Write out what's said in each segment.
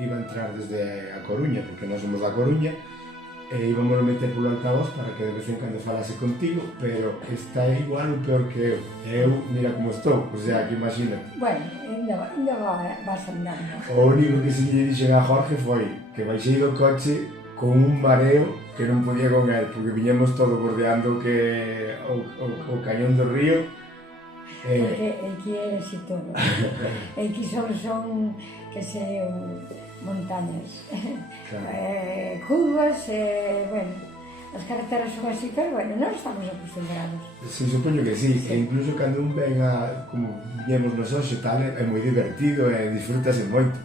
iba a entrar desde a Coruña, porque nós somos da Coruña, e íbamos a meter polo altavoz para que de vez en cando falase contigo, pero está igual ou peor que eu, mira como estou, o sea, que imagínate. Bueno, ainda vas andando. O único que se lle dixen a Jorge foi que baixei do coche con un mareo que non podía con él, porque viñemos todo bordeando que o cañón do río. Porque aquí é así todo. Aquí son que sei, montañas, claro. Curvas, bueno, as carreteras son así, pero bueno, non estamos acostumbrados. Sí, supoño que sí, e incluso cando un ven a, como viñemos nos hoxe, tal, é moi divertido e disfrútase moito.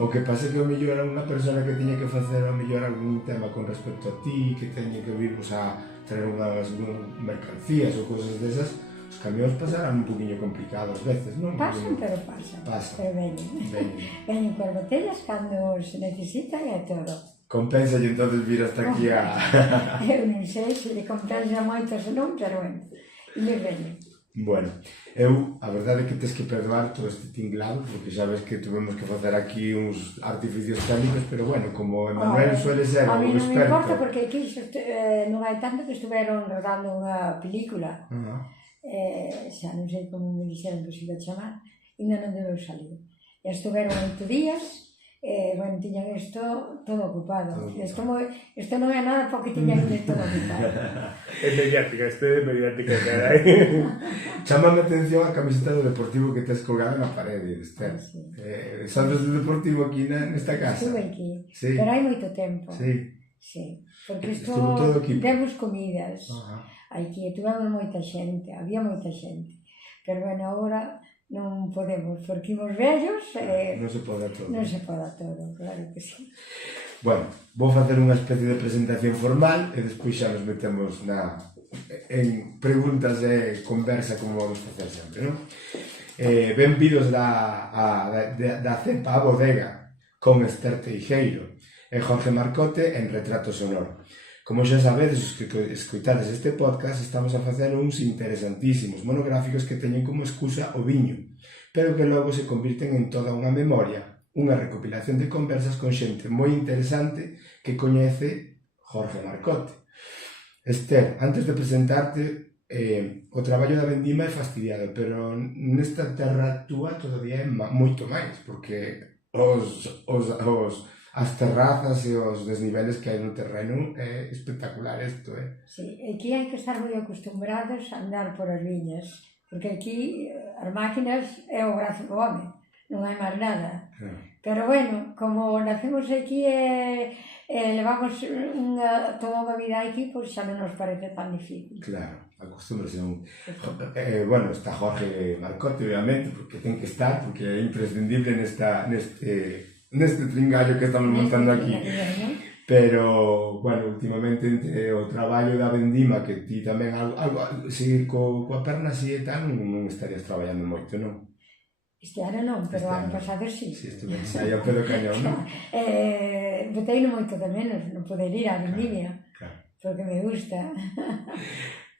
O que pasa é que o mellor era unha persona que tiña que facer o mellor algún tema con respecto a ti, que teña que virmos a traer unhas mercancías ou cosas desas, os camións pasarán un poquinho complicados veces, non? Pasan, pero pasan. Pero veñen coas botellas cando se necesita e todo. Compensa e entonces vir hasta aquí a... Eu non sei se lle compensa moito se non, pero bueno, e me veñen. Bueno, a verdade é que tens que perdoar todo este tinglado, porque xa ves que tuvemos que facer aquí uns artificios técnicos, pero bueno, como Emanuel suele ser o experto... A mí non me importa, porque aquí non hai tanto que estuveron rodando unha película. Xa non sei como me dixeron que se iba a chamar, ainda non debeu salir. E estuveron 8 días, bueno, tiñan isto todo ocupado. Isto non é nada porque tiñan todo ocupado. É mediática, carai. Chámame a atención a camiseta do Deportivo que tes colgada na parede, Esther. Sabes do Deportivo aquí nesta casa? Estuve aquí, pero hai moito tempo. Sí, porque isto demos comidas. Aquí tuvemos moita xente, había moita xente, pero bueno, agora non podemos, porque imos vellos e... Non se pode a todo. Non se pode a todo, claro que sí. Bueno, vou facer unha especie de presentación formal e despois xa nos metemos en preguntas e conversa como vamos facer sempre, non? Benvidos da Cepa a Bodega con Esther Teijeiro e Jorge Marcote en Retrato Sonoro. Como xa sabedes, os que escoitades este podcast, estamos a facer uns interesantísimos monográficos que teñen como excusa o viño, pero que logo se convirten en toda unha memoria, unha recopilación de conversas con xente moi interesante que coñece Jorge Marcote. Esther, antes de presentarte, o traballo da vendima é fastidiado, pero nesta terra túa todavía é moito máis, porque as terrazas e os desniveles que hai no terreno é espectacular isto, Sí, aquí hai que estar moi acostumbrados a andar por as viñas, porque aquí as máquinas é o brazo do home, non hai máis nada. Pero bueno, como nacemos aquí e levamos toda unha vida aquí, pois xa non nos parece tan difícil. Claro, acostúmbrase. Bueno, está Jorge Marcote, obviamente, porque ten que estar, porque é imprescindible neste tringallo que estamos montando aquí. Pero, bueno, últimamente entre o traballo da vendima, que ti tamén seguir coa perna así e tal, non estarías traballando moito, non? Este ano non, pero ano pasado sí. Si, estuve aí ao pé do cañón, non? Botei no moito de menos, non poder ir á vendimia, porque me gusta.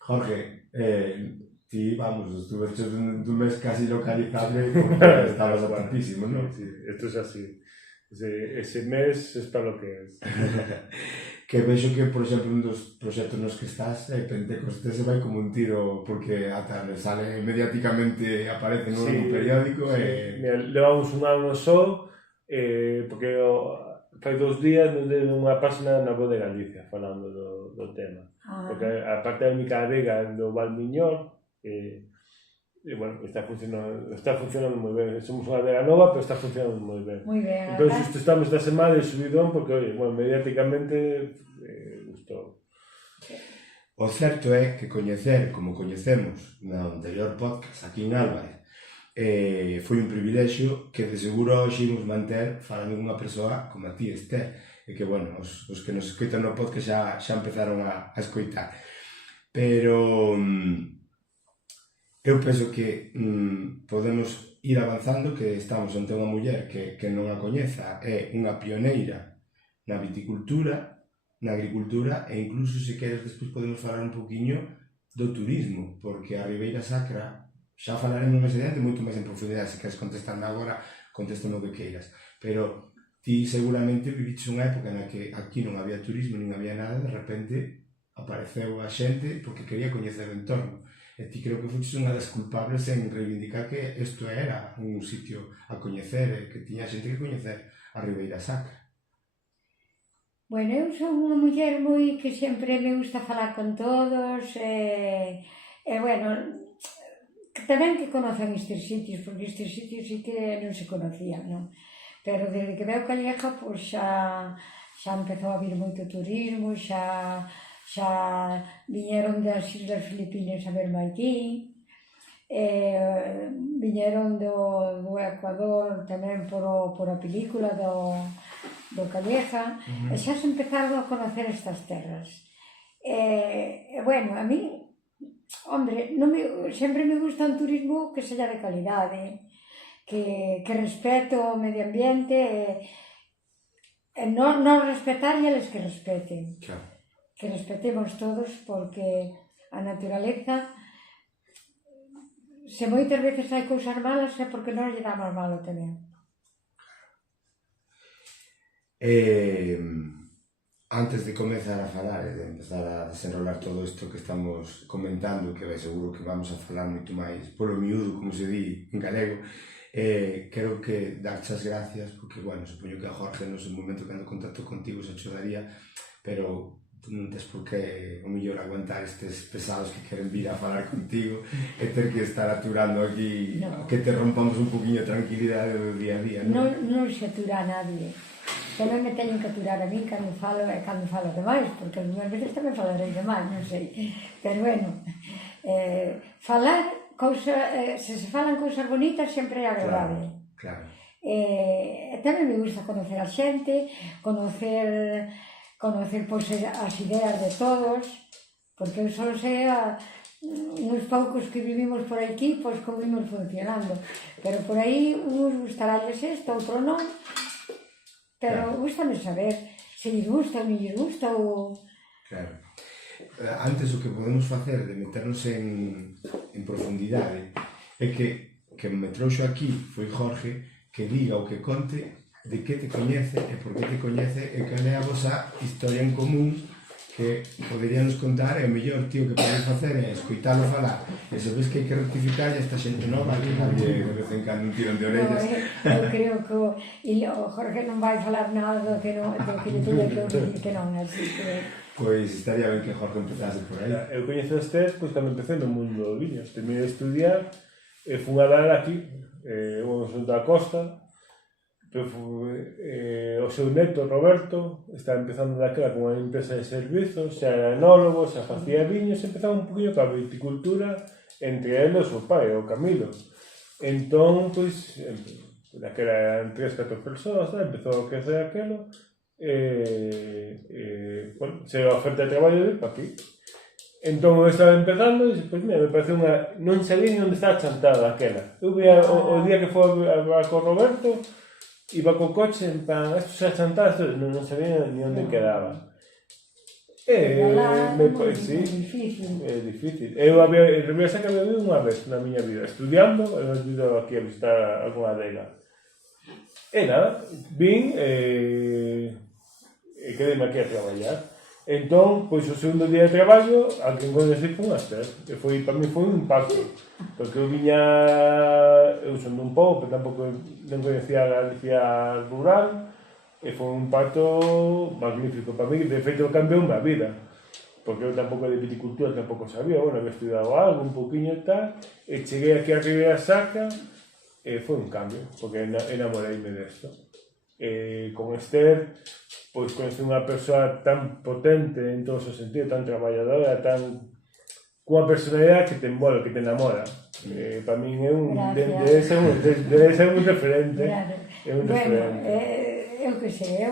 Jorge, ti, vamos, estuve hecho dun mes casi localizable porque estabas atentísimo, non? Sí, esto es así. Ese mes es para lo que es. Que vexo que, por exemplo, un dos proxectos nos que estás, Pentecoste, se vai como un tiro, porque ata sale mediáticamente, aparece no periódico. Levamos un ano só, porque fai 2 días nos deu unha página na Voz de Galicia falando do tema. Porque a parte da única adega do Valmiñor, bueno, está funcionando moi ben. Somos unha adega nova, pero está funcionando moi ben. Moi ben. Entón, estamos esta semana de subidón, porque, bueno, mediáticamente gustou. O certo é que coñecer, como coñecemos no anterior podcast aquí en Álvarez, foi un privilexio que de seguro hoxe imos manter falando dunha persoa como a ti, Esther, e que, bueno, os que nos escoitan no podcast xa empezaron a escoitar. Pero eu penso que podemos ir avanzando, que estamos ante unha muller que non a coñeza, é unha pioneira na viticultura, na agricultura, e incluso, se queres, despois podemos falar un poquinho do turismo, porque a Ribeira Sacra xa falaremos máis adiante moito máis en profundidade. Se queres contestarme agora, contéstame o que queiras, pero ti seguramente viviches unha época na que aquí non había turismo, nin había nada, de repente apareceu a xente porque quería coñecer o entorno. E ti creo que fuches unha das culpables en reivindicar que isto era un sitio a coñecer e que tiña xente que coñecer a Ribeira Sacra. Bueno, eu son unha muller moi que sempre me gusta falar con todos e bueno, que tamén que conocen estes sitios, porque estes sitios sí que non se conocían, non? Pero desde que veu Calleja, pois xa empezou a vir moito turismo, xa viñeron das Islas Filipinas a verme aquí, viñeron do Ecuador tamén por a película do Calleja, e xa se empezaron a conocer estas terras. Bueno, a mí, hombre, sempre me gusta un turismo que sella de calidade, que respete o medio ambiente e non respetar e eles que respeten. Que respetemos todos, porque a naturaleza, se moitas veces hai cousas malas é porque non lle damos malo tamén. Antes de comezar a falar e de empezar a desenrolar todo isto que estamos comentando, que seguro que vamos a falar moito máis polo miúdo, como se di en galego, quero que darche as gracias, porque, bueno, supoño que a Jorge no seu momento cando contacto contigo se ajudaría, pero non tes por que o mellor aguantar estes pesados que queren vir a falar contigo e ter que estar aturando aquí, que te rompamos un poquinho de tranquilidade do día a día, non? Non se atura a nadie. Tamén me teñen que aturar a mí cando falo demais, porque algunhas veces tamén falarei demais, non sei. Pero, bueno, falar se se falan cousas bonitas sempre é agradable. Claro. Tamén me gusta conocer a xente, conocer pois, as ideas de todos, porque eu só sei uns poucos que vivimos por aquí, pois como vimos funcionando. Pero por aí, uns gustaralles isto, outro non, pero gustame saber se lles gusta ou non lles gusta ou... Claro. Antes o que podemos facer de meternos en profundidade é que me trouxo aquí foi Jorge, que diga ou que conte de que te coñece e por que te coñece e cal é a vosa historia en común que poderíanos contar, e o mellor, tío, que podes facer é escoitalo falar e se ves que hai que rectificar a esta xente nova que nadie de vez en cando un tirón de orellas. Eu creo que o Jorge non vai falar nada do que lle teña que dicir que non, así que... Pois estaría ben que Jorge empezase por aí. Eu coñezo a Esther cando empecé no mundo do viño. Terminei de estudiar e fui a dar aquí, unha xunto da costa, o seu neto Roberto estaba empezando daquela con unha empresa de servizos, xa era enólogo, xa facía viños, empezaba un poquinho coa viticultura, entre eles o pai, o Camilo. Entón, pois, daquela eran 3-4 persoas, empezou a crecer aquelo, bueno, se a oferta de traballo de para aquí. Entón eu estaba empezando e disse, pois mira, me parece unha... Non sabía ni onde estaba chantada aquela. Eu via o día que foi a con Roberto, iba co coche, en plan, isto xa chantada, non sabía ni onde quedaba. Sí, é difícil. Eu Ribeira Sacra había vivido unha vez na miña vida, estudiando, eu he ido aquí a visitar algunha dela. E nada, vin e quedeme aquí a traballar. Entón, pois o segundo día de traballo, a quen coñeci foi unha Esther. E para mí foi un impacto, porque eu son dun pouco, pero tampouco non coñecía a Galicia rural, e foi un impacto magnífico para mí. De feito, cambiou a vida, porque eu tampouco de viticultura tampouco sabía, bueno, había estudiado algo, un pouquinho e tal, e cheguei aquí a Ribeira Sacra, e foi un cambio, porque enamoreime desto. Con Esther, pois coñece unha persoa tan potente en todos os sentidos, tan traballadora, cunha personalidade que te envolve, que te enamora. Para min debe ser un referente. Bueno, eu que sei,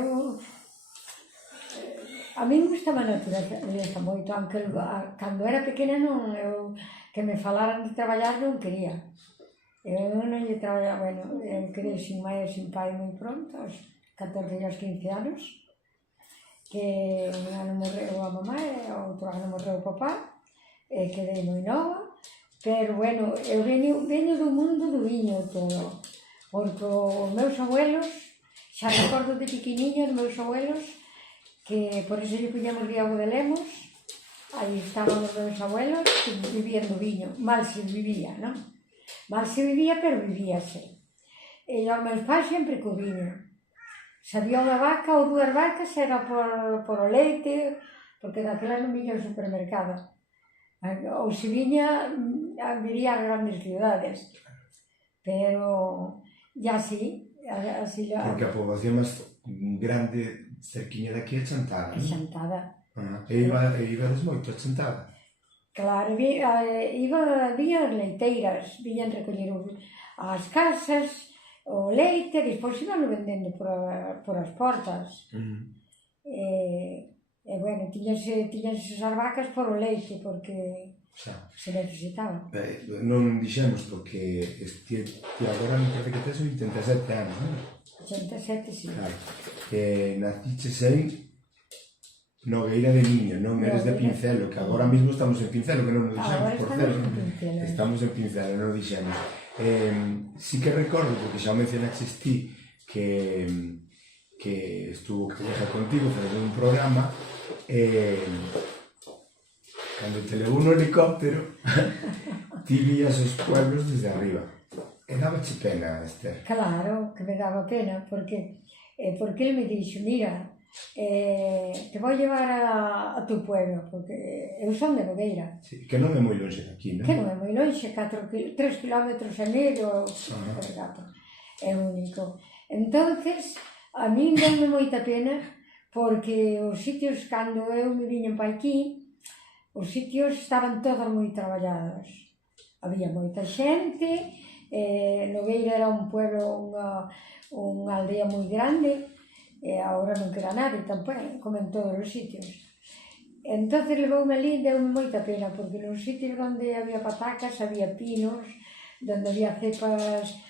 a min gustaba a naturaleza moito, aunque cando era pequena que me falaran de traballar non quería. Eu non lle traballaba, bueno, eu quería sin mãe e sin pai moi pronto, aos 14 e aos 15 anos, que un ano morreu a mamá e outro ano morreu o papá, e quedei moi nova, pero, bueno, eu veño do mundo do viño todo, porque os meus abuelos Xa recordo de pequeniños, meus abuelos, que por eso lle puñamos Riego de Lemos, aí estaban os meus abuelos, que vivían do viño, mal se vivía, non? Mal se vivía, pero vivíase. E os meus pais sempre co viño. Se había unha vaca ou dúas vacas era por o leite, porque daquela non viña ao supermercado. Ou se viña, viría a grandes ciudades. Pero, ya así porque a poboación máis grande cerquiña daqui é Chantada. É Chantada. E ibades moito a Chantada? Claro, viñan as leiteiras, viñan recoller as casas, o leite, despois iban vendendo por as portas. E, bueno, tiñanse as vacas por o leite, porque se necesitaba. Non dixemos, porque ti agora me parece que tes 87 anos, non? 87, sí. Claro. Naciches en Nogueira de Miño, non eres de Pincelo, que agora mesmo estamos en Pincelo, que non nos dixemos, por certo. Estamos en Pincelo, non dixemos. Sí que recordo, porque xa o mencionaxes ti, que estuvo Calleja contigo facendo un programa, cando te levou no helicóptero, ti vías os pueblos desde arriba. E dábache pena, Esther? Claro, que me daba pena, porque ele me dixo, mira, te vou llevar a tu pueblo, porque eu son de Nogueira. Sí, que non é moi longe daqui, non? Que non é moi longe, 3 kilómetros e medio, é único. Entonces, a min dame moita pena, porque os sitios, cando eu me viñen pa aquí, os sitios estaban todos moi traballados. Había moita xente, Nogueira era un pueblo, unha aldea moi grande, e agora non queda nada, tampouco, como en todos os sitios. Entón, levoume ali, deu-me moita pena, porque nos sitios onde había patacas, había pinos, onde había cepas,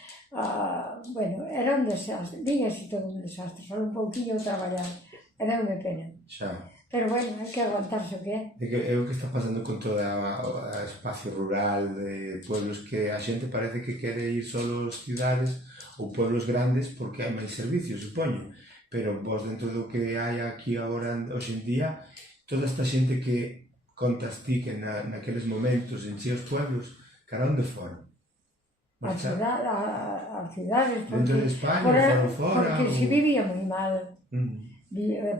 bueno, era un desastre, dígase todo un desastre, só un pouquinho traballar, e deu-me pena. Xa. Pero bueno, hai que aguantarse o que é. É o que está pasando con todo o espacio rural de pueblos, que a xente parece que quere ir solo ás cidades ou pueblos grandes porque hai máis servicios, supoño. Pero vos, dentro do que hai aquí agora, hoxe en día, toda esta xente que contas ti que naqueles momentos enchía os pueblos, cara onde foron? As cidades, dentro de España, fora? Porque se vivía moi mal.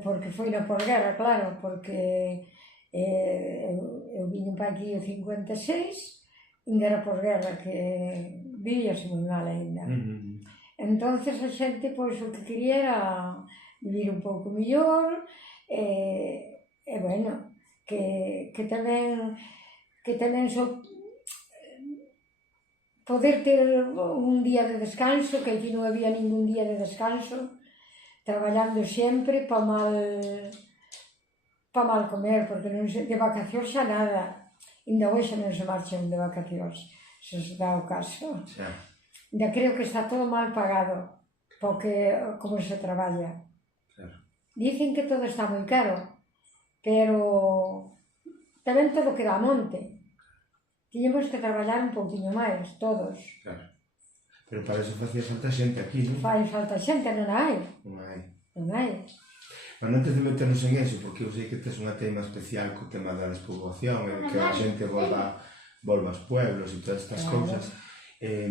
Porque foi na posguerra, claro, porque eu vim para aquí o 56, ainda era posguerra, que vivíase moi mal ainda. Entonces a xente, pois, o que quería era vivir un pouco mellor, e bueno, que tamén poder ter un día de descanso, que aquí non había ningún día de descanso, traballando sempre pa mal comer, porque non se, de vacacións xa nada. Ainda hoxe non se marchan de vacacións, se se dá o caso. Ainda creo que está todo mal pagado, porque como se traballa. Dicen que todo está moi caro, pero tamén todo queda a monte. Tiñemos que traballar un pouquinho máis, todos. Pero para eso facía falta xente aquí, non? Fai falta xente, non hai. Non hai. Bueno, antes de meternos en eso, porque eu sei que tes unha tema especial co tema da despoboación e de que a xente volva aos pueblos e todas estas cousas, e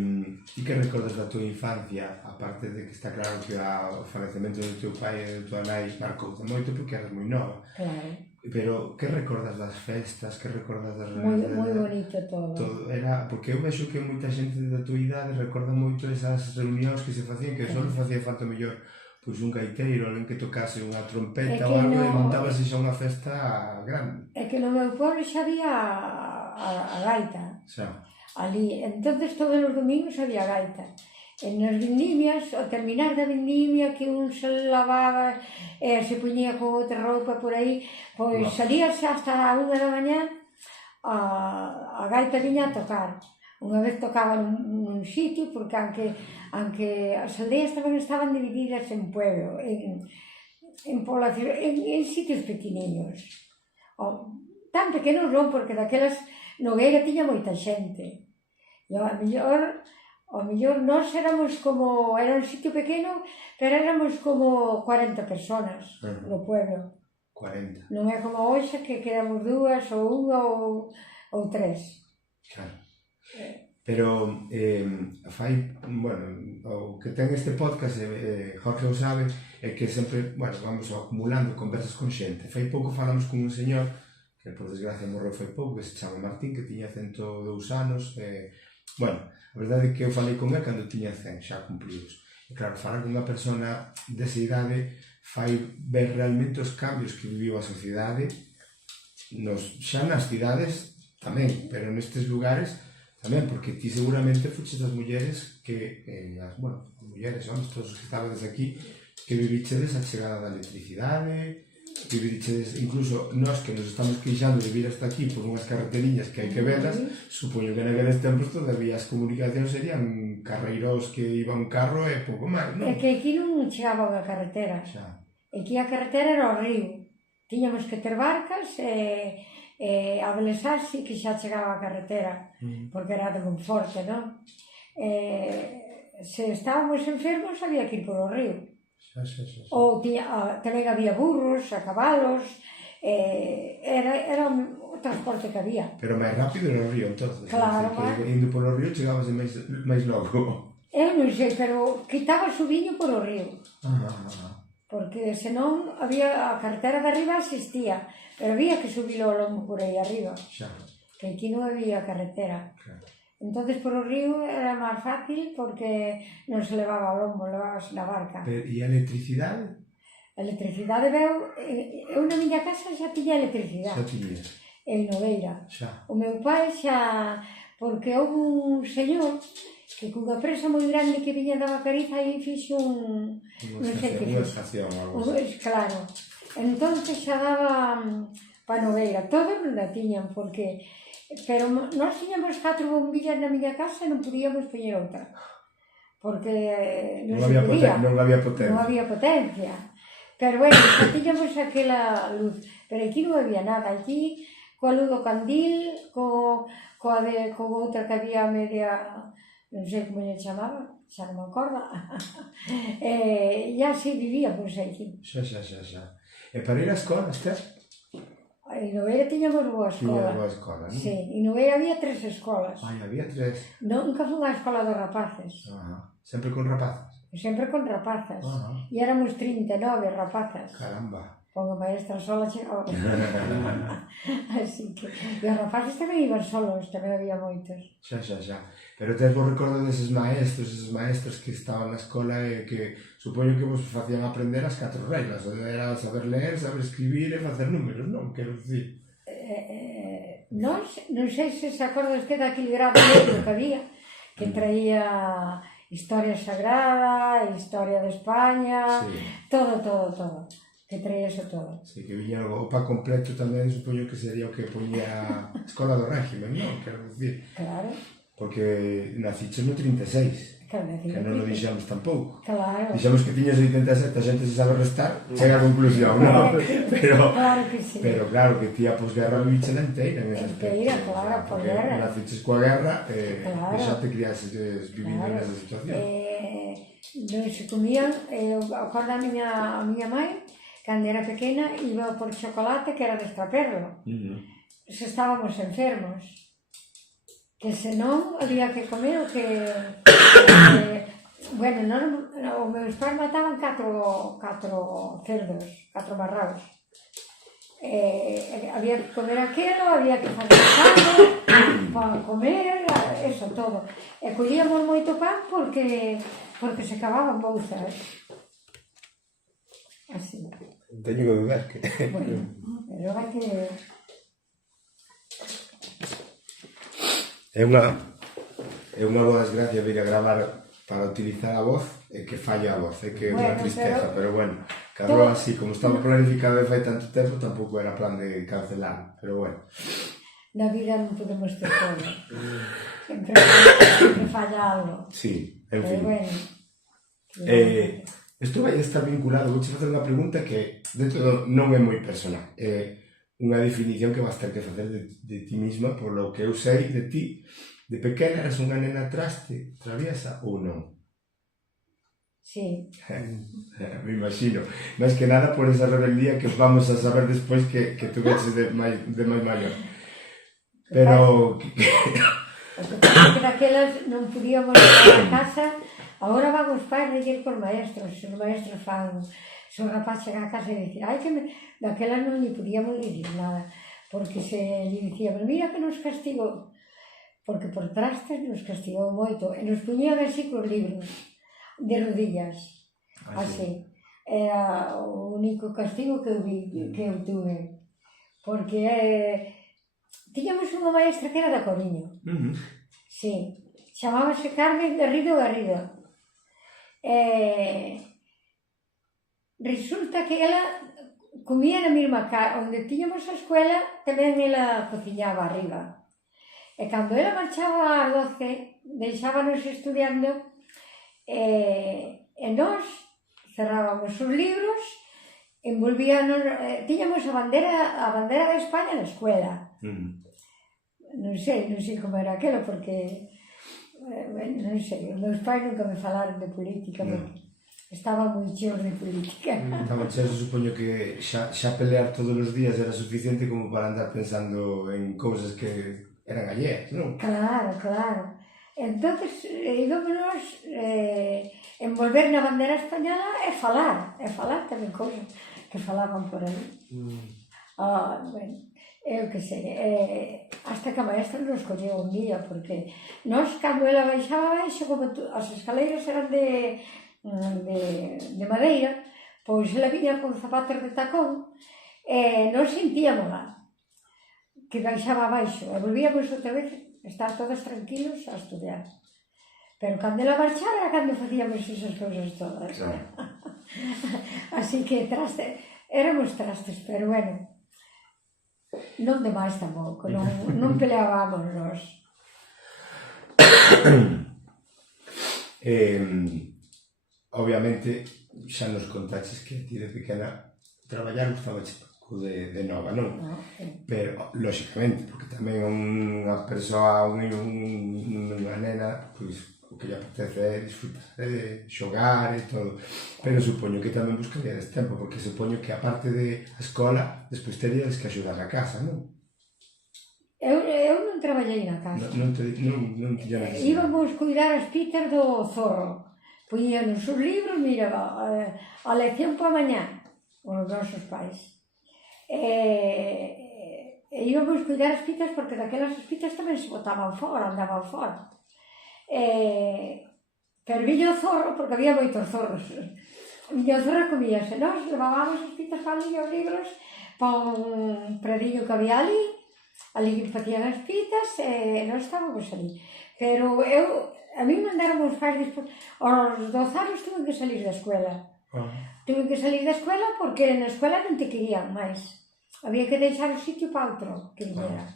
que recordas da tua infancia, aparte de que está claro que o falecemento do teu pai e do tua nai marcou moito porque eras moi nova. Claro. Pero que recordas das festas, que recordas das reuniones? Moi bonito todo. Era, porque eu vexo que moita xente da tua idade recorda moito esas reunións que se facían, que só facía falta mellor pois un gaiteiro, alguén que tocase unha trompeta ou algo, e montábase xa unha festa grande. É que no meu pueblo xa había a gaita. Ali, entonces todos os domingos había gaita. En as vendimias, ao terminar da vendimia, que un se lavaba e se poñía con outra roupa por aí, pois salíase hasta a 1 da mañá, a gaita viña a tocar. Unha vez tocaba nun sitio, porque aunque as aldeas tamén estaban divididas en pueblo, en población, en sitios pequeniños. Tan pequenos non, porque daquelas Nogueira tiña moita xente. E a mellor ao mellor nós éramos como, era un sitio pequeno, pero éramos como 40 personas no pueblo. 40. Non é como hoxe que quedamos dúas ou unha ou tres. Claro. Pero fai, bueno, o que ten este podcast, Jorge o sabe, é que sempre, bueno, vamos acumulando conversas con xente. Fai pouco falamos con un señor que por desgracia morreu fai pouco, que se chama Martín, que tiña 102 anos. Bueno, a verdade é que eu falei con ele cando tiña 100 xa cumplidos. E claro, falar con unha persona desa idade fai ver realmente os cambios que viviu a sociedade, xa nas cidades tamén, pero nestes lugares tamén, porque ti seguramente fuches das mulleres que, bueno, mulleres, homens, todos os que estabades aquí, que vivichedes a chegada da electricidade, que vivichedes, incluso nós que nos estamos queixando de vir hasta aquí por unhas carreteriñas que hai que verlas, supoño que naqueles tempos todavía as comunicacións serían carreiros que iba un carro e pouco máis, non? É que aquí non chegaba a carretera. Aquí a carretera era o río. Tiñamos que ter barcas e a Belesasi que xa chegaba a carretera, porque era de Monforte, non? Se estábamos enfermos había que ir por o río. Ou tamén había burros, a cabalos, era o transporte que había. Pero máis rápido era o río, entonces. Claro, indo polo río chegabas máis logo. Eu non sei, pero quitaba o viño por o río. Porque senón había a carretera de arriba existía, pero había que subilo ao longo por aí arriba. Que aquí non había carretera. Entonces por o río era máis fácil porque non se levaba ao lombo, levabas na barca. E a electricidade? A electricidade veu... Eu na miña casa xa tiña electricidade. Xa tiñas. En Nogueira. O meu pai xa... Porque houve un señor que cunha presa moi grande que viña da Vacariza e fixo un... Unha estación, algo así. Claro. Entonces xa daba para Nogueira. Todos non a tiñan porque... Pero nós tiñamos 4 bombillas na miña casa e non podíamos poñer outra. Porque non se podía. Non había potencia. Non había potencia. Pero bueno, xa tiñamos aquela luz. Pero aquí non había nada. Aquí, coa luz do candil, coa outra que había media... Non sei como lle chamaba, xa non me acordo. E así vivíamos aquí. Xa. E para ir á escola, Esther? En Nogueira tiñamos boa escola. Tiña boa escola, non? Sí, en Nogueira había 3 escolas. Había 3. Nunca fui á escola dos rapaces. Sempre con rapazas? Sempre con rapazas. E éramos 39 rapazas. Caramba. Con a maestra sola chegaba. Así que... E os rapaces tamén iban solos, tamén había moitos. Xa. Pero tes vos recordo deses maestros que estaban na escola e que supoño que vos facían aprender as 4 reglas. Era saber ler, saber escribir e facer números, non? Quero dicir. Non sei se se acorda usted daquele grado libro que había, que traía historia sagrada, historia de España, todo. Que traía eso todo. Sí, que viña o pa completo tamén, supoño que sería o que poñía a Escola do Régimen, non? Quero dicir. Claro. Porque naciches no 36, que non lo dixemos tampouco. Claro. Dixemos que tiñas 87, a xente se sabe restar, chega a conclusión, non? Claro que sí. Pero claro, que ti a posguerra vivichela inteira en ese aspecto. Inteira, claro, a posguerra. Naciches coa guerra e xa te criases vivindo nesa situación. Non se comían, acorda a miña mãe, cando era pequena, iba por chocolate que era de extraperlo. Se estábamos enfermos. Que senón había que comer o que... Bueno, os meus pais mataban 4 cerdos, 4 marraos. Había que comer aquilo, había que fazer caldo para comer, eso todo. E collíamos moito pan porque se acababan bolsas. Así. Teño que dudar que... Bueno, pero hai que... É unha boa desgracia vir a gravar para utilizar a voz e que falla a voz, é que é unha tristeza, pero bueno, cadou así, como estaba planificado e fai tanto tempo, tampouco era plan de cancelar, pero bueno. Na vida non podemos ter todo. Sempre falla algo. Sí, en fin. Pero bueno. Isto vai estar vinculado, vou facer unha pregunta que, de todo, non é moi personal. Unha definición que vas ter que facer de ti mesma, por lo que eu sei de ti, De pequena eras unha nena traste, traviesa ou non? Sí. Me imagino. Máis que nada por esa rebeldía que vamos a saber despois que tuveches de máis maior. Pero... O que pasa que daquelas non podíamos ir a casa, agora van os pais reller por maestros, os maestros fan, se o rapaz chega a casa e dicir, ai que daquelas non lle podíamos dicir nada, porque se lle dicíamos, mira que nos castigou, porque por trastes nos castigou moito, e nos puñían así cos libros, de rodillas, así. Era o único castigo que eu vi, que eu tuve, porque tiñamos unha maestra que era da Coruña, sí, chamábase Carmen Garrido Garrido. Resulta que ela comía na mesma casa, onde tiñamos a escuela, tamén ela cociñaba arriba. E cando ela marchaba ás 12, deixábanos estudiando, e nós cerrábamos os libros, envolvíanos, tiñamos a bandera de España na escuela. Non sei como era aquilo, porque, non sei, os meus pais nunca me falaron de política, porque estaban moi cheos de política. Estaban cheos, supoño que xa pelear todos os días era suficiente como para andar pensando en cousas que eran alleas, non? Claro. Entonces, íbamos envolver na bandera española e falar tamén cousas que falaban por aí. Bueno, eu que sei, hasta que a maestra nos colleu un día, porque nós, cando ela baixaba baixo, como as escaleiras eran de madeira, pois ela viña con zapatos de tacón, e nós sentíamola, que baixaba baixo, e volvíamos outra vez estar todos tranquilos a estudiar. Pero cando ela marchaba era cando facíamos esas cousas todas. Así que éramos trastes, pero bueno, non demais tampouco, non peleábamos nós. Obviamente, xa nos contaches que ti de pequena traballar gustaba de nova, non? Pero, lóxicamente, porque tamén unha persoa, unha nena, pois, o que lle apetece é disfrutar, xogar e todo. Pero supoño que tamén buscaríades tempo, porque supoño que aparte de a escola, despois teríades que axudar a casa, non? Eu non traballei na casa. Non tiña nada. Íbamos cuidar as pitas do zorro. Poñíanos os libros, mira, a lección pa mañá, os nosos pais. E íbamos cuidar as pitas porque daquelas as pitas tamén se botaban fora, andaban fora. Pero viña o zorro, porque había moitos zorros. Viña o zorro comíase. Nós levábamos as pitas para ali, os libros, para un prediño que había ali facían as pitas e nós estábamos ali. Pero a mí mandaron os pais despois, aos 12 anos tuve que salir da escuela. Tuve que salir da escuela porque na escuela non te querían máis. Había que deixar o sitio para outro que viñera.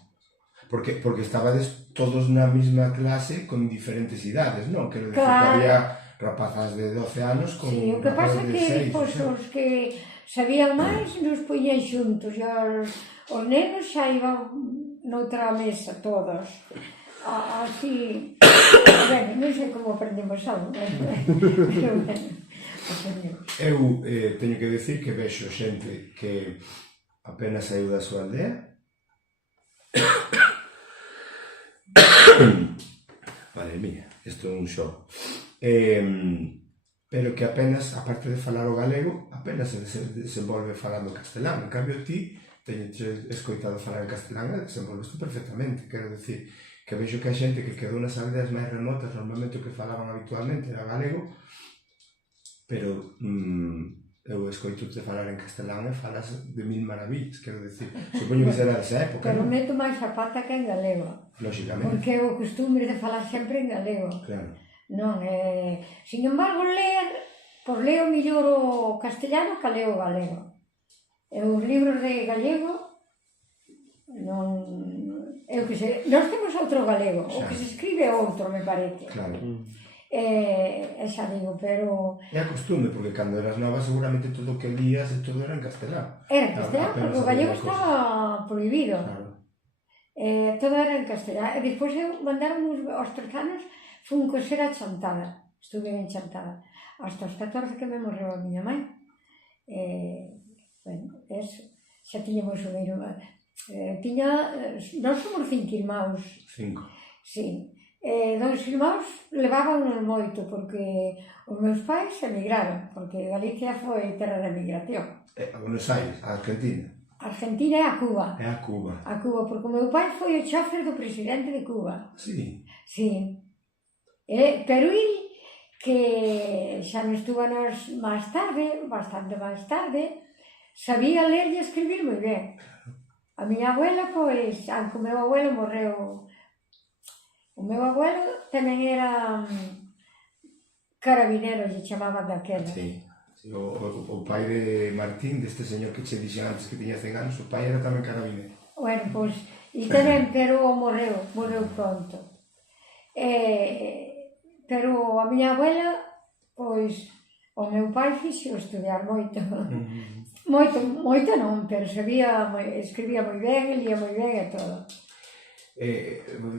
Porque estabades todos na mesma clase con diferentes idades, non? Quero dicir que había rapazas de 12 anos con sí, o que pasa é que os que sabían máis nos poñían xuntos e os nenos xa iban noutra mesa todos. Así, bueno, non sei como aprendemos algo, pero bueno, aprendemos. Eu teño que decir que vexo xente que apenas saiu da súa aldea. Madre mía, isto é un show. Pero que apenas, aparte de falar o galego, apenas se desenvolve falando castelán. En cambio, ti teño escoitado falar en castelán e desenvolves perfectamente. Quero decir que vexo que a xente que quedou nas aldeas máis remotas, normalmente o que falaban habitualmente era galego, pero eu escoito-te falar en castelán e falas de mil maravillas, quero decir, supoño que será desa época, pero non? meto máis a pata que en galego. Lóxicamente. Porque é o costumbre de falar sempre en galego. Claro. Non, sin embargo, leo mellor o castellano que leo o galego. E os libros de gallego, non... Eu que sei, nós temos outro galego, o que se escribe é outro, me parece. Claro. Xa digo, pero... É a costumbre, porque cando eras nova seguramente todo o que lías e todo era en castelán. Era en castelán, porque o gallego estaba prohibido. Claro. todo era en castellano. E despois mandaron aos 3 anos, fun coser a Chantada, estuve en Chantada, hasta os 14 que me morreu a miña mãe. Bueno, xa tiñamos o meu irmán. Nós somos 5 irmãos. 5. Sí. Dous irmãos levábanos moito, porque os meus pais emigraron, porque Galicia foi terra de emigración. A Buenos Aires, a Argentina. Argentina é a Cuba. É a Cuba. A Cuba, porque o meu pai foi o chofer do presidente de Cuba. Sí. Sí. Pero ele, que xa non estúbanos máis tarde, bastante máis tarde, sabía ler e escribir moi ben. A miña abuela, pois, aunque o meu abuelo morreu. O meu abuelo tamén era carabinero, lle chamaban daquela. Sí. O pai de Martín, deste señor que che dixen antes que tiña 100 anos, o pai era tamén carabinero. Bueno, pois, e tamén, pero morreu pronto. Pero a miña abuela, pois, o meu pai fixo estudiar moito. Moito non, pero escribía moi ben, lía moi ben e todo.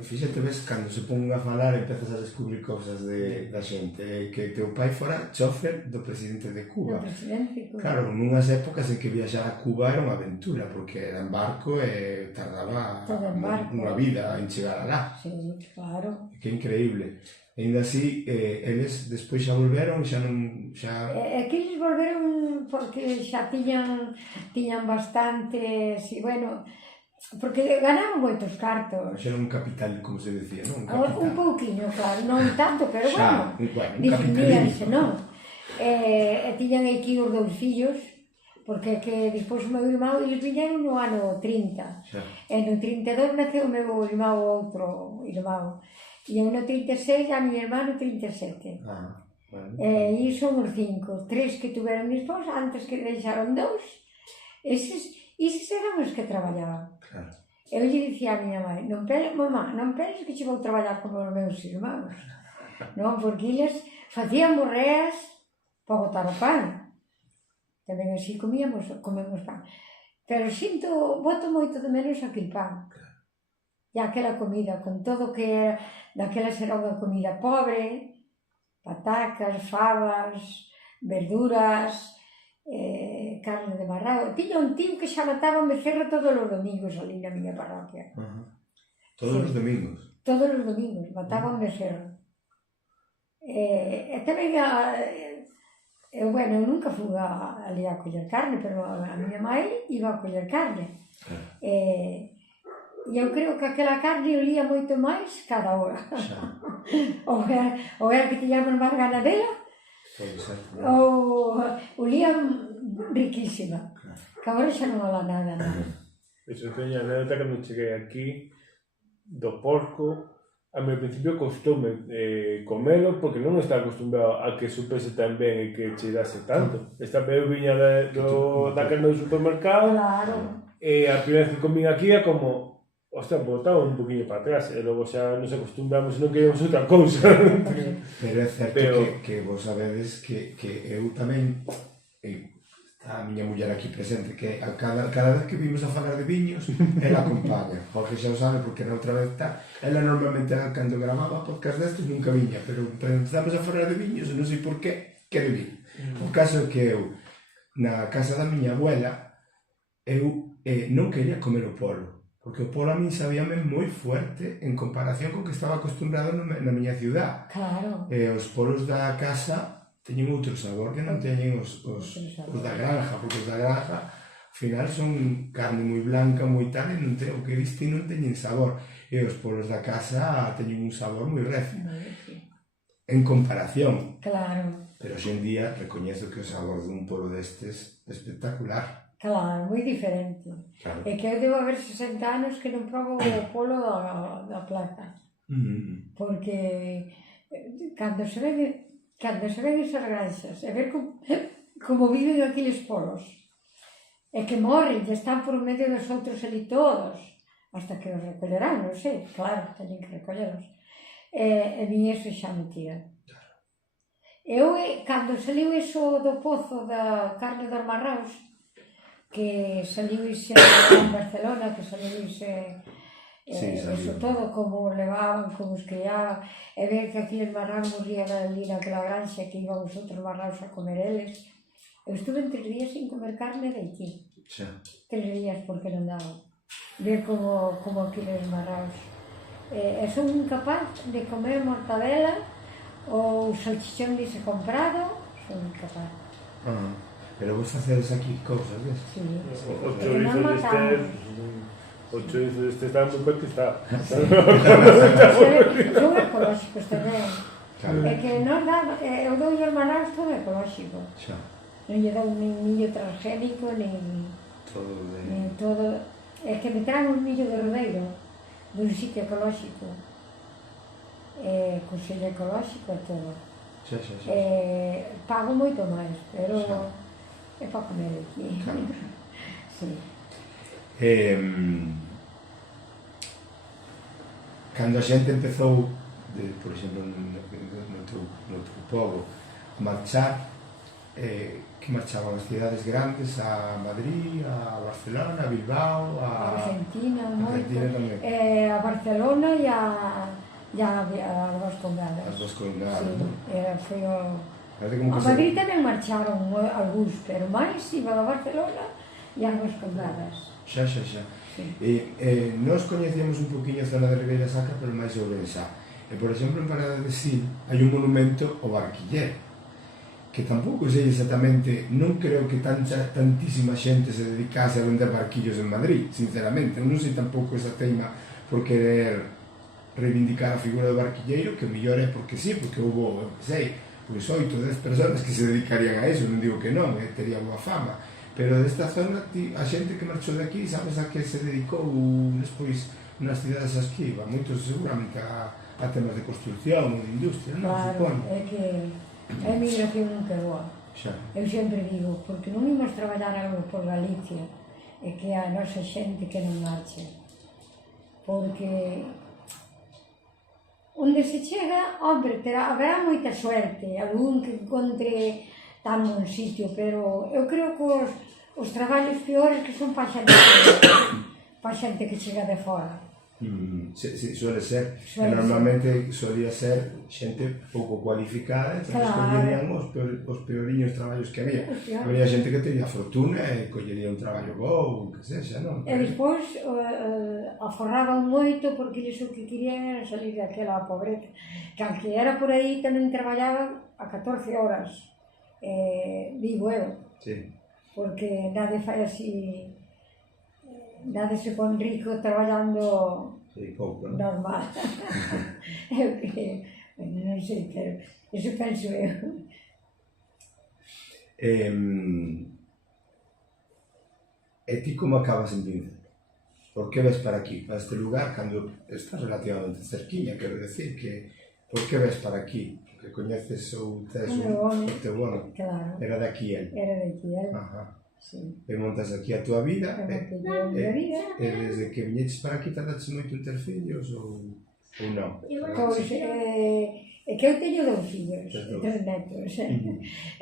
Fíxate, ves, cando se pon a falar empezas a descubrir cousas da xente, que teu pai fora chofer do presidente de Cuba. Do presidente de Cuba. Claro, nunhas épocas en que viaxar a Cuba era unha aventura, porque era en barco e tardaba unha vida en chegar alá. Sí, claro. Que increíble. E ainda así, eles despois xa volveron, xa non... É que eles volveron porque xa tiñan bastante, si, bueno... Porque ganaron moitos cartos. Xa era un capital, como se decía, non? Un pouquiño, claro, non tanto, pero xa, bueno, un definíanse, non? E tiñan aquí os 2 fillos, porque que despois o meu irmão, eles viñeron no ano 30. Xa. E no 32 naceu o meu irmão, outro irmão. E no 36 a miña irmá no 37. Bueno. E son os 5. 3 que tuveron despois, antes que deixaron 2. Eses eran os que traballaban. Claro. Eu lle dicía a miña mãe, mamá, non penses que che vou traballar como os meus irmãos. Non, porque eles facían borreas para botar o pan. Tamén así comemos pan. Pero boto moito de menos aquel pan. E aquela comida, con todo que era, daquelas era unha comida pobre, patacas, fabas, verduras, carne de marrao. Tiña un tío que xa mataba becerro todos os domingos ali na miña parroquia. Todos os domingos? Todos os domingos, mataban becerro. E tamén, bueno, eu nunca fui ali a coller carne, pero a miña mãe iba a coller carne. E eu creo que aquela carne olía moito máis cada hora. Ou era que tiñamos máis gana dela, ou olía riquísima. Que agora xa non ola nada, non? Eso teña anécdota cando cheguei aquí do porco. A mí ao principio costoume comelo porque non estaba acostumbrado a que supese tan ben e que cheirase tanto. Eu viña da carne do supermercado. Claro. E a primeira vez que comín aquí é como... Ostras, botaba un poquinho para atrás e logo xa nos acostumbramos e non queríamos outra cousa. Pero é certo que vos sabedes que eu tamén, está a miña muller aquí presente, que cada vez que vimos a falar de viños, ela acompaña. Jorge xa o sabe porque na outra vez está. Ela normalmente, cando gravaba podcast destes, nunca viña, pero empezamos a falar de viños e non sei por qué, quere vir. O caso é que eu, na casa da miña abuela, eu non quería comer o polo. Porque o polo a min sabíame moi fuerte en comparación co que estaba acostumbrado na miña ciudad. Claro. Os polos da casa teñen outro sabor que non teñen os da granja, porque os da granja ao final son carne moi blanca, moi tal, e o que viste non teñen sabor. E os polos da casa teñen un sabor moi recio. En comparación. Claro. Pero hoxe en día recoñezo que o sabor dun polo destes é espectacular. Claro, moi diferente. Claro. É que eu debo haber 60 anos que non probo o polo da plaza. Porque cando se ven esas granxas e ver como viven aqueles polos e que morren e están por medio dos outros ali todos hasta que os recollerán, non sei, claro, teñen que recolleros. E min eso xa me tira. Eu, cando saliu iso do pozo da carne dos marraos, que saliu ixe en Barcelona, que saliu ixe Eso todo, como levaban, como os criaban, e ver que aquí os marraos morrían ali naquela granxa que iban os outros marraos a comer eles. Eu estuve 3 días sin comer carne de aquí. 3 días porque non daba. Ver como aquí os marraos. E son incapaz de comer mortadela ou salchichón dice comprado, son incapaz. Pero vos facedes aquí cousas, ves? Sí. O chorizo deste está moi conquistado. Son ecolóxicos tamén. É que non dá, eu dou os marraos todo ecolóxico. Non lle dou nin millo transgénico, nin todo. É que me traen un millo de rodeiro dun sitio ecolóxico. Con sello ecolóxico e todo. Pago moito máis, pero é para comer aquí. Cando a xente empezou, por exemplo, no teu pobo, a marchar, que marchaban as cidades grandes, a Madrid, a Barcelona, a Bilbao, a Argentina, moito, a Barcelona e a Vascongadas. As Vascongadas, non? Foi o... A Madrid tamén marcharon algúns, pero máis iban a Barcelona e a Vascongadas. Xa. Nós coñecemos un poquinho a zona de Ribeira Sacra, pero máis sobre esa. Por exemplo, en Parada de Sil hai un monumento ao Barquiller, que tampouco sei exactamente, non creo que tantísima xente se dedicase a vender barquillos en Madrid, sinceramente. Non sei tampouco esa teima por querer reivindicar a figura do barquilleiro, que mellor é porque sí, porque houve, sei, pois 8 ou 10 personas que se dedicarían a eso, non digo que non, tería boa fama. Pero desta zona, a xente que marchou de aquí, sabes a que se dedicou despois nas cidades as que iba? Moitos seguramente a temas de construcción ou de industria, non? Claro, é que a emigración nunca é boa. Eu sempre digo, porque non imos traballar algo por Galicia, é que a nosa xente que non marche. Porque onde se chega, hombre, haberá moita suerte, algún que encontre tan bon sitio, pero eu creo que os traballos peores que son para xente que chega de fora. Sí, suele ser. Normalmente solía ser xente pouco cualificada, entón escollerían os peoriños traballos que había. Había xente que teria fortuna e collería un traballo bo, que sexa, non? E despois aforraban moito porque eles o que querían era salir daquela pobreza. Que aunque era por aí tamén traballaban a 14 horas. Digo eu, porque nadie fai así, nadie se pon rico traballando normal. Eu que, non sei, pero eso penso eu. E ti como acabas en Vinza? Por que ves para aquí, para este lugar, cando estás relativamente cerquiña, quero decir que por que ves para aquí? Que coñeces ou tes o teu home, era de aquí el. Era de aquí el, e montas aquí a tua vida, e desde que viñeches para aquí tardaches moito en ter fillos ou non? Pois, é que eu teño 2 fillos, 3 netos,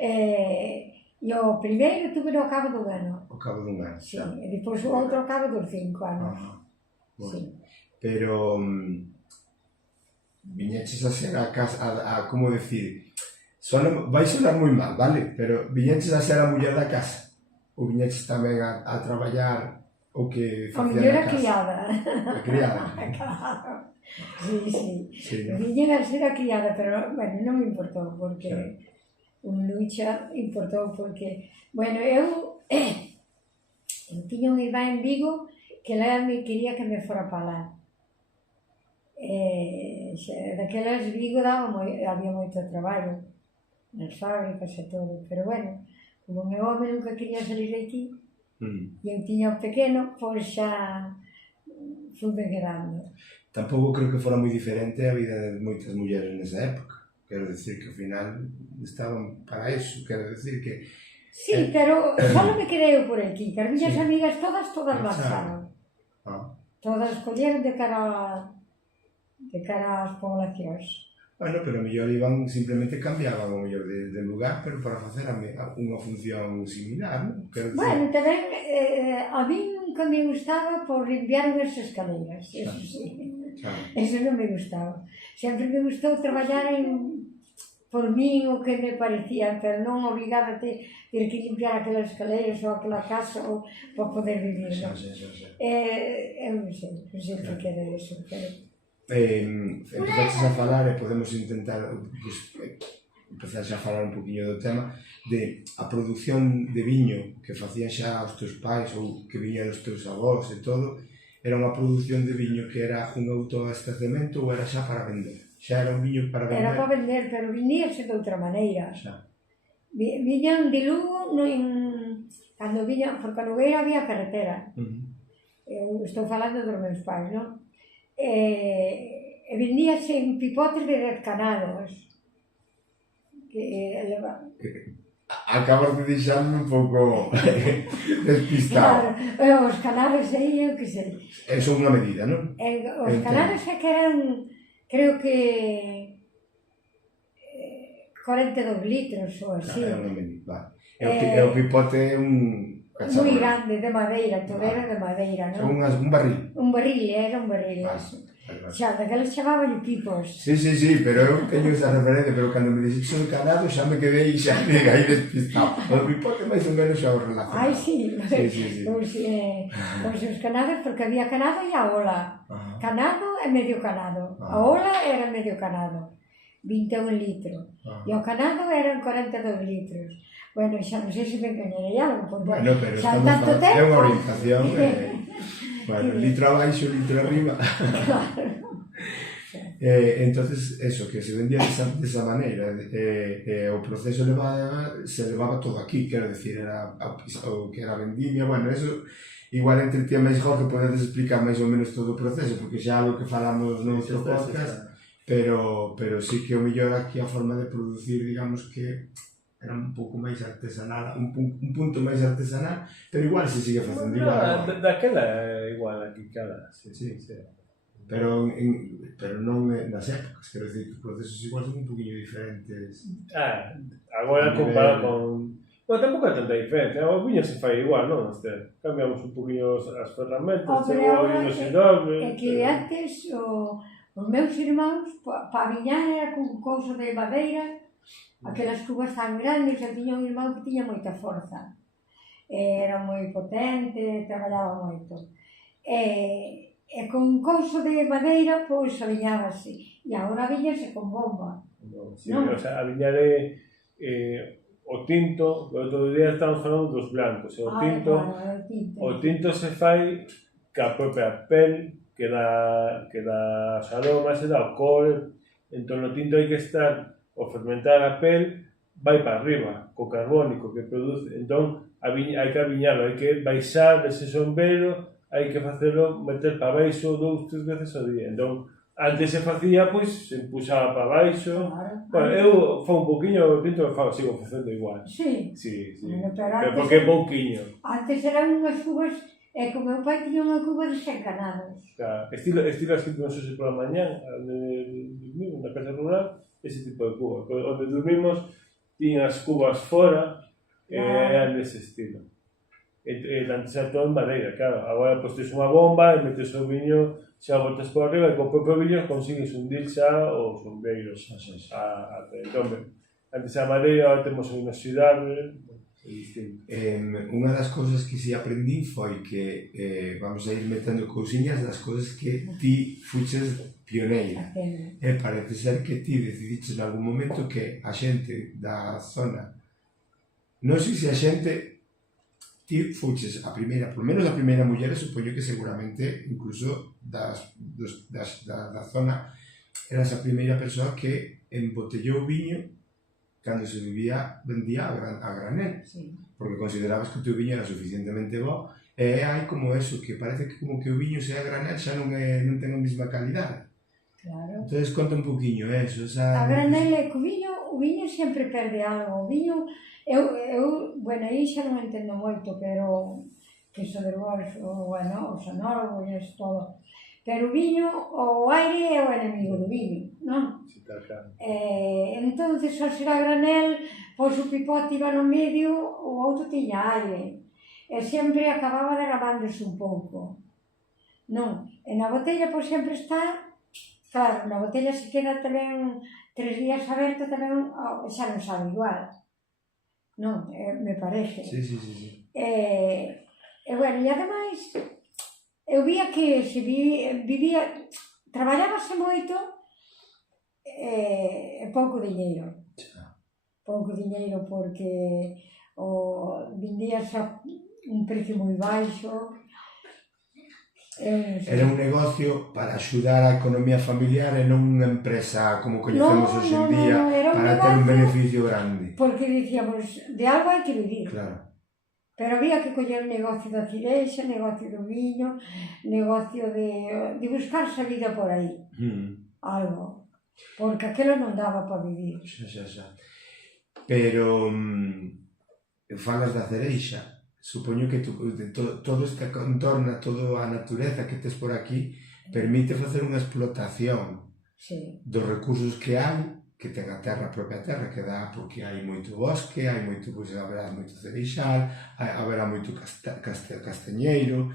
e o primeiro tuve no cabo dun ano. Ao cabo dun ano, xa. E depois o outro ao cabo dos 5 anos. Pero viñeches a ser a casa, como decir, vai sonar moi mal, vale? Pero viñeches a ser a muller da casa? Ou viñeches tamén a traballar o que facía na casa? A criada. A criada? Claro. Sí. Viñen a ser a criada, pero, bueno, non me importou, porque un lucha importou, porque, bueno, eu tiña un irmán en Vigo que ela me quería que me fora para lá. Daquelas Vigo había moito traballo nas fábricas e todo, pero bueno, como o meu home nunca quería salir de aquí e eu tiña o pequeno, pois xa fui quedando. Tampouco creo que fora moi diferente a vida de moitas mulleres nesa época, quero decir que ao final estaban para eso, quero decir que... Sí, pero só me quedei eu por aquí, que as miñas amigas todas marcharon. Todas colleron de cara ás poblacións. Bueno, pero mellor iban, simplemente cambiaban o mellor de lugar, pero para facer unha función similar, non? Bueno, tamén, a min nunca me gustaba por limpiar as escaleras, eso sí. Eso non me gustaba. Sempre me gustou traballar por mí o que me parecía, pero non obrigar a ter que limpiar aquelas escaleras ou aquela casa ou para poder vivir, non? Eu non sei por que era eso, pero... Empezaste a falar e podemos intentar empezaste a falar un poquinho do tema de a produción de viño que facían xa os teus pais ou que viña dos teus avós e todo. Era unha produción de viño que era un autoabastecemento ou era xa para vender? Xa era un viño para vender? Era para vender, pero viñíase de outra maneira. Viñan de Lugo, cando viñan, porque a Nogueira había carretera. Eu estou falando dos meus pais, non? E viñíase en pipotes de descanados. Acabas de deixarme un pouco despistado. Claro, os canales aí, eu que sei. Eso é unha medida, non? Os canales é que eran, creo que 42 litros ou así. É unha medida, vale. E o pipote é un cacharro. Moi grande, de madeira, todo era de madeira, non? Un barril. Un barril, era un barril, eso. Xa, daqueles chamaban pipos. Sí, pero eu teño esa referencia, pero cando me dixes o canado xa me quedei xa aí despistado. O pipote máis ou menos xa o relacionado. Ai, sí. Pois os canados, porque había canado e a ola. Canado e medio canado. A ola era medio canado, 21 litros. E o canado eran 42 litros. Bueno, xa non sei se me engañarei algo, porque xa tanto tempo... É unha orientación... Bueno, litro abaixo, litro arriba. Entonces, eso, que se vendía desa maneira, o proceso se levaba todo aquí, quero decir, era o que era a vendimia, bueno, eso igual entre ti e máis Jorge podedes explicar máis ou menos todo o proceso, porque xa é algo que falamos no outro podcast, pero sí que o mellor aquí a forma de producir, digamos que era un pouco máis artesanal, un punto máis artesanal, pero igual se sigue facendo igual. Daquela é igual aquí cada, sí. Pero non nas épocas, quero dicir, os procesos igual son un poquinho diferentes. Agora comparado con... Bueno, tampouco é tanta diferencia, o viño se fai igual, non? Cambiamos un poquinho as ferramentas, chegou o viño sin doble... É que antes os meus irmáns, para viñar era con cousa de madeira, aquelas cubas tan grandes, eu tiña un irmán que tiña moita forza. Era moi potente, traballaba moito. E con couso de madeira, pois aviñábase. E agora aviñase con bomba. Sí, o sea, aviñar o tinto, o outro día estamos falando dos blancos. O tinto se fai ca propia pel, que dá as aromas, e dá o col. Entón, o tinto hai que estar... o fermentar a pel vai para arriba, co carbónico que produce. Entón, hai que aviñalo, hai que baixar ese sombero, hai que facelo, meter para baixo 2-3 veces ao día. Entón, antes se facía, pois, se puxaba para baixo. Bueno, eu foi un poquinho, o tinto sigo facendo igual. Sí. Pero porque é pouquiño. Antes eran unhas cubas, e como meu pai tiña unha cuba de canados. Estilo así que non sei se por a mañá, na casa rural, ese tipo de cuba. Onde dormimos, tiñan as cubas fora, eran dese estilo. Antes era todo en madeira, claro. Agora, pois, tens unha bomba e metes o viño, xa o botas por arriba, e con o propio viño consigues hundir xa o sombreiro. Entón, antes a madeira, agora temos a inoxidable, é distinto. Unha das cousas que si aprendí foi que vamos a ir metendo cousiñas das cousas que ti fuches pioneira. E parece ser que ti decidiches en algún momento que a xente da zona, non sei se a xente, ti fuches a primeira, por menos a primeira muller, supoño que seguramente incluso da zona eras a primeira persoa que embotellou viño cando se vendía a granel, porque considerabas que o teu viño era suficientemente bo, e hai como eso, que parece que como que o viño sea granel xa non ten a mesma calidade. Claro. Entonces conta un poquinho eso. A granel é que o viño sempre perde algo. O viño, bueno, aí xa non entendo moito, pero que iso de os anólogos e isto todo. Pero o viño, o aire é o enemigo do viño, non? Entonces, ao ser a granel, pois o pipote iba no medio, o outro tiña aire. e sempre acababa derramándose un pouco. Non, e na botella, pois, sempre está, claro, na botella se queda tamén 3 días aberto tamén, xa non sabe igual. Non, me parece. Sí. E, bueno, e ademais, eu vía que se vivía, traballábase moito e pouco diñeiro. Pouco diñeiro porque vendíase a un precio moi baixo. Era un negocio para axudar a economía familiar e non unha empresa como coñecemos hoxe en día para ter un beneficio grande. Porque dicíamos, de algo hai que vivir. Claro. Pero había que coller negocio da cireixa, negocio do viño, negocio de buscar salida por aí. Algo. Porque aquilo non daba para vivir. Xa. Pero falas da cereixa. Supoño que todo este contorno, toda a natureza que tes por aquí permite facer unha explotación dos recursos que hai, que ten a terra, a propia terra, que dá porque hai moito bosque, hai moito, pois haberá moito cereixal, haberá moito castañeiro,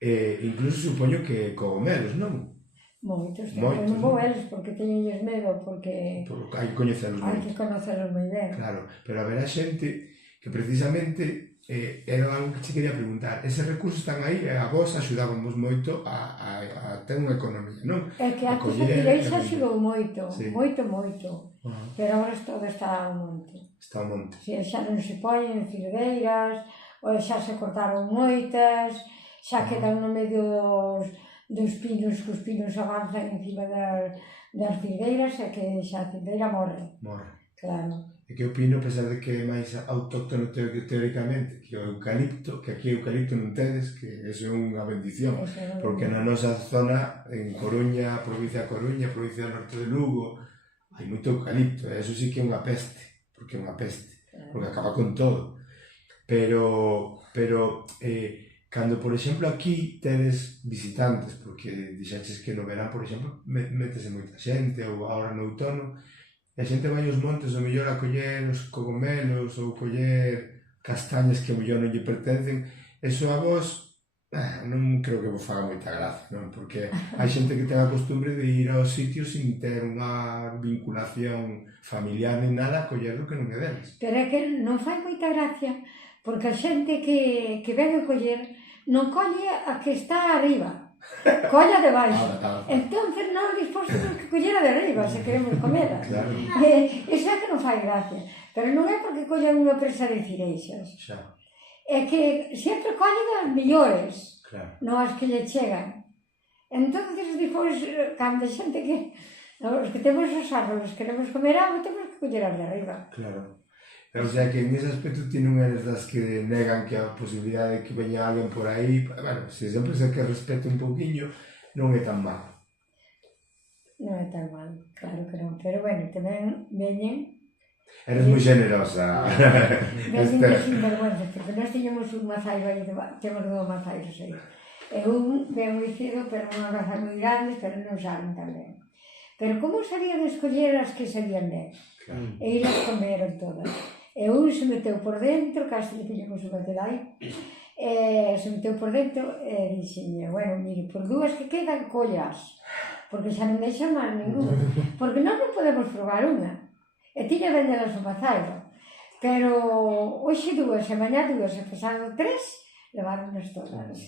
incluso supoño que cogomelos, non? Moitos, non vou eles porque teñenlles medo, porque hai que coñecelos moito. Hai que conocelos moi ben. Claro, pero haberá xente que precisamente era algo que che quería preguntar. Eses recursos están aí e a vos axudábamos moito a ter unha economía, non? É que antes a cireixa axudou moito, moito. Pero agora todo está ao monte. Está ao monte. Xa non se poñen filgueiras, ou xa se cortaron moitas, xa quedan no medio dos pinos, que os pinos avanzan encima das filgueiras e que xa a filgueira morre. Claro. E que o pino, a pesar de que é máis autóctono teóricamente que o eucalipto, que aquí eucalipto non tedes, que eso é unha bendición, porque na nosa zona, en Coruña, provincia de Coruña, provincia do norte de Lugo, hai moito eucalipto, e eso sí que é unha peste, porque acaba con todo. Pero cando, por exemplo, aquí tedes visitantes, porque dixaches que no verán, por exemplo, métese moita xente, ou agora no outono, e a xente vai aos montes o mellor a coller os cogomelos ou coller castañas que o mellor non lle pertencen. Eso a vos non creo que vos faga moita gracia, non? Porque hai xente que ten a costumbre de ir aos sitios sin ter unha vinculación familiar ni nada a coller o que non é deles. Pero é que non fai moita gracia, porque a xente que ven a coller non colle a que está arriba, colle a de baixo. Entonces nós disposto que coller a de arriba se queremos comela. Iso é que non fai gracia. Pero non é porque collen unha presa de cireixas. É que sempre colle das millores, non as que lle chegan. Entonces, depois, cando a xente que... Os que temos os árboles queremos comer algo, temos que coller as de arriba. Claro. O sea que en ese aspecto ti non eres das que negan que a posibilidade de que veña alguén por aí, bueno, se sempre se que respete un pouquiño, non é tan mal. Non é tan mal, claro que non, pero bueno, tamén veñen... Eres moi generosa. Veñen de sinvergüenzas, porque nós tiñamos un mazairo aí, temos 2 mazairos aí. E un ven moi cedo, pero unha raza moi grande, pero non saben tamén. Pero como sabían escoller as que sabían ben? E ilas comeron todas. E un se meteu por dentro, casi le pillamos o batelai, se meteu por dentro e dixenlle, bueno, mire, por 2 que quedan, collas, porque xa non deixan máis ningún, porque nós non podemos probar unha. E tiña vendelas o mazairo. Pero hoxe 2, e mañá 2, e pasado 3, levaronlas todas.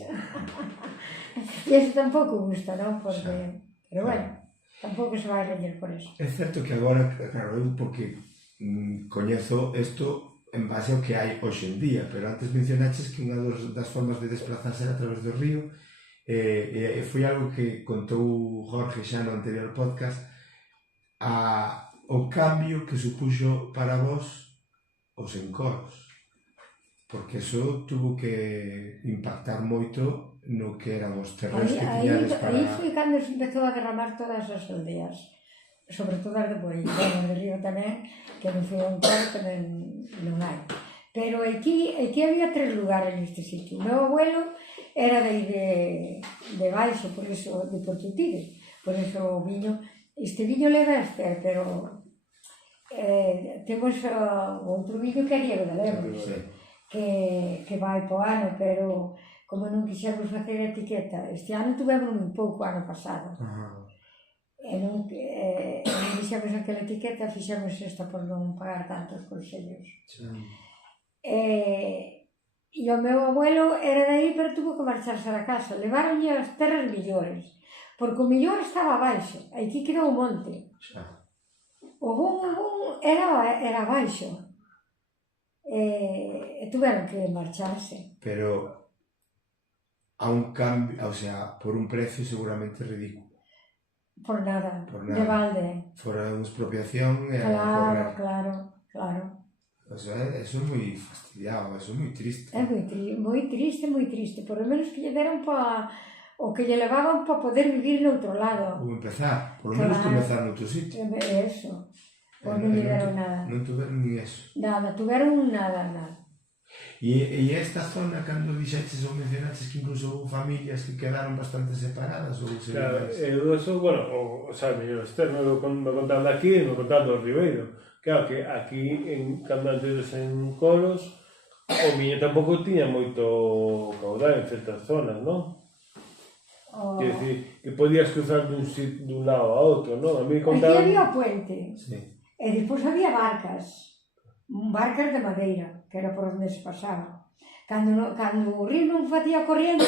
E iso tampouco gusta, non? Porque, pero bueno, tampouco se vai reñer por eso. É certo que agora, claro, eu porque coñezo isto en base ao que hai hoxe en día, pero antes mencionaches que unha das formas de desplazarse era a través do río, e foi algo que contou Jorge xa no anterior podcast, o cambio que supuxo para vos os encoros, porque eso tuvo que impactar moito no que eran os terrenos que tiñades para... Aí foi cando se empezou a derramar todas as aldeas, sobre todo as de Boí, bueno, de Río tamén, que non foi un coro que non hai. Pero aquí había 3 lugares neste sitio. O meu abuelo era de baixo, por iso, de Portutires, por iso o viño, este viño leva este, pero temos outro viño que é Diego de Lemos. que vai po ano, pero como non quixemos facer etiqueta, este ano tuvemos un pouco ano pasado. E non fixemos aquela etiqueta, fixemos esta por non pagar tantos consellos. E o meu abuelo era de aí, pero tuvo que marcharse da casa. Levaronlle as terras millores, porque o millor estaba abaixo, aquí quedou o monte. O bom era abaixo. E tuveron que marcharse. Pero a un cambio, o sea, por un precio seguramente ridículo. Por nada, de balde. Fora unha expropiación e Claro. O sea, eso é moi fastidiado, eso é moi triste. É moi triste. Por lo menos que lle deron o que lle levaban para poder vivir no outro lado. Ou empezar, por lo menos comezar no outro sitio. Eso. Pois non lle deron nada. Non tuveron ni eso. Nada, tuveron nada. E esta zona, cando dixeches ou mencionaches que incluso houve familias que quedaron bastante separadas ou se... Claro, eso, bueno, o sea, mellor externo, me contando aquí e me contando o Ribeiro. Claro que aquí, cando antes en Coros, o miño tampouco tiña moito caudal en certas zonas, non? Quer dicir, que podías cruzar dun lado a outro, non? A mí contaban... Aquí había o puente, e depois había barcas de madeira, que era por onde se pasaba. Cando o río non facía corriente,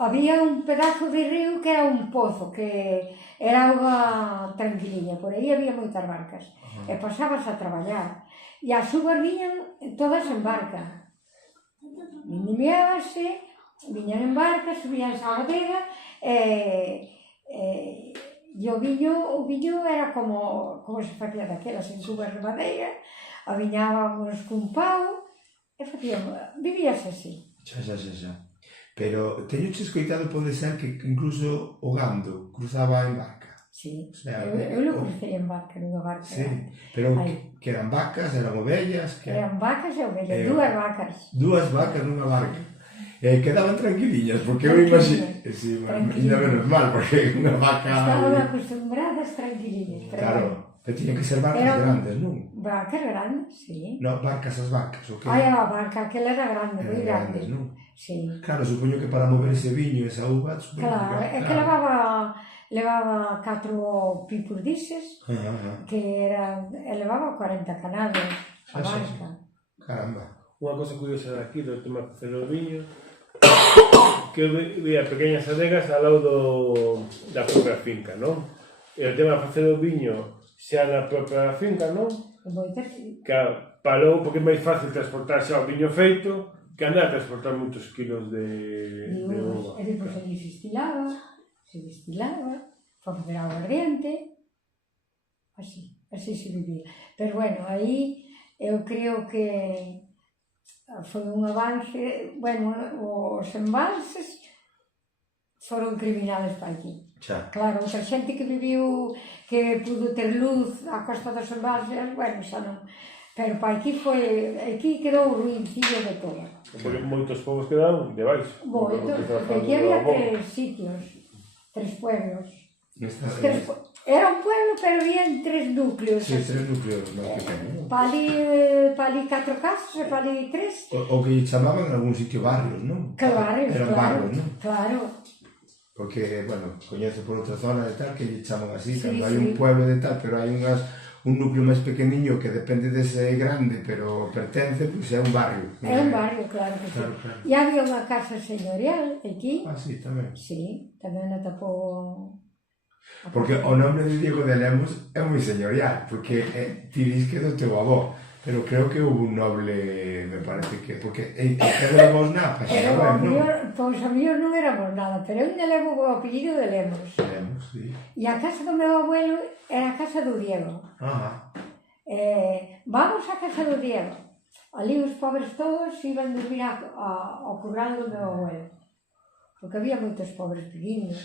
había un pedazo de río que era un pozo, que era auga tranquiliña, por aí había moitas barcas, e pasabas a traballar, e as uvas viñan todas en barca. Viñan en barca, subían a bodega, e o viño era como se facía daquelas en cubas de madeira, aviñábamos cun pau, e vivíase así. Xa. Pero teño escoitado pode ser que incluso o gando cruzaba en barca. Sí, eu lo crucei en barca, nunha barca. Sí, pero que eran vacas, eran ovellas... Eran vacas e ovellas, dúas vacas nunha barca. Quedaban tranquiliñas, porque eu imagino... Sí, ainda menos mal, porque unha vaca... Estaban acostumbradas tranquiliñas. Claro, pero tiñen que ser vacas grandes, non? Vacas grandes, sí. No, vacas as vacas, o que? A vaca, aquela era grande, moi grande. Non? Sí. Claro, supoño que para mover ese viño, esa uva... Claro, é que levaba 4 pipos dices, que levaba 40 canados a barca. Caramba. Unha cosa curiosa daqui, do tema de facer o viño, que eu veía pequenas adegas ao lado da propia finca, non? E o tema de facer o viño xa na propia finca, non? Claro, parou porque é máis fácil transportar xa o viño feito que andar a transportar moitos kilos de uva. E depois ali se destilaba, para facer aguardiente, así se vivía. Pero bueno, aí eu creo que foi un avance, bueno, os embalses foron criminales para aquí. Claro, outra xente que viviu, que pudo ter luz á costa dos embalses, bueno, xa non. Pero para aquí quedou o ruincillo de todo. Porque moitos povos quedaron debaixo. Moitos, porque aquí había 3 sitios, 3 pueblos. Era un pueblo, pero había 3 núcleos. Sí, 3 núcleos, máis pequenos. Para ali 4 casas e para ali 3. O que chamaban en algún sitio barrios, non? Eran barrios, non? Claro. Porque, bueno, coñezo por outra zona de tal que lle chaman así, cando hai un pueblo de tal, pero hai un núcleo máis pequeniño que depende dese grande, pero pertence, pois é un barrio. É un barrio, claro que sí. E había unha casa señorial aquí. Ah, sí, tamén. Sí, tamén a tapou... Porque o nome de Diego de Lemos é moi señorial, porque ti dis que do teu avó, pero creo que houve un noble, me parece que, porque que éramos nada, pois a mellor non éramos nada, pero eu ainda levo o apellido de Lemos. Lemos, sí. E a casa do meu abuelo era a casa do Diego. Vamos á casa do Diego. Ali os pobres todos iban dormir ao curral do meu abuelo, porque había moitos pobres pequenos.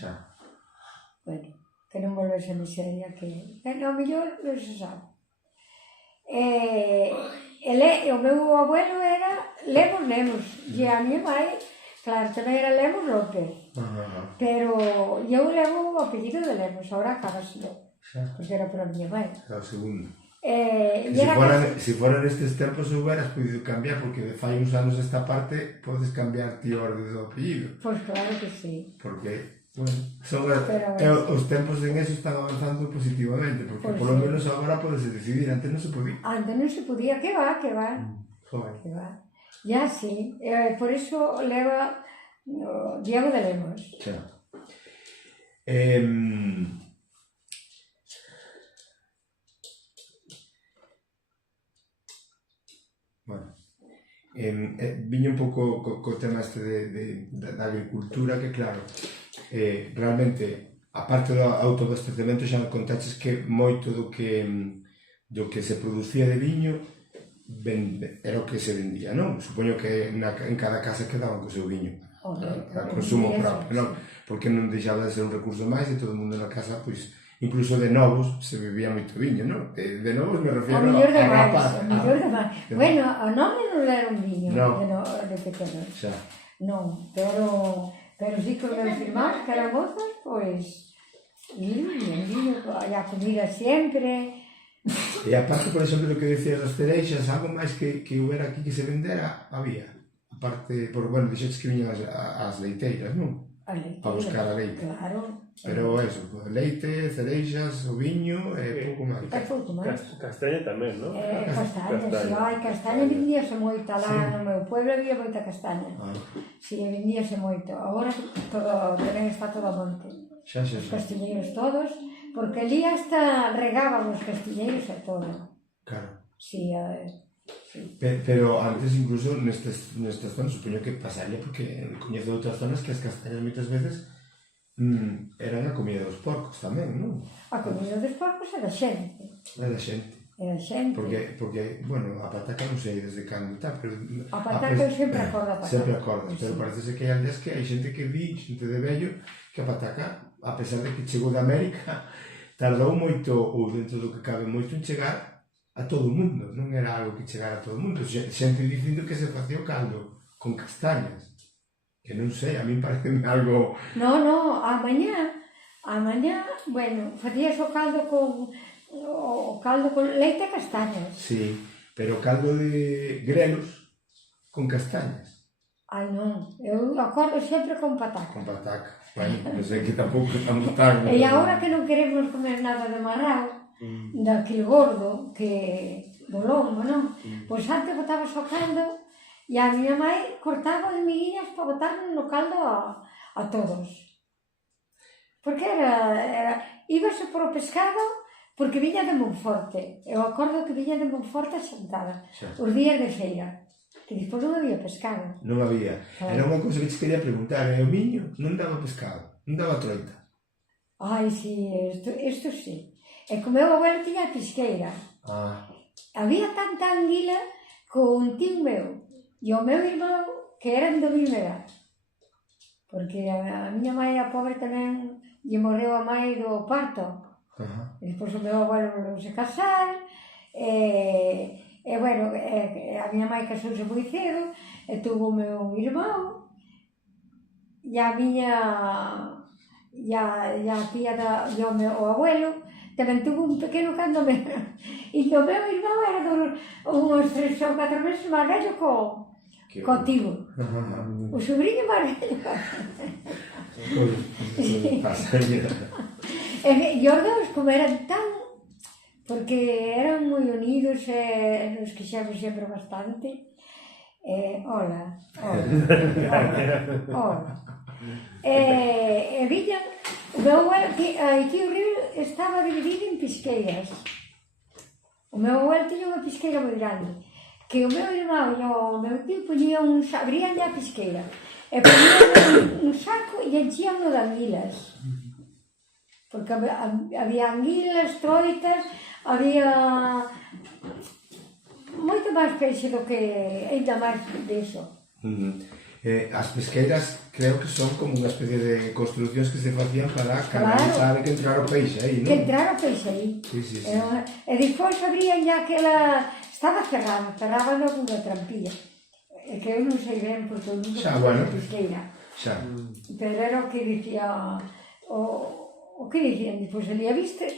Bueno, que non volvese a miseria, que no mellor non se sabe. O meu abuelo era Lemos, e a minha mãe, claro, tamén era Lemos López, pero eu levo o apellido de Lemos, agora acabaselo, porque era por a minha mãe. Era o segundo. Se fora nestes tempos houberas podido cambiar, porque de fai uns anos esta parte podes cambiar ti o orde do apellido. Pois claro que sí. Porque, os tempos en eso están avanzando positivamente, porque por lo menos agora podes decidir, antes non se podía. Antes non se podía, que va. Ya sí, por iso leva Diego de Lemos. Xa. Bueno, viña un pouco co tema este da agricultura, que claro, realmente, aparte do autoabastecemento, xa me contaches que moito do que se producía de viño era o que se vendía, non? Supoño que en cada casa quedaban co seu viño para consumo propio, non? Porque non deixaba de ser un recurso máis e todo o mundo na casa, pois, incluso de novos se bebía moito viño, non? De novos me refiero a rapaz. Bueno, o nome non era un viño de pequenos. Non, pero sí que os meus irmáns, que eran mozos, pois, viño, a comida sempre. E aparte, por exemplo, do que decías das cereixas, algo máis que houbera aquí que se vendera, había. Aparte, bueno, dixetes que viñan as leiteiras, non? Para buscar a leite. Claro. Pero eso, leite, cereixas, o viño e pouco máis. Castaña tamén, non? Castaña vendíase moito lá no meu pueblo, había moita castaña. Si, vendíase moito. Agora tamén está todo a monte. Os castiñeiros todos, porque ali hasta regaban os castiñeiros e todo. Claro. Si, Pero antes, incluso, nestas zonas, supoño que pasaría, porque coñezo outras zonas que as castañas moitas veces eran a comida dos porcos tamén, non? A comida dos porcos é da xente. É da xente. Porque, bueno, a pataca non sei desde cando está, pero... A pataca eu sempre acordo a pataca. Sempre acordas, pero parece que hai aldeas que hai xente que di, xente de vello, que a pataca, a pesar de que chegou de América, tardou moito, ou dentro do que cabe moito, en chegar a todo o mundo. Non era algo que chegara a todo o mundo. Xente dicindo que se facía o caldo con castañas. Que non sei, a mí parece algo... No, a mañá, bueno, facías o caldo con leite e castañas. Sí, pero caldo de grelos con castañas. Ai, non, eu acordo sempre con pataca. Con pataca, bueno, non sei que tampouco estamos tan... E agora que non queremos comer nada de marrao, daquele gordo, do lombo, non? Pois antes botabas o caldo e a miña mãe cortaba as miguinhas para botar no caldo a todos. Porque íbase por o pescado, porque viña de Monforte. Eu acordo que viña de Monforte sentada, os días de feira, que despois non había pescado. Non había. Era unha cousa que te quería preguntar, o miño non daba pescado, non daba troita. Ai, sí, isto sí. E que o meu abuelo tiña pisqueira. Había tanta anguila con un tío meu e o meu irmão que eran do Vilmega. Porque a miña mãe, a pobre, tamén lle morreu a mãe do parto. E depois o meu abuelo volveu se casar e bueno, a miña mãe casouse moi cedo e tuvo o meu irmão e a miña e a tía e o meu abuelo tamén tuvo un pequeno cando meu. E o meu irmão era uns 3 ou 4 meses máis vello co tío. O sobrinho máis vello. E os dous, como eran tan... Porque eran moi unidos e nos quixemos sempre bastante. Hola. E viñan... O meu abuelo, aquí o río estaba dividido en pisqueiras. O meu abuelo tiña unha pisqueira moi grande, que o meu irmão e o meu tío abrían a pisqueira, e ponían un saco e enchían-no de anguilas. Porque había anguilas, troitas, había moito máis peixe do que, ainda máis diso. As pesqueiras creo que son como unha especie de construccións que se facían para canalizar que entrara o peixe aí, non? Que entrara o peixe aí. Sí. E despois abrían ya aquela... Estaba cerraban unha trampilla. E que eu non sei ben, porque eu nunca fui a pesqueira. Pero era o que dicía... O que dicían despois ali, abriste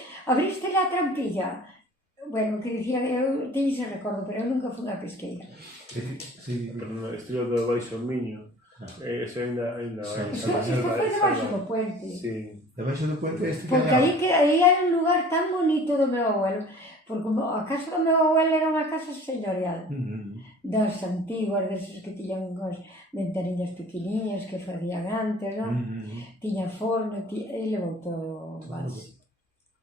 a trampilla, bueno, que dicía, eu teño ese recordo, pero eu nunca fui a pesqueira. Sí, pero no estilo do Baixo Miño. Eso ainda vai. Eso foi debaixo do puente. Sí. Debaixo do puente este Porque aí hai un lugar tan bonito do meu abuelo, porque a casa do meu abuelo era unha casa señorial, das antiguas, desas que tiñan unhas ventarillas pequeniñas que facían antes, non? Tiña forno, e levou todo baixo.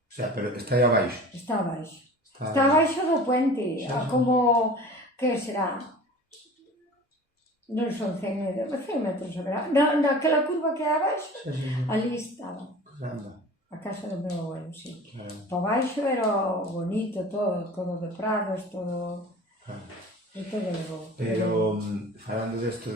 O sea, pero está aí abaixo. Está abaixo. Está abaixo do puente, como, que será? Non son 100 metros, habrá. Naquela curva que hai abaixo, ali estaba. A casa do meu abuelo, sí. Para baixo era bonito todo de prados, todo... E todo levou. Pero, falando desto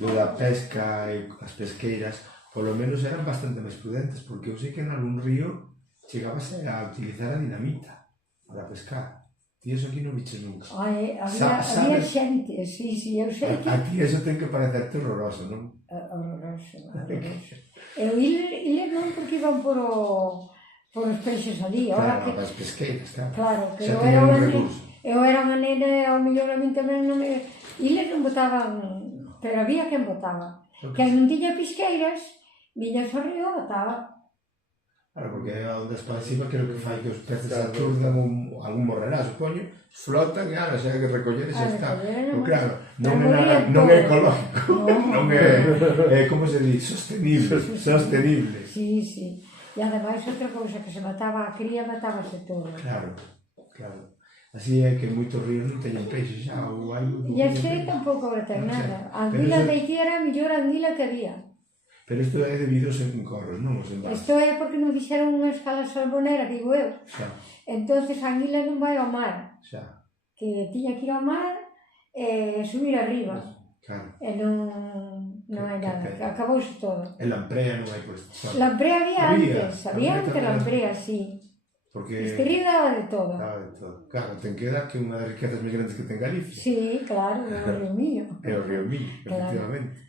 da pesca e as pesqueiras, polo menos eran bastante máis prudentes, porque eu sei que en algún río chegabase a utilizar a dinamita para pescar. Ti eso aquí non viches nunca. Había xente, sí, eu sei que... Aquí eso ten que parecerte horroroso, non? Horroroso. E o Iles non, porque iban por os peixes ali. Claro, as pesqueiras, claro. Claro, que eu era unha nena e ao millón a min tamén non me... Iles non botaban, pero había quen botaba. Quen non tiña pesqueiras, viñas ao río, botaba. Claro, porque onde expansiva creo que fai que os peces se aturdan, algún morrerá, supoño, flotan e ahora xa hai que recoller e xa está. Pero claro, non é ecológico, non é, como se di, sostenible. Sí. E ademais outra cousa, que se mataba a cría, matábase todo. Claro. Así é que moitos ríos non teñen peixe xa, ou hai... E este tampouco ten nada. A anguila de aquí era a mellor anguila que había. Pero isto é debido aos encorros, non? Isto é porque non fixeron unha escala salmonera, digo eu. Entonces a anguila non vai ao mar. Que tiña que ir ao mar e subir arriba. E non hai nada. Acabouse todo. E lamprea non hai por esta zona. Lamprea había antes lamprea, sí. Este río daba de todo. Claro, ten que dar que é unha das riquezas máis grandes que ten Galicia. Sí, claro, é o río Miño. É o río Miño, efectivamente.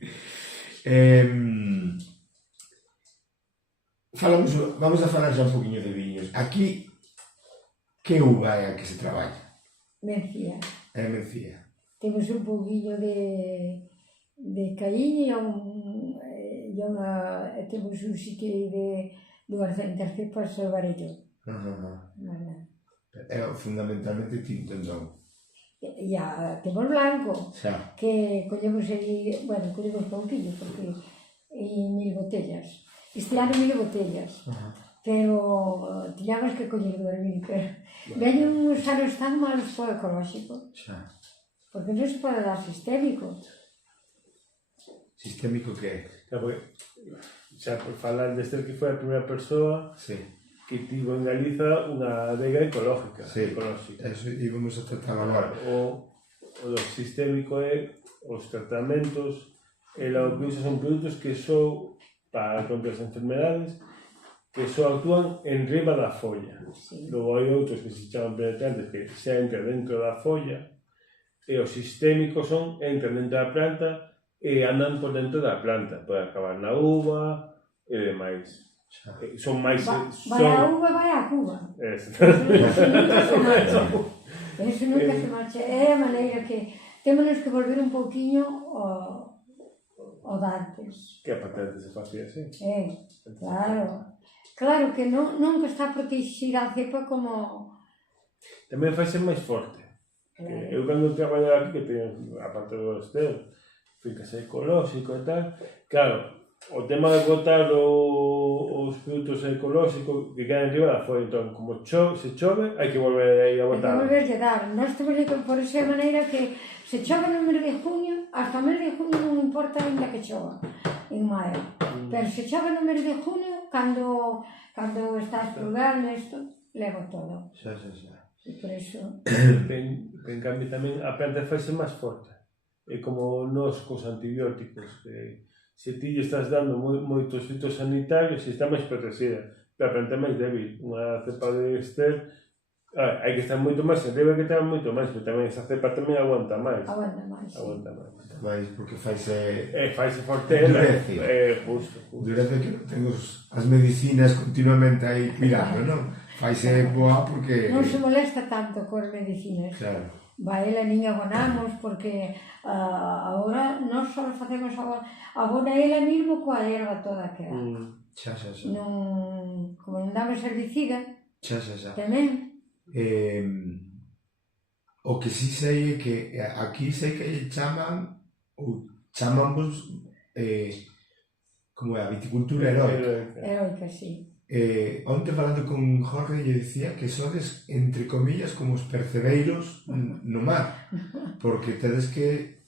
Vamos a falar xa un poquinho de viños. Aquí, que uva é a que se traballa? Mencía. É mencía. Temos un poquinho de caíña e temos un sitio de 200 cepas de varello. É fundamentalmente tinto, entón. Temos blanco, que collemos aí, collemos pouquinho, porque hai 1000 botellas. Este ano 1000 botellas, pero tiñamos que coller 2000, pero veñen uns anos tan malos para o ecolóxico, porque non se pode dar sistémico. Sistémico que é? Xa por falar deste que foi a primeira persoa que tivo en Galiza unha adega ecológica. Eso íbamos a tratar agora. O sistémico é os tratamentos e o que usa son produtos que só para contra as enfermedades que só actúan en riba da folla. Logo hai outros que se chaman penetrantes que xa entra dentro da folla e os sistémicos entran dentro da planta e andan por dentro da planta. Pode acabar na uva e demais. Son máis... Vai a uva, vai a Cuba. Eso nunca se marcha. É a maneira que temos que volver un pouquiño ao dantes. Que a patente se facía así. Claro. Claro que nunca está protegida a cepa como... Tamén fai ser máis forte. Eu cando traballaba aquí, que teño, aparte do Estel, fincas ecolóxico e tal, claro, o tema de botar os produtos ecolóxicos que quedan arriba da folla, entón, como se chove, hai que volver aí a botar. Hai que volver a dar. Nós temos por esa maneira que se chove no mes de junio, hasta o mes de junio non importa ainda que chova, en maio. Pero se chove no mes de junio, cando estás plugando isto, levo todo. E por iso... En cambio tamén a planta faise máis forte. É como nos cos antibióticos, se ti lle estás dando moitos fitosanitarios, está máis protegida, pero a planta é máis débil. Unha cepa de Ester, hai que estar moito máis, se debe que estar moito máis, pero tamén esa cepa tamén aguanta máis. Aguanta máis, sí. Mais porque faise forte, endurece. Justo. Endurece que non temos as medicinas continuamente aí cuidando, non? faise boa porque... Non se molesta tanto coas medicinas. Claro. Vai ela nin abonamos porque agora non só facemos abona ela mesmo coa erva toda que dá. Xa. Non, como non damos herbicida, Xa. tamén. O que si sei é que aquí sei que chaman ou chamanvos como é a viticultura heroica. Heroica, sí. Onte falando con Jorge lle dicía que sodes, entre comillas, como os percebeiros no mar, porque tedes que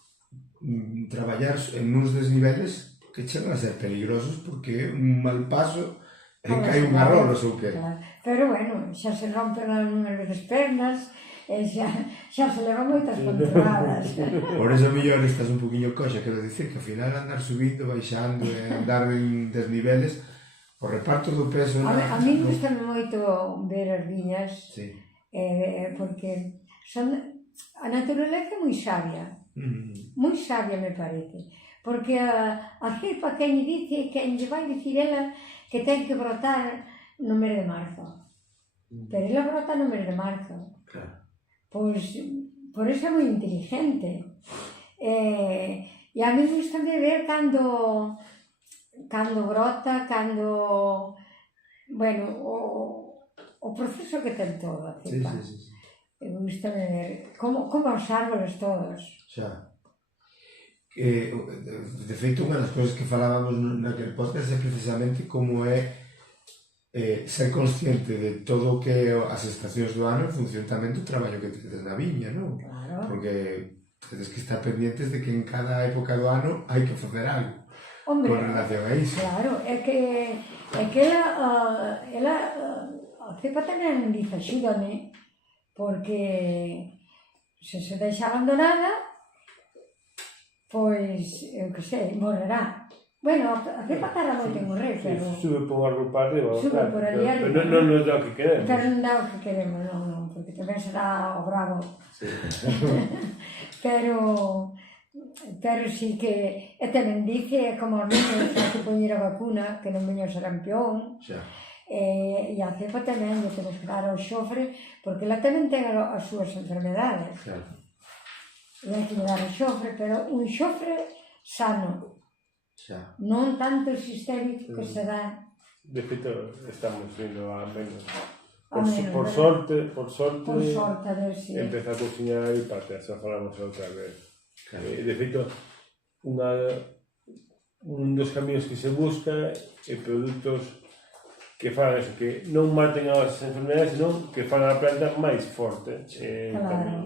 traballar en uns desniveles que chegan a ser peligrosos porque un mal paso e cae un arroz ou que. Claro. Pero bueno, xa se rompen as números das pernas e xa se levan moitas controladas. Por eso mellor estás un poquinho coxa, quero dicir que ao final andar subindo, baixando e andar en desniveles, o reparto do peso... A mí gustame moito ver as viñas, sí. Porque a naturaleza é moi sabia, moi sabia me parece, porque a cepa que lle dice, que lle vai dicir ela que ten que brotar no mes de marzo, pero ela brota no mes de marzo, Claro. Pois por eso é moi inteligente, e a mí gustame ver cando brota, bueno, o proceso que ten todo a cepa. Sí. Gústame ver como os árboles todos. Xa. De feito, unha das cousas que falábamos naquele podcast é precisamente como é ser consciente de todo o que é as estacións do ano en función tamén do traballo que tedes na viña, non? Claro. Porque tedes que estar pendientes de que en cada época do ano hai que facer algo. Hombre, con relación a iso. Claro, é que ela a cepa tamén dice axúdame, porque se deixa abandonada, pois, eu que sei, morrerá. Bueno, a cepa tarda moito en morrer, pero... Sube por unha rupa arriba, sube por ali arriba. Pero non dá o que queremos. Pero non dá o que queremos, non, porque tamén será o bravo. Sí. Pero sí que e tamén dice como os niños hai que poñer a vacuna que non veña o sarampión e a cepa tamén lle temos que dar ao xofre porque ela tamén ten as súas enfermedades e hai que dar ao xofre, pero un xofre sano, non tanto sistémico que se dá. De feito, estamos indo a menos. Por sorte, a ver si empeza a cociñar e parte, xa falamos outra vez. De feito, un dos camiños que se busca é produtos que fan eso, que non maten as enfermedades, senón que fan a planta máis forte. Claro.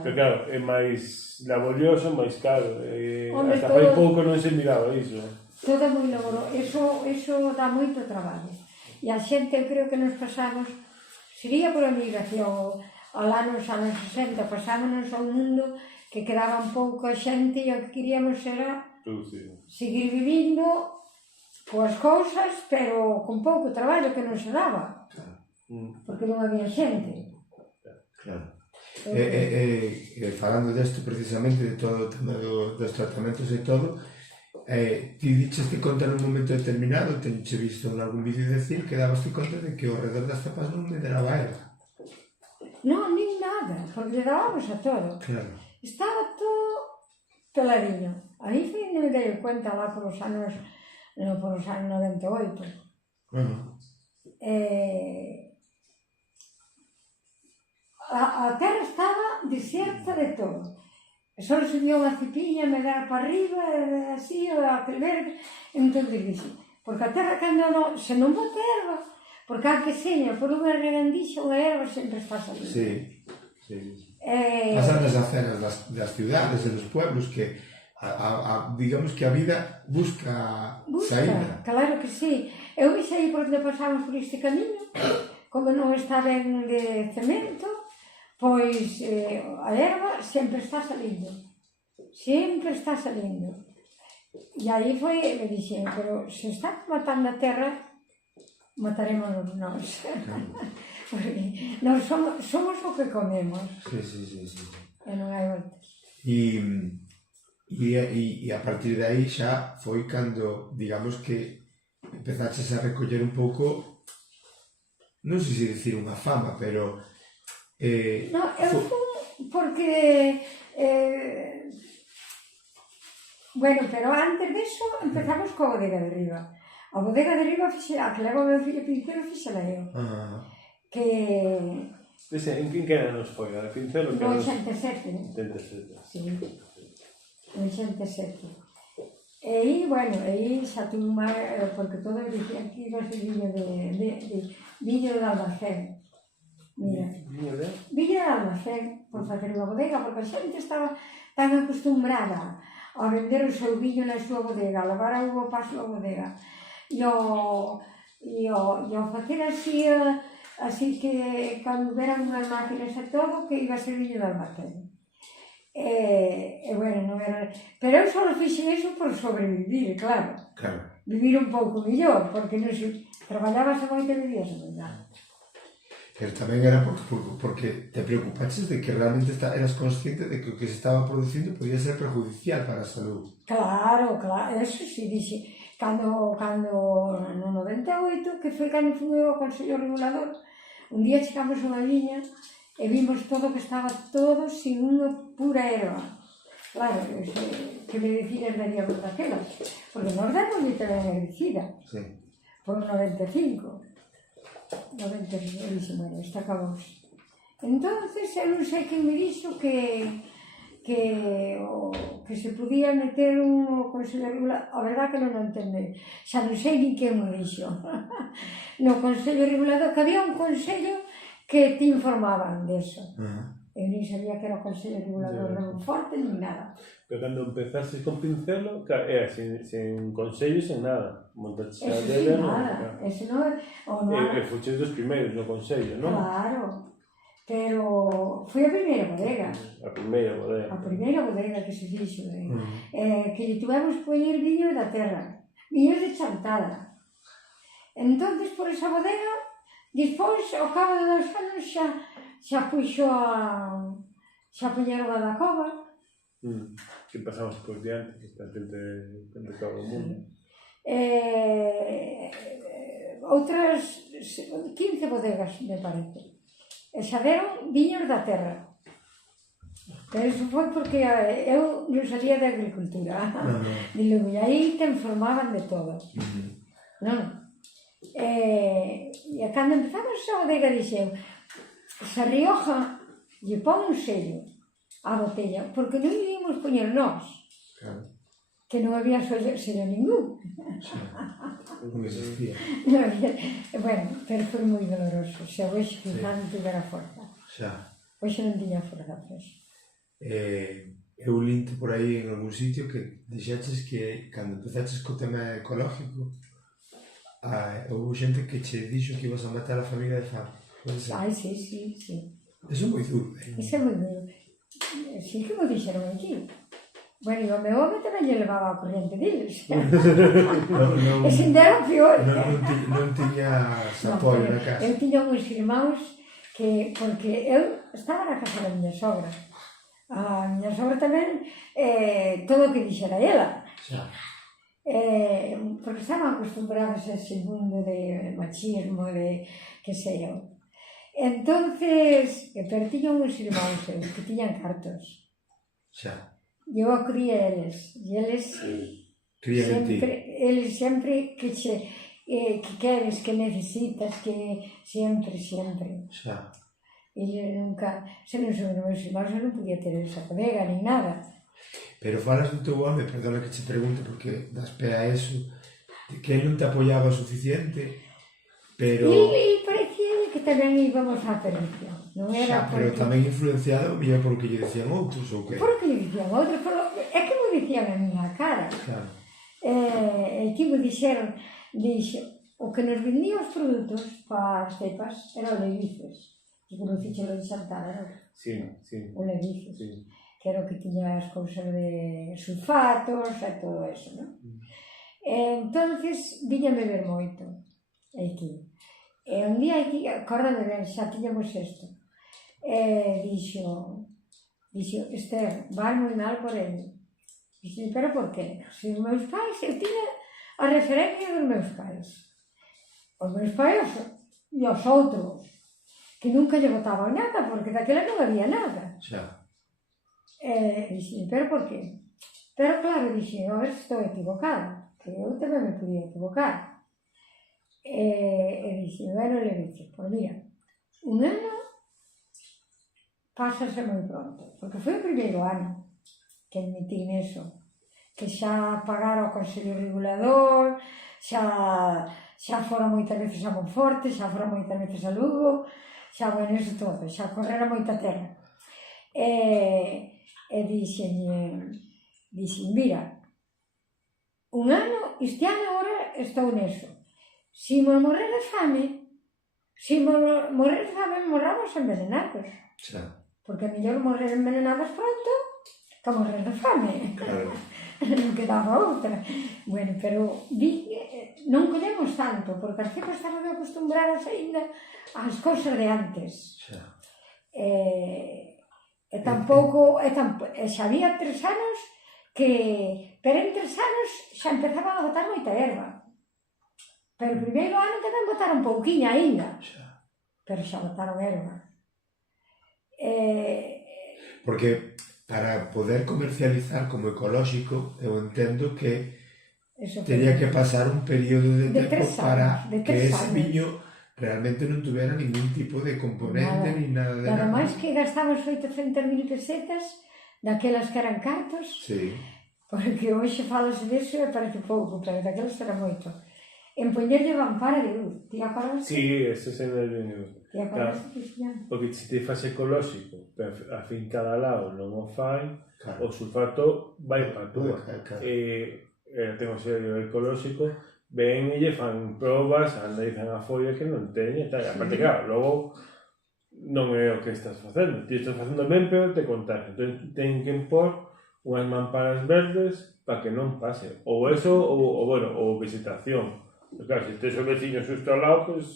Pero claro, é máis laborioso, máis caro. Hasta fai pouco non se miraba iso. Todo é moi laborioso, eso dá moito traballo. E a xente, eu creo que nos pasamos, sería por a migración, anos 60, pasámonos a un mundo que quedaba un pouco a xente e o que queríamos era seguir vivindo coas cousas, pero con pouco traballo que non se daba, porque non había xente. Claro. Falando desto precisamente, de todo o tema dos tratamentos e todo, ti diches que conta nun momento determinado, teñche visto en algún vídeo decir que dabas conta de que ao redor das tapas non me deraba erva. Non, nin nada, porque le dábamos a todo. Claro. Estaba todo peladiño. A mí foi me dei cuenta lá por os anos 98. A terra estaba desierta de todo. Só subía unha cipiña, me daba para arriba, así, aquel verde. Entón, dixi, porque a terra cando se non bota erva, porque a que seña por unha regandixa, unha erva sempre está salindo. Sí. Pasan nas aceras das ciudades e dos pueblos que digamos que a vida busca saída. Claro que sí. Eu vi aí por onde pasamos por este camiño, como non está ben de cemento, pois a erva sempre está salindo. Sempre está salindo. E aí foi, me dixen, pero se está matando a terra, mataremos nós. Porque nós somos o que comemos. Sí. E non hai voltas. E a partir de aí xa foi cando, digamos que empezaches a recoller un pouco non sei se dicir unha fama, pero... No, eu fui porque... Bueno, pero antes disso empezamos coa bodega de riba. A bodega de riba a que leva o meu fillo Pincelo fixela eu. Que... En que anos foi? A de Pincelo? No 87. 87. Sí, no 87. E aí, bueno, aí xa tuve máis, porque todos dicían que iba a ser viño de almacén. Mira, viño de almacén por facer unha bodega, porque a xente estaba tan acostumbrada a vender o seu viño na súa bodega, a levar a uva para a súa bodega. E ao facer así que cando veran unhas máquinas e todo, que iba a ser viño de almacén. Bueno, non era... Pero eu só fixen eso por sobrevivir, claro. Vivir un pouco mellor, porque non se... Traballábase moito e vivíase moi mal. Pero tamén era porque te preocupaches de que realmente eras consciente de que o que se estaba producindo podía ser perjudicial para a salud. Claro, eso sí, dixe. Cando no 98, que foi cando fui ao Consello Regulador, un día chegamos a unha viña e vimos todo que estaba todo sin unha pura erva. Claro, que medicinas daríamos daquelas, porque nos damos tamén herbicida. Sí. Por 95. 95, dixo, bueno, está acabamos. Entonces, eu non sei quen me dixo que se podía meter un Consello Regulador, a verdad que non o entendei, xa non sei nin quen me dixo. No Consello Regulador, que había un Consello que te informaban deso. Eu non sabía que era o Consello Regulador non forte nin nada. Pero cando empezaste con Pincelo, era sin consello, sin nada. Montaste a dele, nada. Eso non... E fuches dos primeiros no Consello, non? Claro. Pero foi a primeira bodega. A primeira bodega. A primeira bodega que se fixo. Que lle tuvemos poñer viños da terra. Viños de Chantada. Entonces, por esa bodega, despois, ao cabo de 2 anos, xa puxo xa poñeron a da Cova. Que pasamos por diante, que está xente de todo o mundo. Outras 15 bodegas, me parece. E xa deron viños da terra. Pero iso foi porque eu non salía de agricultura. E aí te informaban de todo. Non? E cando empezamos a bodega dixen, se Rioja lle pon un sello á botella, porque non íamos poñer nós. Que non había sello ningún. Non existía. Bueno, pero foi moi doloroso. Xa hoxe quizá non tivera forza. Hoxe non tiña forza para eso. Eu linto por aí en algún sitio que dixeches que cando empezaches co tema ecológico houve xente que che dixo que ibas a matar a familia de fame. Ai, sí. Eso é moi duro. Eso é moi duro. Sí que mo dixeron aquí. Bueno, e o meu home tamén lle levaba a corriente deles. E sin era pior. Non tiña apoio na casa. Eu tiña uns irmãos que, porque eu estaba na casa da miña sogra. A miña sogra tamén, todo o que dixera ela. Porque estaban acostumbrados a ese mundo de machismo, de que sei eu. Entonces, pero tiña uns irmãos que tiñan cartos. Eu acudía a eles, e eles sempre que queres, que necesitas, que sempre. Eles nunca, se non son os meus irmãos, eu non podía ter esa bodega, nin nada. Pero falas do teu home, perdona que te pregunte, porque das pé a eso, que ele non te apoiaba o suficiente, pero... E parecía que tamén íbamos á perdición. Pero tamén influenciado mira por o que lle decían outros, ou que? Por o que lle decían outros, é que me dicían a miña cara. E que me dixeron, o que nos vendía os produtos para as cepas era o Levices, que conocí lo de Chantada, non? Sí. O Levices, que era o que tiña as cousas de sulfatos e todo eso, non? Entonces, viñame ver moito aquí. E un día aquí, acórdame ben, xa tiñamos isto. Dixo, Esther, vai moi mal por ele. Dixo, pero por qué? Se os meus pais, eu tiña a referencia dos meus pais. Os meus pais E os outros, que nunca lle botaban nada, porque daquela non había nada. Xa. Dixen, pero por qué? Pero claro, dixen, a ver se estou equivocada, que eu tamén me podía equivocar. Dixen, bueno, le dixen, pois mira, un ano pásase moi pronto, porque foi o primeiro ano que admití neso, que xa pagara o Consello Regulador, xa fora moitas veces a Monforte, xa fora moitas veces a Lugo, xa bueno, eso todo, xa correra moita terra. Dixen, mira, un ano, este ano agora estou neso. Si morrer de fame, morramos envenenados. Xa. Porque é mellor morrer envenenados pronto que morrer de fame. Claro. Non quedaba outra. Bueno, pero non collemos tanto, porque as cepas estaban acostumbradas ainda ás cousas de antes. Xa. Tampouco, xa había 3 anos que, pero en 3 anos xa empezaban a botar moita erva. Pero o primeiro ano tamén botaron pouquiña ainda, pero xa botaron erva. Porque para poder comercializar como ecolóxico, eu entendo que tería que pasar un período de tempo para que ese viño realmente non tuvera ningún tipo de componente ni nada de nada. Ademais que gastamos 800.000 pesetas daquelas que eran cartos, porque hoxe falase disso e parece pouco, pero daquelas era moito. En poñerlle vampara de luz, ti acordas? Sí, ese é o viño. Ti acordas que xa? Porque se te faz ecolóxico, pero a fin cada lado non o fai, o sulfato vai para a túa. Ten o sello ecolóxico, ven e lle fan probas, analizan a folla que non teñe, tal. Aparte, claro, logo non é o que estás facendo. Ti estás facendo ben, pero te contagia. Entón, ten que impor unhas mamparas verdes para que non pase. Ou eso, ou vegetación. Pero claro, se tes o veciño xusto ao lado, pois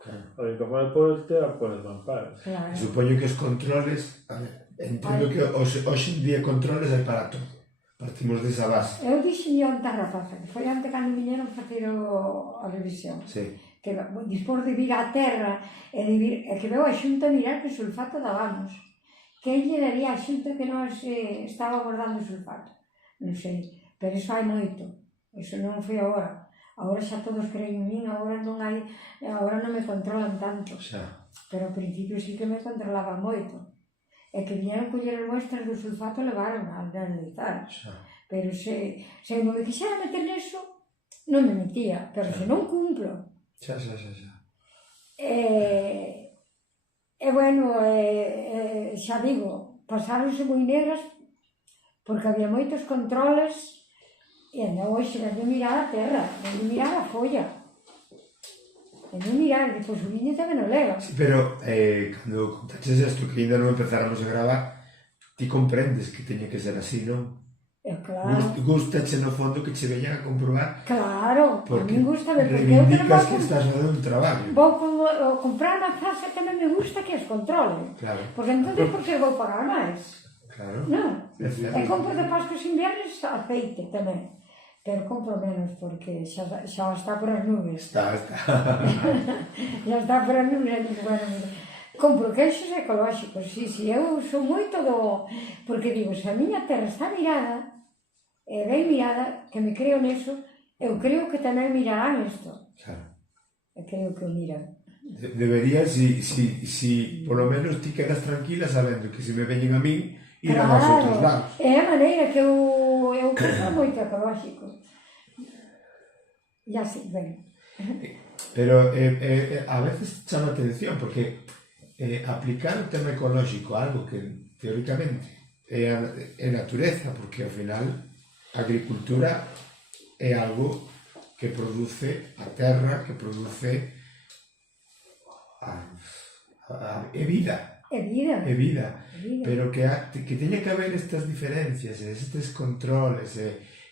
o que pode ponerte a por as mamparas. Supoño que os controles, entendo que hoxe en día controles hai para todo. Partimos desa base. Eu dixen onte a rapaza, que foi onte cando viñeron facer a revisión. Sí. Que dispor de vir á terra e que veu a xunta mirar que sulfato dábamos. Que lle daría a xunta que nós estábamos dando sulfato? Non sei, pero iso hai moito. Iso non foi agora. Agora xa todos creen en min, agora non me controlan tanto. Pero ao principio sí que me controlaban moito. E que viñeron coller as muestras do sulfato e levaron a analizar. Pero se non me quixera meter neso, non me metía. Pero se non cumplo. Xa. Bueno, xa digo, pasáronse moi negras porque había moitos controles e ainda hoxe ven de mirar a terra, ven de mirar a folla. E non mirar, depois o viño tamén o leva. Sí, pero cando contaches isto que ainda non empezáramos a gravar, ti comprendes que teña que ser así, non? Claro. Gustache no fondo que che veñan a comprobar. Claro, a mí gusta ver, porque reivindicas que estás facendo un traballo. Vou comprar na casa tamén me gusta que os controle. Claro. Porque entón, por que vou pagar máis? Claro. Non. E compro de pascos inviernos aceite tamén. Pero compro menos porque xa está por as nubes. Está. Xa está por as nubes. Bueno, compro queixos ecolóxicos, sí, eu sou moito do... Porque digo, se a miña terra está mirada, ben mirada, que me creo neso, eu creo que tamén mirarán isto. Claro. Eu creo que o miran. Debería, si por lo menos ti quedas tranquila sabendo que se me veñen a min, irán aos outros lados. É a maneira que eu compro moito ecolóxico. E así, ben. Pero a veces chama atención, porque aplicar o tema ecolóxico a algo que teóricamente é natureza, porque ao final a agricultura é algo que produce a terra, que produce é vida. É vida. Pero que teña que haber estas diferencias, estes controles,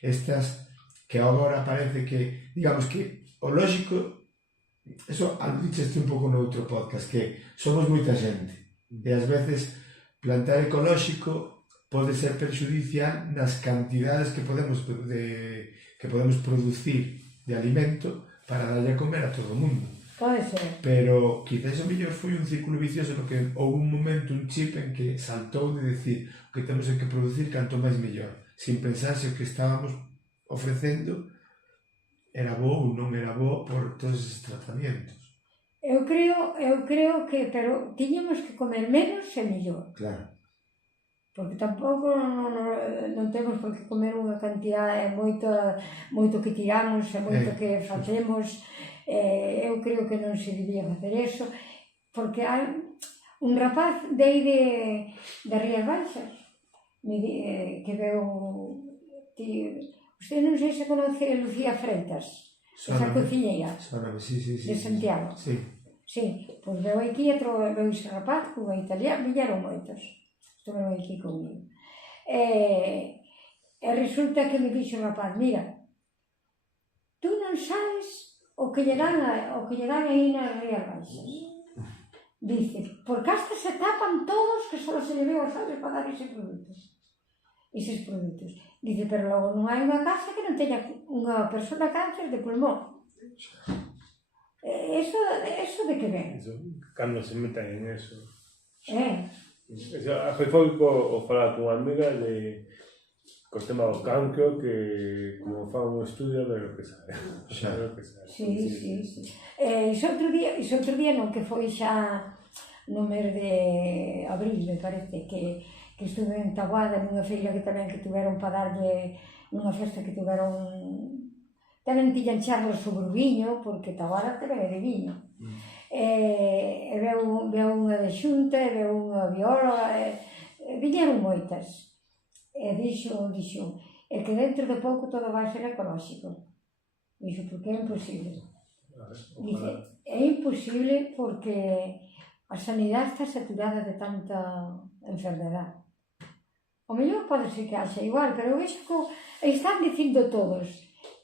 estas que agora parece que, digamos que o lógico, eso dicheste un pouco no outro podcast, que somos moita xente e ás veces plantar ecolóxico pode ser perxudicial nas cantidades que podemos producir de alimento para darlle a comer a todo o mundo. Pode ser. Pero quizás o mellor foi un círculo vicioso porque houve un momento, un chip en que saltou de decir o que temos que producir canto máis mellor, sin pensar se o que estábamos ofrecendo era bo ou non era bo por todos esos tratamientos. Eu creo que, pero tiñamos que comer menos e mellor. Claro. Porque tampouco non temos por que comer unha cantidade moito que tiramos e moito que facemos. Eu creo que non se debía facer eso, porque hai un rapaz de aí de Rías Baixas que veu... Usted non sei se conoce Lucía Freitas, esa cociñeira de Santiago. Sí, pois veu aquí e veu ese rapaz cunha italiana, viñeron moitos, estuveron aquí comigo. E resulta que me dixo o rapaz, mira, tú non sabes o que lle dan aí nas Rías Baixas. Dice, porque hasta se tapan todos que só se lle ve aos ollos para dar eses produtos. Dice, pero logo non hai unha casa que non teña unha persona cáncer de pulmón. Eso de que ven? Cando se metan en eso. Foi o falar con unha amiga de co tema do cancro, que como fa un estudio de lo que sabe. Sí. Iso outro día non, que foi xa no mes de abril, me parece, que estuve en Taboada nunha feira que tamén que tuveron para darlle, nunha festa que tuveron, tamén tiñan charlas sobre o viño, porque Taboada tamén é de viño. E veu unha de Xunta, e veu unha bióloga, viñeron moitas. E dixo, é que dentro de pouco todo vai ser ecolóxico. Dixo, porque é imposible. Dice, é imposible porque a sanidade está saturada de tanta enfermedade. O mellor pode ser que haxa igual, pero vexo que están dicindo todos,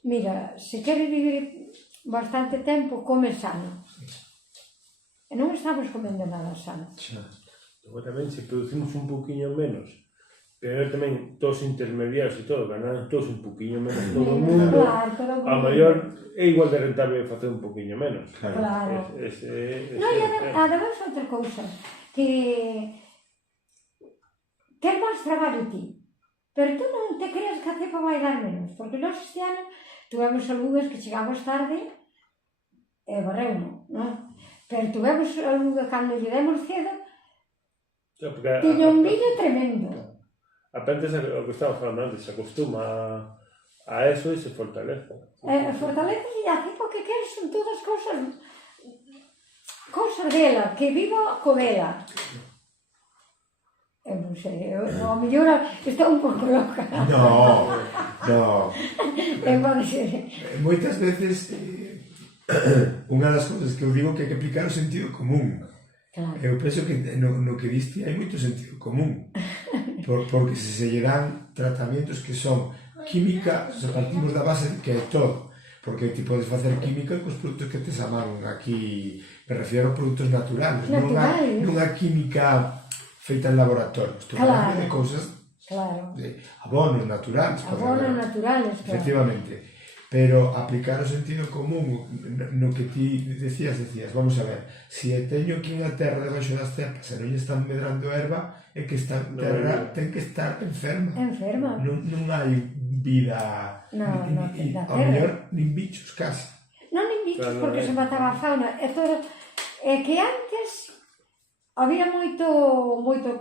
mira, se queres vivir bastante tempo, come sano. E non estamos comendo nada sano. Logo tamén, se producimos un poquinho menos, pero tamén todos os intermediarios e todo, ganan todos un poquinho menos todo o mundo, a maior é igual de rentable facer un poquinho menos. Claro. Non, e además outra cousa, que ter máis traballo ti, pero tú non te creas que a cepa vai dar menos, porque nós este ano tuvemos algunhas que chegamos tarde e barreuno, non? Pero tuvemos algunha cando lle demos cedo, tiña un viño tremendo. Aprendes o que estamos falando antes, se acostuma a eso e se fortalece. Fortalece e a cepa que queres son todas cousas dela, que viva co dela. Non sei, a mellor está un pouco loca. No. Pode ser. Moitas veces, unha das cousas que eu digo que hai que aplicar o sentido común. Eu penso que no que diste hai moito sentido común. Porque se lle dan tratamentos que son química, se partimos da base de que é todo. Porque ti podes facer química cos produtos que te chaman aquí, me refiero a produtos naturales. Non a química feita en laboratorio. Estou falando de cousas, de abonos naturales. Abonos naturales, claro. Efectivamente. Pero aplicar o sentido común no que ti decías, vamos a ver, se teño aquí unha terra debaixo das cepas e non lle están medrando erva, é que esta terra ten que estar enferma. Non hai vida, ao mellor nin bichos casi. Non nin bichos, porque se mataba a fauna. É que antes había moito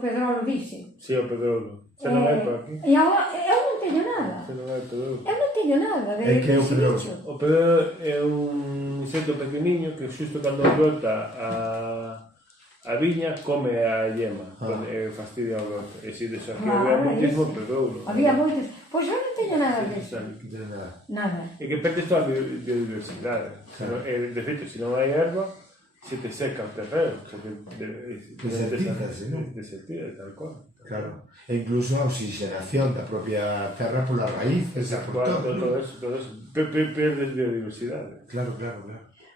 pedrolo, dice. Si, o pedrolo. Se non hai por aquí. E agora, eu non teño nada. Se non hai pedrolo. Eu non teño nada de que é o pedrolo? O pedrolo é un insecto pequeniño que xusto cando brota a viña come a yema, e fastidia o brote. E si desafía había moitísimo pedrolo. Había moitos. Pois eu non teño nada disso. Nada. E que perdes toda a biodiversidade. De feito, se non hai erva, se te seca o terreno, desertizase, non? Desertiza, tal cual. Claro, e incluso a oxigenación da propia terra polas raíces, por todo. Todo eso, perdes biodiversidade. Claro.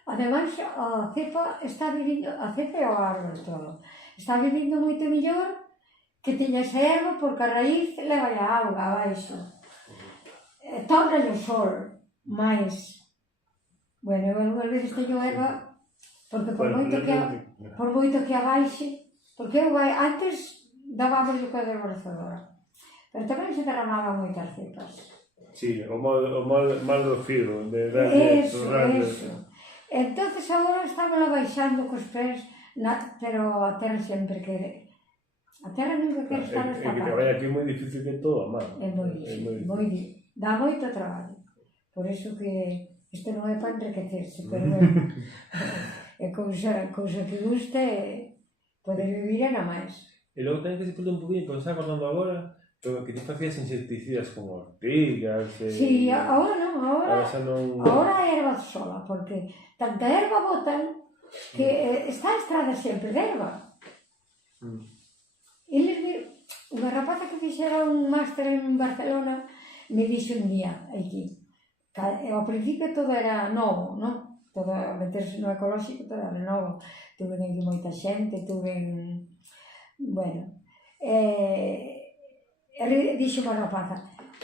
Ademais, a cepa está vivindo, a cepa é o árbol todo, está vivindo moito mellor que tiña esa erva porque a raíz leva a auga abaixo. Torna o sol, máis. Bueno, eu algunhas veces teño erva Porque por moito que abaixe, porque eu antes dábamos o que de desbrozadora, pero tamén se derramaban moitas cepas. Sí, o mal do filo, de Eso. Entonces agora estamos baixando cos pés, pero a terra sempre quere. A terra nunca quere estar esta parte. É que aquí é moi difícil que todo a mano. É moi difícil. Dá moito traballo. Por iso que isto non é para enriquecerse, pero é cousa que gusta e poder vivir era máis. E logo ten que se pode un poquinho, como está acordando agora, que ti facías insecticidas con ortigas... Sí, agora non, agora é erva sola, porque tanta erva botan que está a estrada sempre de erva. Unha rapaza que fixera un máster en Barcelona me dixo un día aquí, ao principio todo era novo, non? Todo a meterse no ecolóxico todo era novo. Tuve aquí moita xente, bueno, dixo unha rapaza,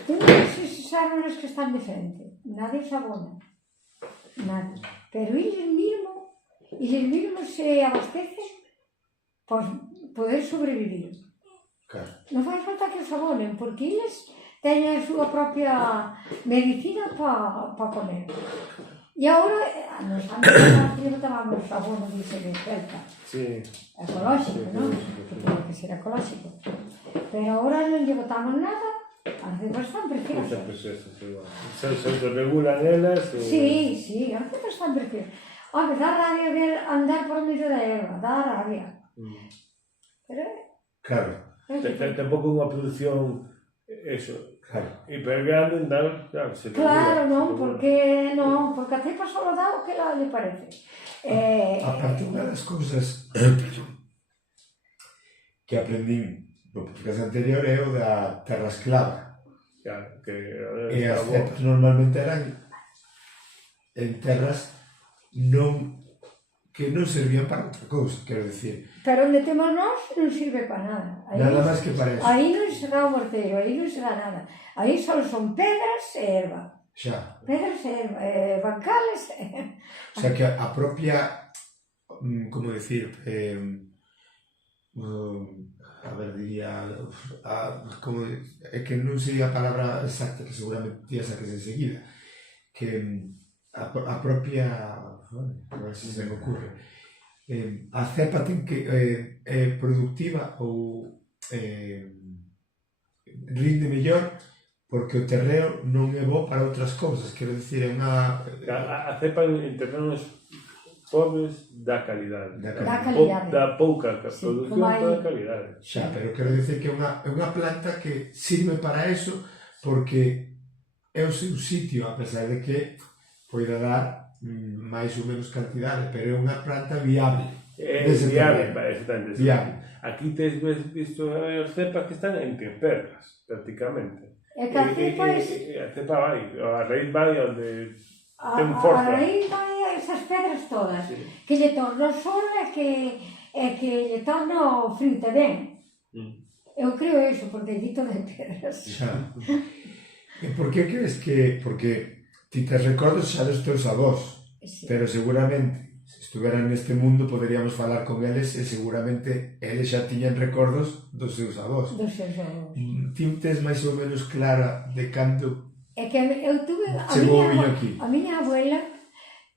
tú non sei se saben os que están de frente, nadie os abona, nadie, pero eles mesmos se abastecen por poder sobrevivir. Non fai falta que os abonen, porque eles teñen a súa propia medicina para comer. E agora, nos anos que botábamos abono de celta, ecolóxico, non? Que ten que ser ecolóxico. Pero agora non lle botamos nada, as cepas están preciosas. Se regulan elas... Sí, as cepas están preciosas. Home, dá rabia ver andar por medio da erva, dá rabia. Pero... Claro. Tampouco unha produción, hipergrande, claro. Claro, non, porque a cepa só dá o que lle parece. Aparte, unha das cousas que aprendín no podcast anterior é o da terra esclava. E as cepas normalmente eran en terras que non servían para outra cousa, quero dicir. Pero onde temos nós non sirve para nada. Nada máis que para eso. Aí non se dá o morteiro, aí non se dá nada. Aí só son pedras e erva. Xa. Pedras e erva, bancales. O sea que a propia, como decir, a ver, diría, é que non sería a palabra exacta, que seguramente ti a saques enseguida, que a propia, a ver se me ocurre, a cepa ten que é productiva ou rinde mellor porque o terreo non é bo para outras cousas, quero dicir, é unha... A cepa en terrenos pobres dá calidade. Dá pouca produción, dá calidade. Xa, pero quero dicir que é unha planta que sirve para eso porque é o seu sitio, a pesar de que poida dar máis ou menos cantidade, pero é unha planta viable. É viable, exactamente. Aquí tes visto as cepas que están entre perras, prácticamente. É que a cepa a cepa vai, a raíz vai onde ten forza. A raíz vai a esas pedras todas, que lle torna o sol e que lle torna o frío tamén. Eu creo iso, porque é dito de pedras. E por que crees que... Porque ti te recordas xa dos teus avós, pero seguramente se estuveran neste mundo poderíamos falar con eles e seguramente eles xa tiñan recordos dos seus avós. Ti tes máis ou menos clara de cando chegou o viño aquí? A miña abuela,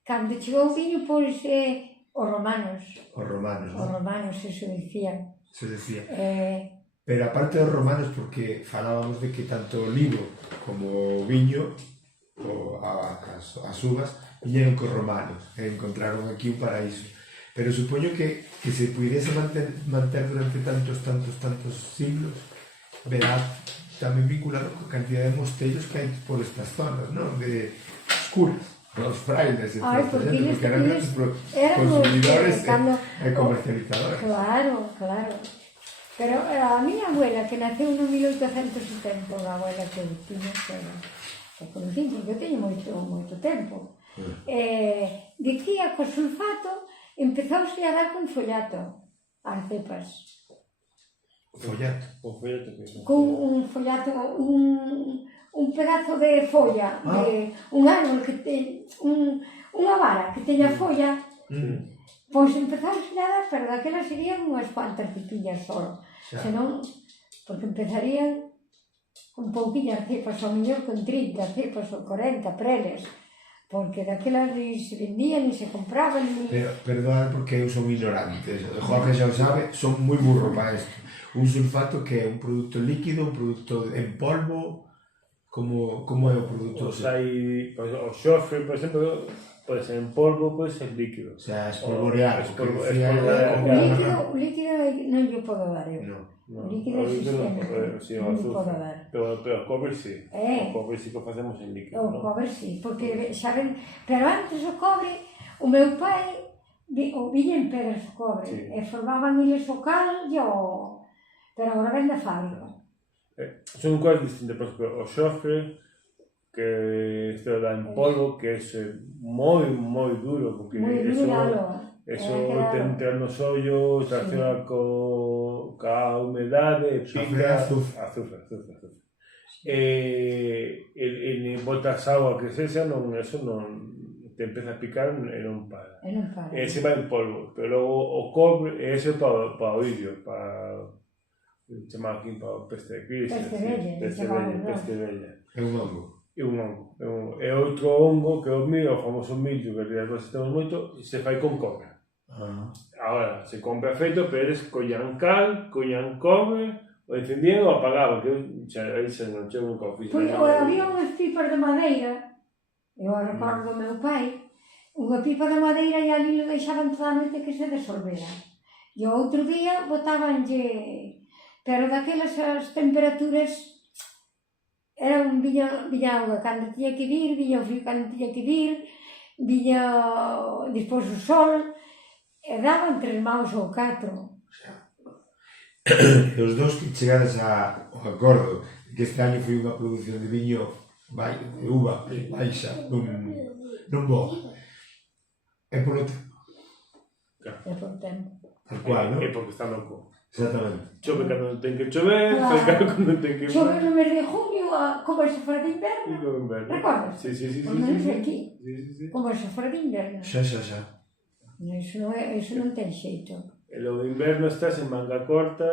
cando chegou o viño, pois os romanos. Os romanos, eso dicían. Pero aparte dos romanos, porque falábamos de que tanto o lino como o viño, as uvas, viñeron cos romanos e encontraron aquí un paraíso. Pero supoño que se pudiese manter durante tantos siglos, verá tamén vinculado coa cantidad de mostellos que hai por estas zonas, non? De escuras, os frailes, porque eran grandes consumidores e comercializadores. Claro. Pero a miña abuela, que naceu no 1870, a abuela que tiña que conocí, porque eu teño moito tempo, dicía que o sulfato empezouse a dar con follato as cepas. O follato? Con un follato, un pedazo de folla, un árbol que ten unha vara que teña folla, Pois empezamos a dar, pero daquelas serían unhas cuantas pipiñas só. Senón, porque empezarían con pouquillas cepas, ao mellor con 30 cepas ou 40 preles, porque daquelas ni se vendían, ni se compraban, ni... Perdón, porque eu son ignorante, Jorge xa o sabe, son moi burro para isto. Un sulfato que é un produto líquido, un produto en polvo, como é o produto? O xofre, por exemplo, pode ser en polvo, pode ser líquido. O sea, espolvorear. O líquido non lle podo dar eu. O líquido é sistémico, non lle podo dar. Pero o cobre sí. O cobre sí que o facemos en líquido, non? O cobre sí, porque xa ven... Pero antes o cobre, o meu pai o viña en pedras o cobre, e formaban eles o cal e o... Pero agora ven da fábrica. Son cousas distintas, por exemplo, o xofre, que isto dá en polvo, que é moi duro, porque eso te entra nos ollos, reacciona ca humedade, pica... Azufre. E botas agua que sexa, eso non te empeza a picar e non para. Ese vai en polvo, pero logo o cobre, ese para o idio, para... chamado aquí para peste de crise, peste vella. É un hongo. É un hongo. É outro hongo que o millo, o famoso millo, que nós temos moito, se fai con cobre. Agora, se compra feito, pero eles collan cal, collan cobre, o encendían ou apagaban, que aí se non chego nunca o fixo. Pois había unhas pipas de madeira, eu recordo do meu pai, unha pipa de madeira e ali lo deixaban toda a noite que se desolvera. E o outro día botabanlle... Pero daquelas as temperaturas eran viña auga cando tiña que vir, viña o frío cando tiña que vir, viña despois o sol, e daban 3 maus ou 4. E os dous que chegades ao acordo que este año foi unha produción de viño de uva baixa, non bo. É polo tempo. É polo tempo. Tal cual, non? É porque está loco. Exactamente. Chove cando ten que chover, fai cando ten que... Chove no mes de junio, como se fora de inverno. Recordas? Sí. Por menos aquí. Como se fora de inverno. Xa. Iso non ten xeito. E logo inverno estás en manga corta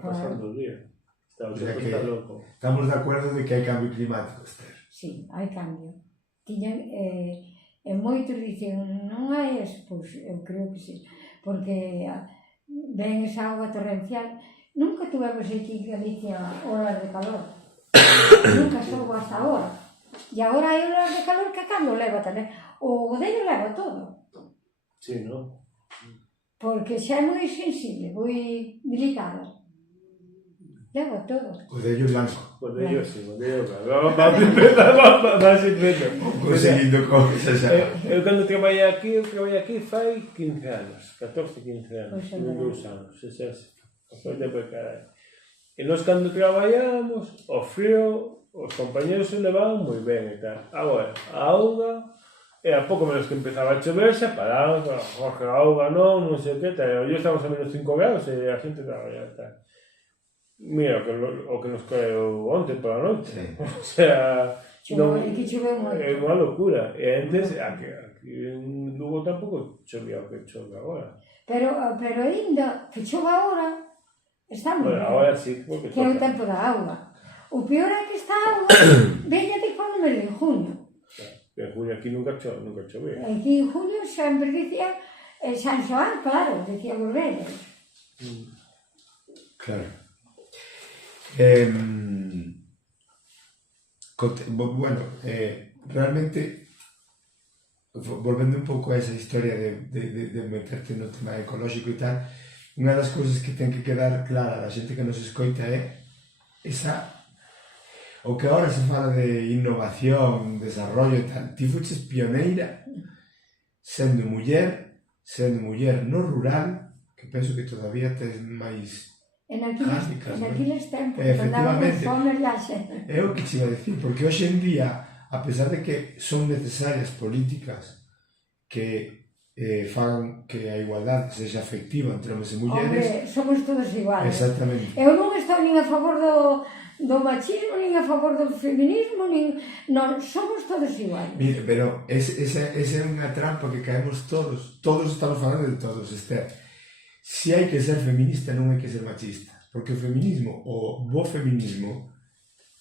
pasando o día. Está loco. Estamos de acordo de que hai cambio climático, Esther. Sí, hai cambio. Tiñan, e moitos dicen, non hai eso, pois eu creo que sí. Porque... ven esa auga torrencial. Nunca tuvemos aquí en Galicia horas de calor. Nunca soubo hasta agora. E agora hai horas de calor que cando leva tamén. O godello leva todo. Sí, non? Porque xa é moi sensible, moi delicado. Leva todo. Godello blanco. Godello, sí, godello blanco. Vas inventando. Conseguindo cosas xa. Eu cando traballei aquí fai 15 anos, 14, 15 anos, 2 anos, foi tempo de caralho. E nós cando traballábamos, o frío, os compañeros se levaban moi ben e tal. Agora, a auga, e a pouco menos que empezaba a chover, se paraban, Jorge, a auga non sei o que, tal. Yo estamos a menos 5 grados e a xente traballaba tal. Mira o que nos caeu onte pola noite. O sea... É unha locura. E antes, aquí en Lugo tampouco chovía o que chove agora. Pero ainda, que chove agora, está moi ben. Agora sí, porque que é o tempo da auga. O peor é que esta auga veña de quando me de junio. En junio aquí nunca chovía. Aquí en junio sempre dicía San Xoán, claro, decía os vellos. Claro. Bueno, realmente, volvendo un pouco a esa historia de meterte no tema ecolóxico e tal, unha das cousas que ten que quedar clara da xente que nos escoita é esa... O que agora se fala de innovación, desarrollo e tal, ti fuches pioneira sendo muller no rural, que penso que todavía tes máis... En aqueles tempos, andábamos fomes lá xente. É o que te iba a decir, porque hoxe en día, a pesar de que son necesarias políticas que fagan que a igualdade sexa efectiva entre homens e mulleres... Hombre, somos todos iguales. Exactamente. Eu non estou nin a favor do machismo, nin a favor do feminismo, nin... Non, somos todos iguais. Mira, pero esa é unha trampa que caemos todos. Todos estamos falando de todos, Esther. Si hai que ser feminista, non hai que ser machista. Porque o feminismo, o bo feminismo,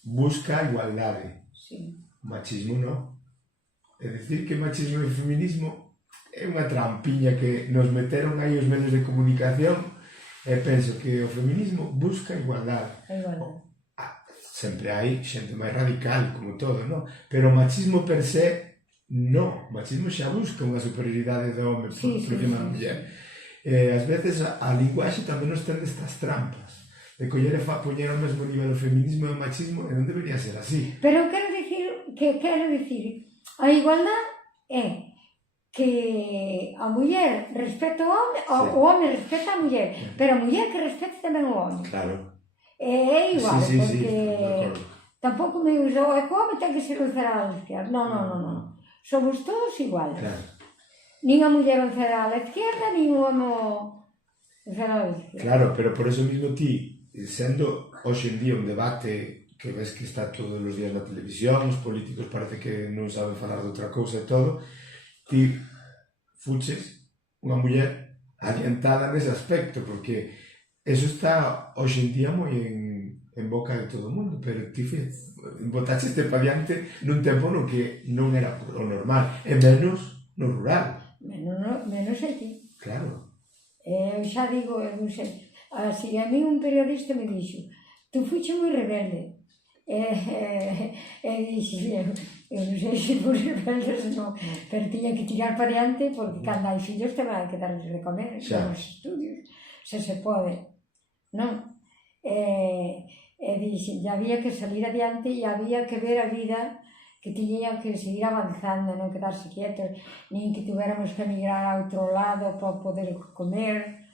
busca a igualdade. Sí. O machismo non. É dicir que machismo e feminismo é unha trampiña que nos meteron aí os medios de comunicación e penso que o feminismo busca a igualdade. Sempre hai xente máis radical, como todo, non? Pero o machismo per se, non. O machismo xa busca unha superioridade do home por encima da muller. Ás veces a linguaxe tamén nos ten destas trampas de coller e poñer ao mesmo nivel o feminismo e o machismo e non debería ser así. Pero quero dicir, a igualdade é que a muller respeta o home, o home respeta a muller, pero a muller que respete tamén o home. Claro. É igual, porque tampouco me usou, é que o home ten que ser un cerado á izquierda. Non. Somos todos iguales. Claro. Nin a muller un cerado á izquierda, nin o home un cerado á izquierda. Claro, pero por eso mismo ti, sendo hoxe en día un debate que ves que está todos os días na televisión, os políticos parece que non saben falar de outra cousa e todo, ti fuches unha muller adiantada nese aspecto, porque eso está hoxe en día moi en boca de todo o mundo, pero ti botaste este pa diante nun tempo no que non era o normal, e menos no rural. Menos aquí. Claro. Eu xa digo, eu non sei, así, a mí un periodista me dixo, tú fuche moi rebelde. E dixo, eu non sei se por rebeldes non, pero tiña que tirar para diante porque cando hai fillos te vai que darles de comer nos estudios, se pode, non? E dixo, había que salir adiante e había que ver a vida que tiña que seguir avanzando, non quedarse quietos, nin que tuviéramos que emigrar a outro lado para poder comer,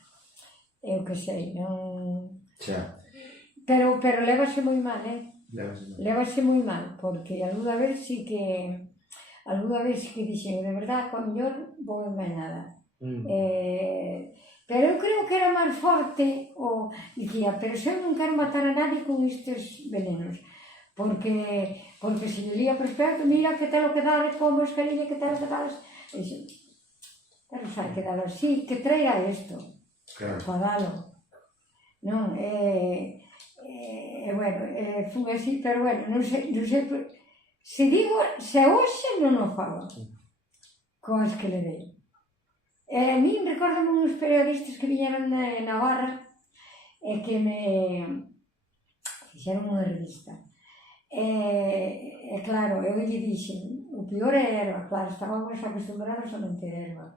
eu que sei, non... Xa. Pero lévase moi mal, lévase moi mal, porque algunha vez sí que dixen, de verdad, con mellor vou engañada. Pero eu creo que era máis forte, dicía, pero se eu non quero matar a nadie con estes venenos, porque se lle lía por especto, mira que te lo que dades, como escalilla que te lo que dades, e dixen, pero sai que dalo así, que traia isto, para dalo, non, bueno, fun así, pero bueno, non sei, se hoxe non o fago, coas que le dei. A mí recordame uns periodistas que viñeron de Navarra e que me fixeron unha revista. E claro, eu lle dixen, o pior é erva, claro, estábamos acostumbrados a non ter erva.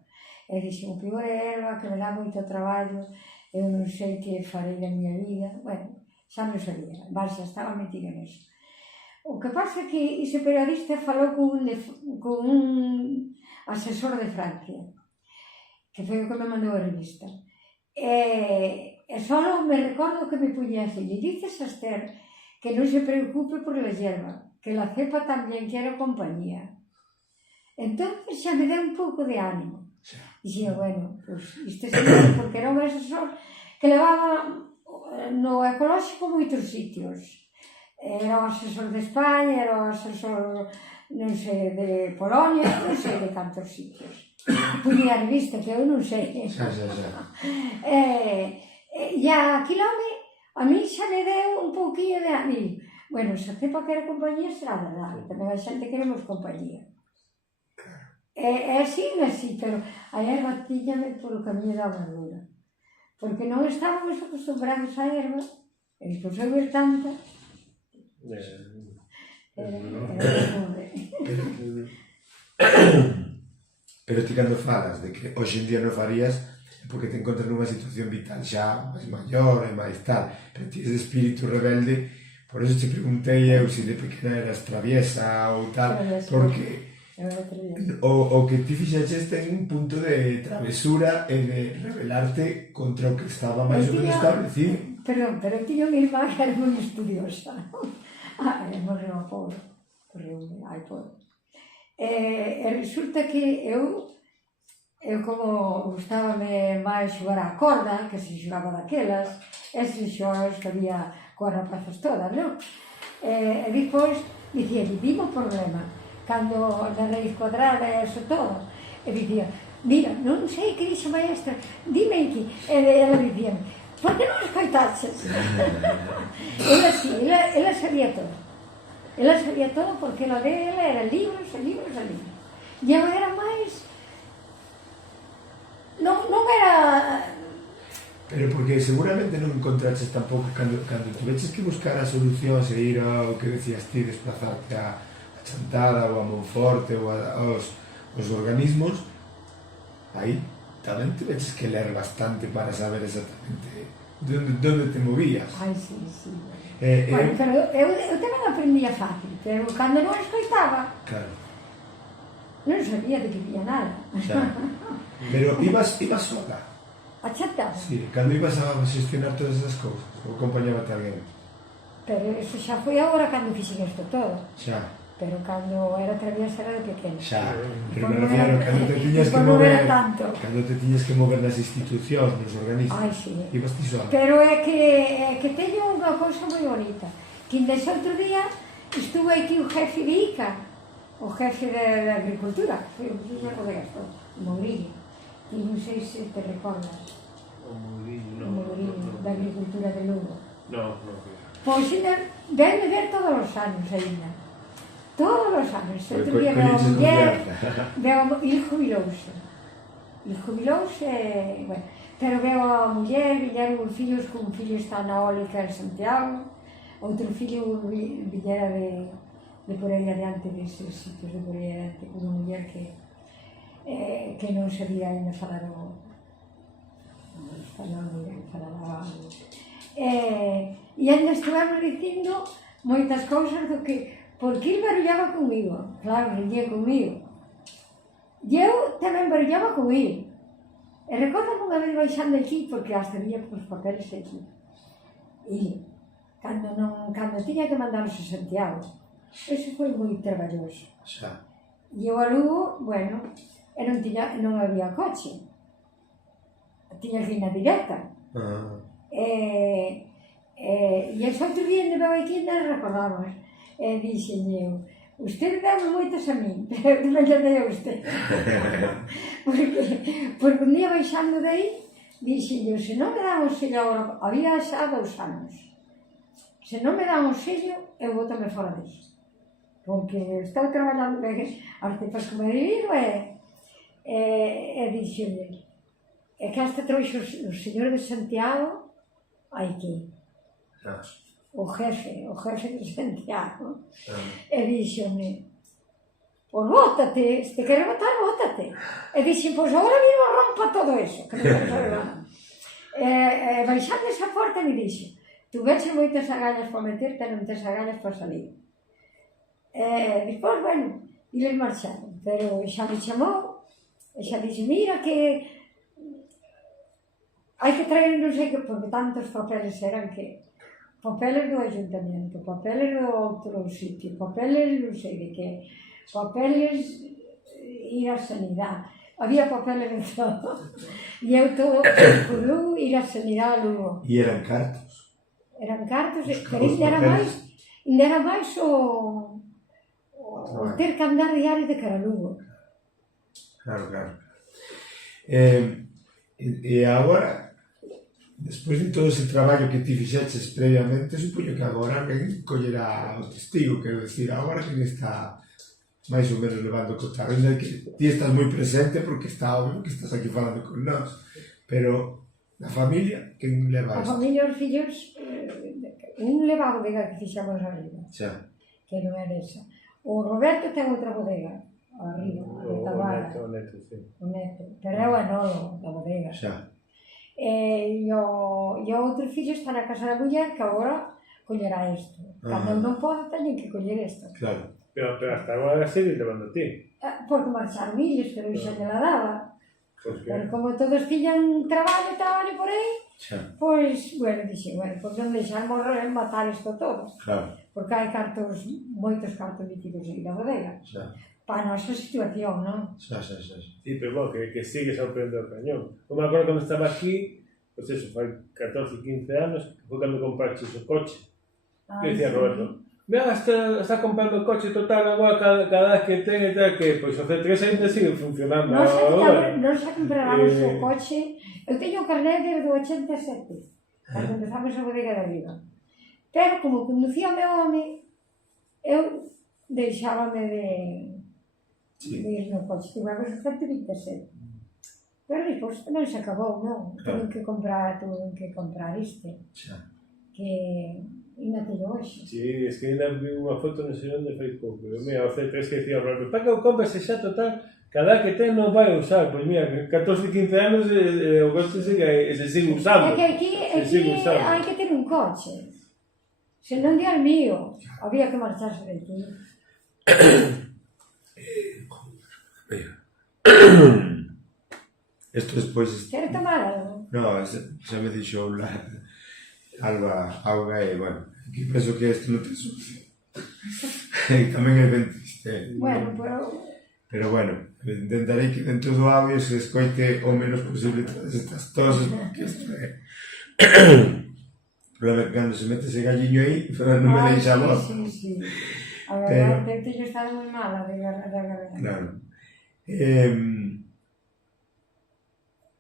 E dixen, o pior é erva, que me dá moito traballo, eu non sei que farei da miña vida. Bueno, xa non sabía, xa estaba metida neso. O que pasa é que ese periodista falou con un asesor de Francia, que foi o que me mandou a revista. E só me recordo que me puña así, le dices a Esther que non se preocupe por la hierba, que la cepa tamén quiere compañía. Entón xa me deu un pouco de ánimo. Dixía, bueno, pues isto señor, porque era un asesor que levaba no ecolóxico moitos sitios. Era o asesor de España, era o asesor, non sei, de Polonia, non sei de cantos sitios. Puña a revista, que eu non sei. E aquilo a mí xa me deu un pouquinho de ánimo. Bueno, se a cepa quere compañía será verdade, tamén a xente queremos compañía. É así, pero a erva tíñame polo camiño da amargura, porque non estábamos acostumbrados a erva, e despois de ver tanta... Pero ti cando falas de que hoxe en día non farías porque te encontras nunha situación vital xa máis maior e máis tal, pero ti és de espírito rebelde, por eso te preguntei eu se de pequena eras traviesa ou tal, porque o que ti fixaches ten un punto de travesura e de rebelarte contra o que estaba máis ou menos establecido. Perdón, pero tiña unha irmá que era moi estudiosa. Morreu a pobre. E resulta que eu como gustábame máis xogar á corda, que se xogaba daquelas, eses xoos que había coas rapazas todas, non? E despois, dicía, dime o problema, cando na raíz cuadrada e eso todo, e dicía, mira, non sei que dixo maestra, dime aquí, e ela dicía, por que non escoitaches? Ela sí, ela sabía todo. Ela sabía todo porque ela dela era libros e libros e libros. E eu era máis... Non era... Pero porque seguramente non encontraches tampouco cando tiveches que buscar as solucións e ir ao que decías ti, desplazarte a Chantada ou a Monforte ou aos organismos, aí tamén tiveches que ler bastante para saber exactamente onde te movías. Ai, sí. Bueno, pero eu tamén aprendía fácil, pero cando non escoitaba, claro, non sabía de que vía nada. xa. Pero ibas sola? Achataba. Sí, cando ibas a xestionar todas esas cousas, ou acompañábate alguén? Pero eso xa foi agora cando fixen isto todo. Xa. Pero cando era traviesa era de pequeno. Xa, pero me refiero, cando te tiñas que mover, cando te tiñas que mover nas institucións, nos organismos, ai, sí. ibas ti sola. Pero é que teño unha cousa moi bonita, que indes outro día estuve aquí o jefe de ICA, o jefe de agricultura, que foi un fillo de Gastón, Mourinho, e non sei se te recordas. O Mourinho, Da agricultura de Lugo. Non. Pois venme ver todos os anos ainda. Todos os anos. Outro día veo a muller, e jubilouse. Bueno, pero veo a muller, vieron os fillos, que un fillo está na Ólica en Santiago, outro fillo villera de por aí adiante, deses sitios de por aí adiante, unha muller que non sabía ainda falar o español, non falaba algo. E ainda estivemos dicindo moitas cousas do que porque ele barullaba comigo, claro, rendía comigo. E eu tamén barullaba con ele. E recordo unha vez baixando aquí, porque hasta vía os papeles aquí. E cando tiña que mandarlos a Santiago, eso foi moi traballoso. Xa. E eu a Lugo, bueno, non había coche. Tiña que ir na directa. E ese outro día ainda veo aquí, ainda recordamos. E dixen eu, usted dame moitas a min, pero non lle dei a usted. Porque un día baixando de aí, dixen eu, se non me dan o sello agora, había xa 2 anos, se non me dan o sello, eu bótame fora disso. Porque estou traballando as tepas como he vivido e dixen eu, e que hasta trouxe o señor de Santiago, hai que ir. O jefe de Santiago, e dixome, pois bótate, se te queres botar, bótate. E dixen, pois agora mismo rompa todo eso, que non quero saber nada. E baixando esa porta me dixo, tu veches moitas agallas para meterte, non tes agallas para salir. E despois, bueno, eles marcharon, pero xa me chamou, e xa dixe, mira que hai que traer non sei que, porque tantos papeles eran que papeles do ayuntamiento, papeles do outro sitio, papeles non sei de que, papeles ir a sanidade, había papeles de todo. E eu todo por Lugo, ir a sanidade a Lugo. E eran cartos? Eran cartos, pero ainda era máis o ter que andar diario de cara a Lugo. Claro. E agora, despois de todo ese traballo que ti fixeches previamente, supoño que agora alguén collerá o testigo, quero dicir, agora que está máis ou menos levando o cotarro, ainda que ti estás moi presente porque está obvio que estás aquí falando con nós, pero na familia, quen leva isto? A familia, os fillos, un leva a bodega que fixamos arriba, que non é desa. O Roberto ten outra bodega arriba, de Tabara. O neto, sí. O neto, pero é o enolo da bodega. E o outro fillo está na casa da muller que agora collerá isto. Cando non pode, teñen que coller isto. Claro. Pero hasta agora sigue levando a ti. Porque marcharon illes, pero iso lle la daba. Pero como todos tiñan traballo por aí, pois, bueno, dixe, pois non deixamos matar isto todo. Claro. Porque hai moitos cartos líquidos aí da bodega. Para a nosa situación, non? Sí, pero bueno, que sigue sorprendendo o cañón. Eu me acordo cando estaba aquí, pois eso, fai 14, 15 anos, foi cando compraches o coche. Que dicía Roberto, mira, está comprando coche total agora cada vez que ten e tal, que pois o C3 ainda sigue funcionando. Nós xa compráramos o coche, eu teño o carnet desde o 87, cando empezamos a bodega de arriba. Pero como conducía o meu home, eu deixábame de ir no coche, tivemos o 127. Pero depois non se acabou, non? Tuve que comprar este, que ainda teño hoxe. Sí, es que ainda vi unha foto no sei onde Facebook, pero mira, o C3 que decía Roberto, para que o compres xa total, cada que ten non vai a usar, pois mira, 14-15 anos o coche se sigue usando. É que aquí hai que ter un coche, se non Dios mío, había que marcharse de aquí. Isto despois... Quero tomar algo? No, xa me dixo Alba e, bueno, que penso que isto non ten solución. Tamén é ben triste. Bueno, pero bueno, intentarei que dentro do audio se escoite o menos posible todas estas toses, porque isto é... O problema é que cando se mete ese galliño aí, non me deixa a voz. Sí. A verdade, teño estado moi mala de garganta. Claro.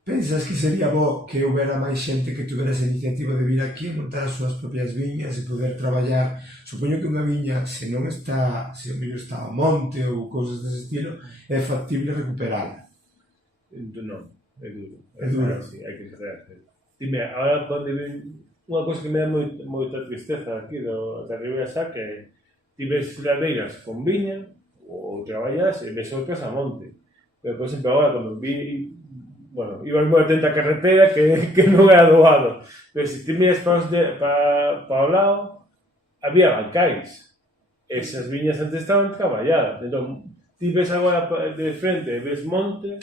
Pensas que sería bo que houbera máis xente que tuvera esa iniciativa de vir aquí, montar as súas propias viñas e poder traballar? Supoño que unha viña, se non está, se o mellor está a monte ou cousas dese estilo, é factible recuperala. Non, é duro. É duro. Sí, hai que empezar. Dime, agora cando ven unha cousa que me dá moita tristeza aquí da Ribeira Sacra é ti ves ladeiras con viña ou traballas e ves outras a monte. Pero, por exemplo, agora cando vi... Bueno, iba moi atento a carretera que non era doado. Pero se ti miras para o lado, había bancais. Esas viñas antes estaban traballadas. Entón, ti ves agora de frente, ves monte,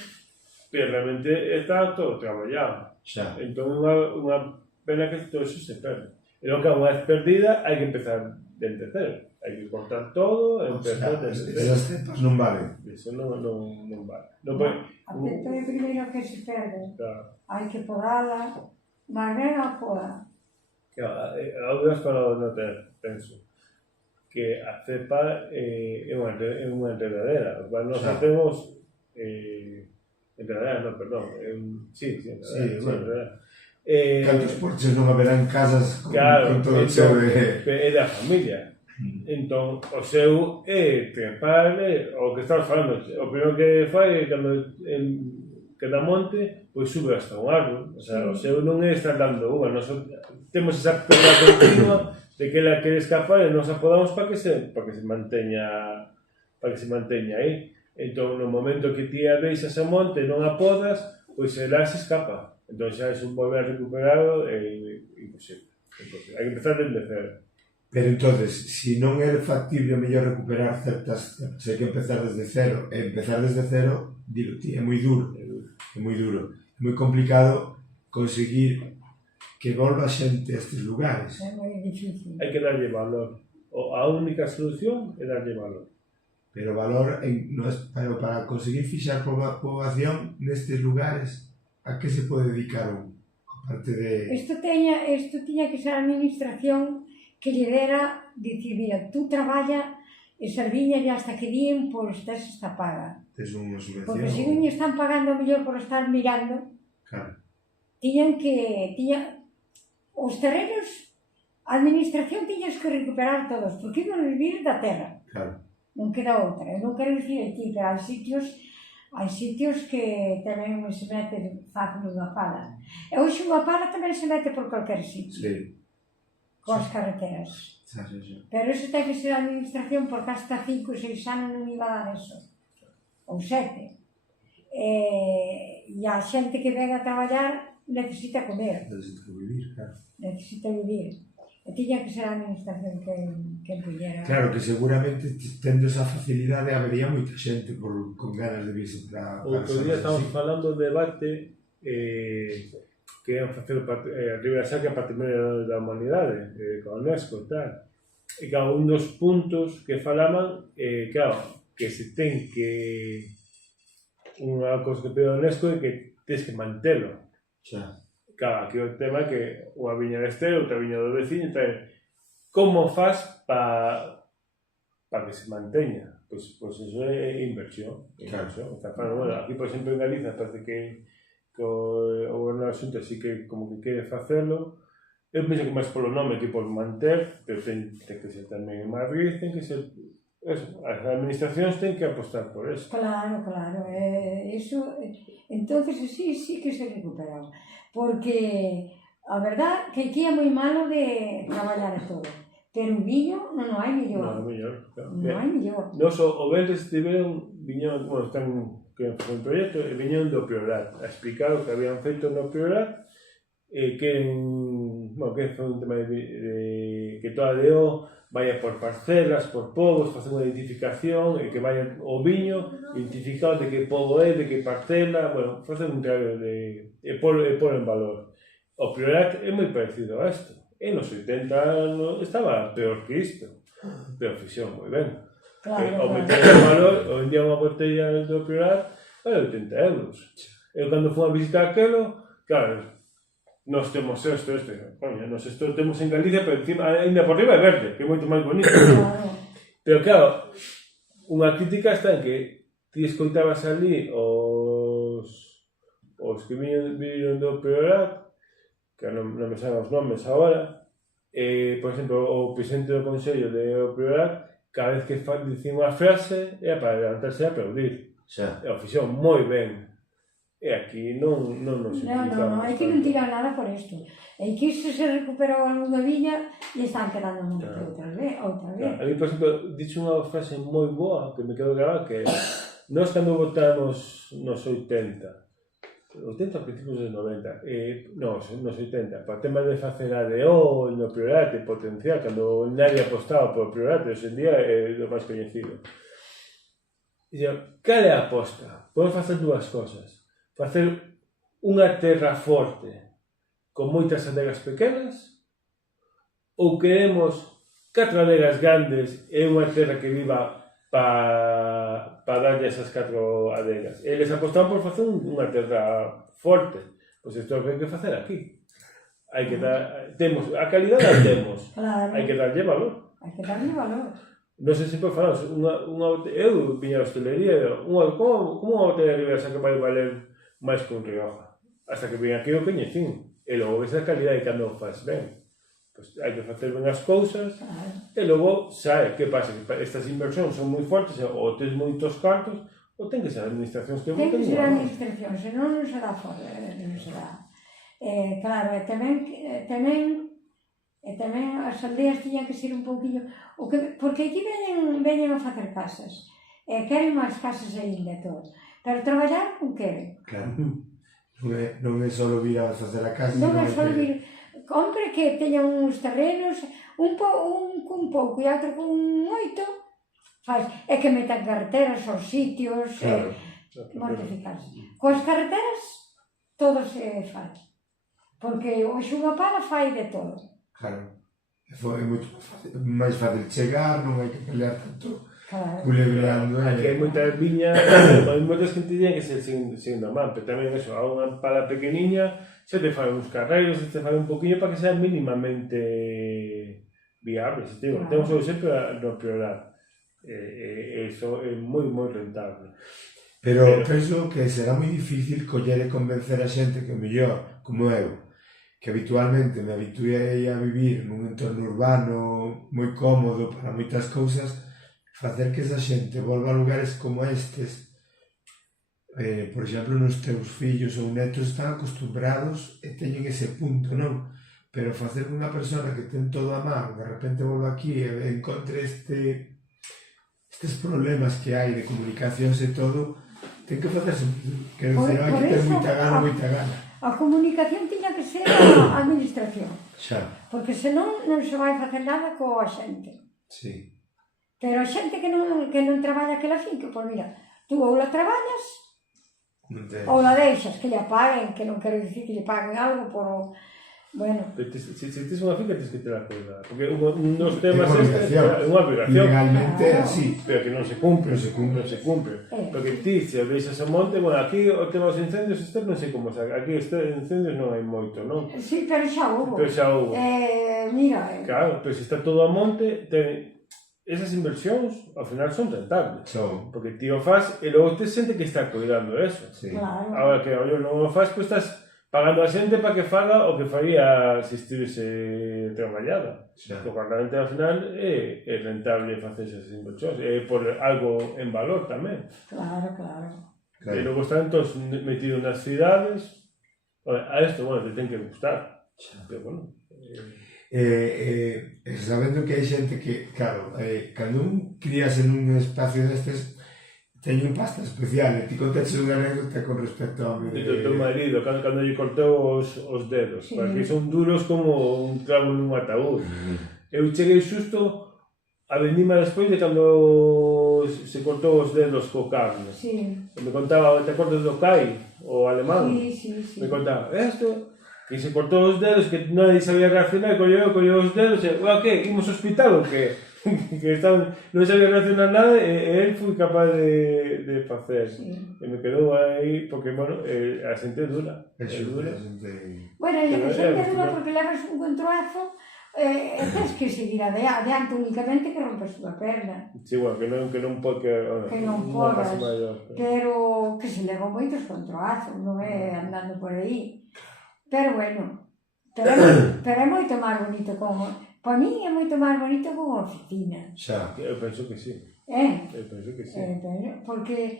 pero realmente está todo traballado. Xa. Entón, unha pena que todo eso se perde. E non que unha vez perdida, hai que empezar de cero. Hai que cortar todo e empezar de cero. Esas cepas non valen. Eso non vale. A ceta é primeiro que se perde. Claro. Hai que podala, mas ben a poda. Outras para non penso que a cepa é unha enredadera. Nós facemos enredadera, non, perdón. Sí, enredadera. Cantos porches non haberán casas con todo o seu de... É da familia. Entón, o seu é trepar, o que estamos falando, o primeiro que fai é cando cada monte, pois sube hasta un árbol. O sea, o seu non é estar dando unha, nós temos esa pelea continua de que ela quere escapar e nos apodamos para que se manteña aí. Entón, no momento que ti a deixas a monte e non a podas, pois ela se escapa. Entón, xa é un volver a recuperarlo é imposible. Hai que empezar desde cero. Pero entonces, si non é factible o mellor recuperar certas cepas, hai que empezar desde cero, e empezar desde cero, dilo ti, é moi duro, é moi complicado conseguir que volva a xente a estes lugares. É moi difícil. Hai que darlle valor. A única solución é darlle valor. Pero valor, para conseguir fixar poboación nestes lugares, a que se pode dedicar un? Aparte de... Isto tiña que ser a administración que lle dera, dicir, mira, tú traballa e serviña e hasta que dien, pois tes esta paga. Tes unha subvención. Porque se non lle están pagando mellor por estar mirando, claro. Os terrenos, a administración tiñas que recuperar todos, porque iban a vivir da terra. Claro. Non queda outra. Eu non quero dicir aquí, pero hai sitios que tamén se mete fácil unha pala. E hoxe unha pala tamén se mete por calquer sitio. Sí. Coas carreteras. Pero iso ten que ser a administración porque hasta 5 ou 6 anos non iba a dar eso. Ou 7. E a xente que ven a traballar necesita comer. Necesita vivir, claro. Necesita vivir. E tiña que ser a administración que puñera. Claro, que seguramente tendo esa facilidade habería moita xente con ganas de virse para... Outro día estamos falando do debate que iban facer a Ribeira Sacra Patrimonio da Humanidade, con a UNESCO e tal. E cada un dos puntos que falaban, claro, que se ten que... Unha cosa que pide a UNESCO é que tens que mantelo. Xa. Claro, aquí o tema é que unha viña deste, outra viña do veciño, como faz para que se manteña? Pois eso é inversión. Está claro, bueno, aquí, por exemplo, en Galicia parece que o goberno da Xunta sí que como que quere facelo. Eu penso que máis polo nome que por manter, pero ten que ser tamén en Madrid, ten que ser eso, as administracións ten que apostar por eso. Claro, eso, entonces sí que se recuperaba, porque a verdad que aquí é moi malo de traballar todo, pero un viño non hai mellor. Non hai mellor, claro. Non hai mellor. Nos o Venres viñeron, bueno, están que foi un proxecto, e viñeron do Priorat a explicar o que habían feito no Priorat, que foi un tema de que toda DO vaya por parcelas, por povos, facer unha identificación, e que vaya o viño identificado de que povo é, de que parcela, bueno, facer un traballo de pôr en valor. O Priorat é moi parecido a isto. En os 80 estaba peor que isto, pero fixeron moi ben. O meter en valor, hoy en día unha botella do Priorat vale 80 euros. Eu cando fui a visitar aquelo, claro, nós temos isto, coño, nós isto temos en Galicia, pero encima, ainda por riba é verde, que é moito máis bonito. Pero claro, unha crítica está en que ti escoitabas ali os que viñeron do Priorat, que non me saben os nomes agora, por exemplo, o presidente do Consello do Priorat, cada vez que dicía unha frase, era para levantarse e aplaudir. E o fixeron moi ben. E aquí non nos implicamos. Non, aquí non tiran nada por isto. E aquí se recuperou algunha viña e están quedando outra vez. A mí, por exemplo, dixe unha frase moi boa que me quedou grabada, que nós cando votamos nos 80 ou principios dos 90, nos 80, para o tema de facer a DO no Priorat e potencial, cando nadie apostaba por o Priorat, hoxe en día é o máis coñecido. Cal é a aposta? Podemos facer dúas cosas. Facer unha terra forte con moitas adegas pequenas, ou queremos 4 adegas grandes e unha terra que viva para darlle esas 4 adegas. Eles apostaban por facer unha terra forte. Pois isto é o que hai que facer aquí. Hai que temos, a calidade a temos. Hai que darlle valor. Hai que darlle valor. Non sei se pode falar, eu viña a hostelería, como unha botella de Ribera que vai valer máis que un Rioja, hasta que ven aquí o coñecín, e logo ves a calidade cando o faz ben. Pois hai que facer ben as cousas, e logo sabe que pasa, que estas inversións son moi fortes, ou tens moitos cartos, ou ten que ser administracións que ten que ser administracións, senón non se dá fora, non se dá. Claro, e tamén as aldeas tiñan que ser un pouquinho, porque aquí veñen a facer casas, queren máis casas aínda todo. Pero traballar non queren. Claro. Non é só vir a facer a casa. Non é só vir. Compre que teñan uns terrenos, un cun pouco e outro con 8, faz. É que metan carreteras aos sitios, mortificarse. Coas carreteras, todo se faz. Porque hoxe unha pala fai de todo. Claro. É moito máis fácil chegar, non hai que pelear tanto. Culebreando. Aquí hai moitas viñas, hai moitas que te digan que se segundo man, pero tamén eso, a unha pala pequeniña, se te fai uns carreiros, se te fai un poquinho para que sea mínimamente viable. Temos o exemplo no Priorat, eso é moi rentable. Pero penso que será moi difícil coller e convencer a xente que o mellor, como eu, que habitualmente me habituei a vivir nun entorno urbano moi cómodo para moitas cousas, facer que esa xente volva a lugares como estes, por exemplo, nos teus fillos ou netos están acostumbrados e teñen ese punto, non? Pero facer que unha persona que ten todo a man, de repente volva aquí e encontre estes problemas que hai de comunicacións e todo, ten que facerse, quero dizer, hai que ter moita gana. A comunicación tiña que ser a administración. Xa. Porque senón non se vai facer nada coa xente. Sí. Pero a xente que non traballa aquela finca, pois mira, tú ou la traballas ou la deixas, que lle paguen, que non quero dicir que lle paguen algo por... Bueno. Se tes unha finca, tens que ter a cuidar. Porque un dos temas é unha obligación. Legalmente é así. Pero que non se cumpre. Porque ti, se deixas o monte, bueno, aquí o tema dos incendios, non sei como sabe. Aquí incendios non hai moito, non? Sí, pero xa hubo. Mira... Claro, pero se está todo a monte, esas inversións, ao final, son rentables. Porque ti o faz e logo te sente que está cuidando eso. Claro. Agora que non o faz, pois estás pagando a xente para que faga o que faría se estivese traballada. O que realmente ao final é rentable facer esas inversións. É por algo en valor tamén. Claro. E logo están todos metidos nas cidades. A isto, bueno, te ten que gustar. Pero bueno... sabendo que hai xente que, claro, cando un crías en un espacio destes, teño un pasta especial, e ti contaxe unha anécdota con respecto ao meu... Do teu marido, cando lle cortou os dedos, porque son duros como un clavo nun ataúd. Eu cheguei xusto a venirme despois de cando se cortou os dedos co cable. Me contaba, te acordas do Kai, o alemán? Me contaba, esto... que se cortou os dedos, que nadie sabía reaccionar, colleu os dedos e, que, imos ao hospital ou que? Que non sabía reaccionar nada e el foi capaz de facer. E me quedou aí, porque, bueno, a xente é dura. Bueno, e a xente é dura porque levas un controazo e tens que seguir adiante únicamente que rompes unha perna. Sí, bueno, que non pode... Que non podas, pero que se levan moitos controazos, non é andando por aí. Pero bueno, pero é moito máis bonito como... Para mí é moito máis bonito como oficina. Eu penso que sí. Eu penso que sí. Porque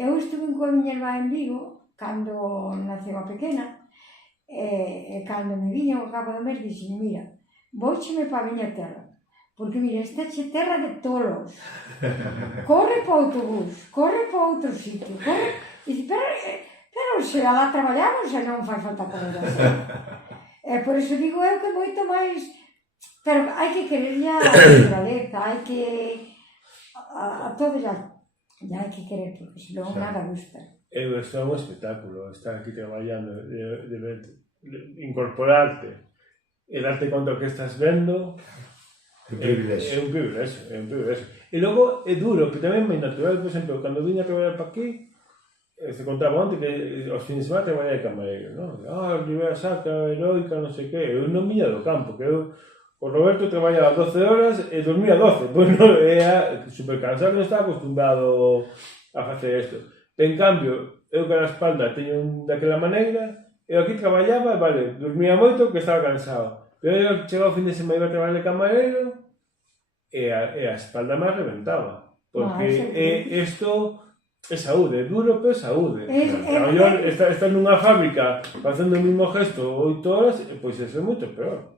eu estuve coa miña irmá en Vigo cando naceu a pequena e cando me viña ao cabo do mes dixen, mira, voucheme para a miña terra. Porque, mira, esta é terra de tolos. Corre para o autobús, corre para outro sitio, corre... E dice, pero se lá traballamos e non fai falta correr así. Por iso digo eu que moito máis... Pero hai que querer a naturaleza, hai que... A todo ya hai que querer, porque senón nada gusta. Isto é un espectáculo, estar aquí traballando, de incorporarte e darte conta que estás vendo... É un privilexio. E logo é duro, pero tamén é natural. Por exemplo, cando vine a traballar para aquí, se contaba onte que os fins de semana traballei de camareiro, non? Ribera Sacra, heroica, non sei que. Eu non viña do campo, que eu, o Roberto traballaba 12 horas e dormía 12. Pois non, era super cansado, non estaba acostumbrado a facer isto. En cambio, eu que na espalda teño daquela maneira, eu aquí traballaba, vale, dormía moito que estaba cansado. Pero eu chegaba o fin de semana iba a traballar de camareiro e a espalda me reventaba. Porque isto... É saúde, é duro, pero é saúde. A mellor estás nunha fábrica facendo o mesmo gesto 8 horas, pois é moito peor,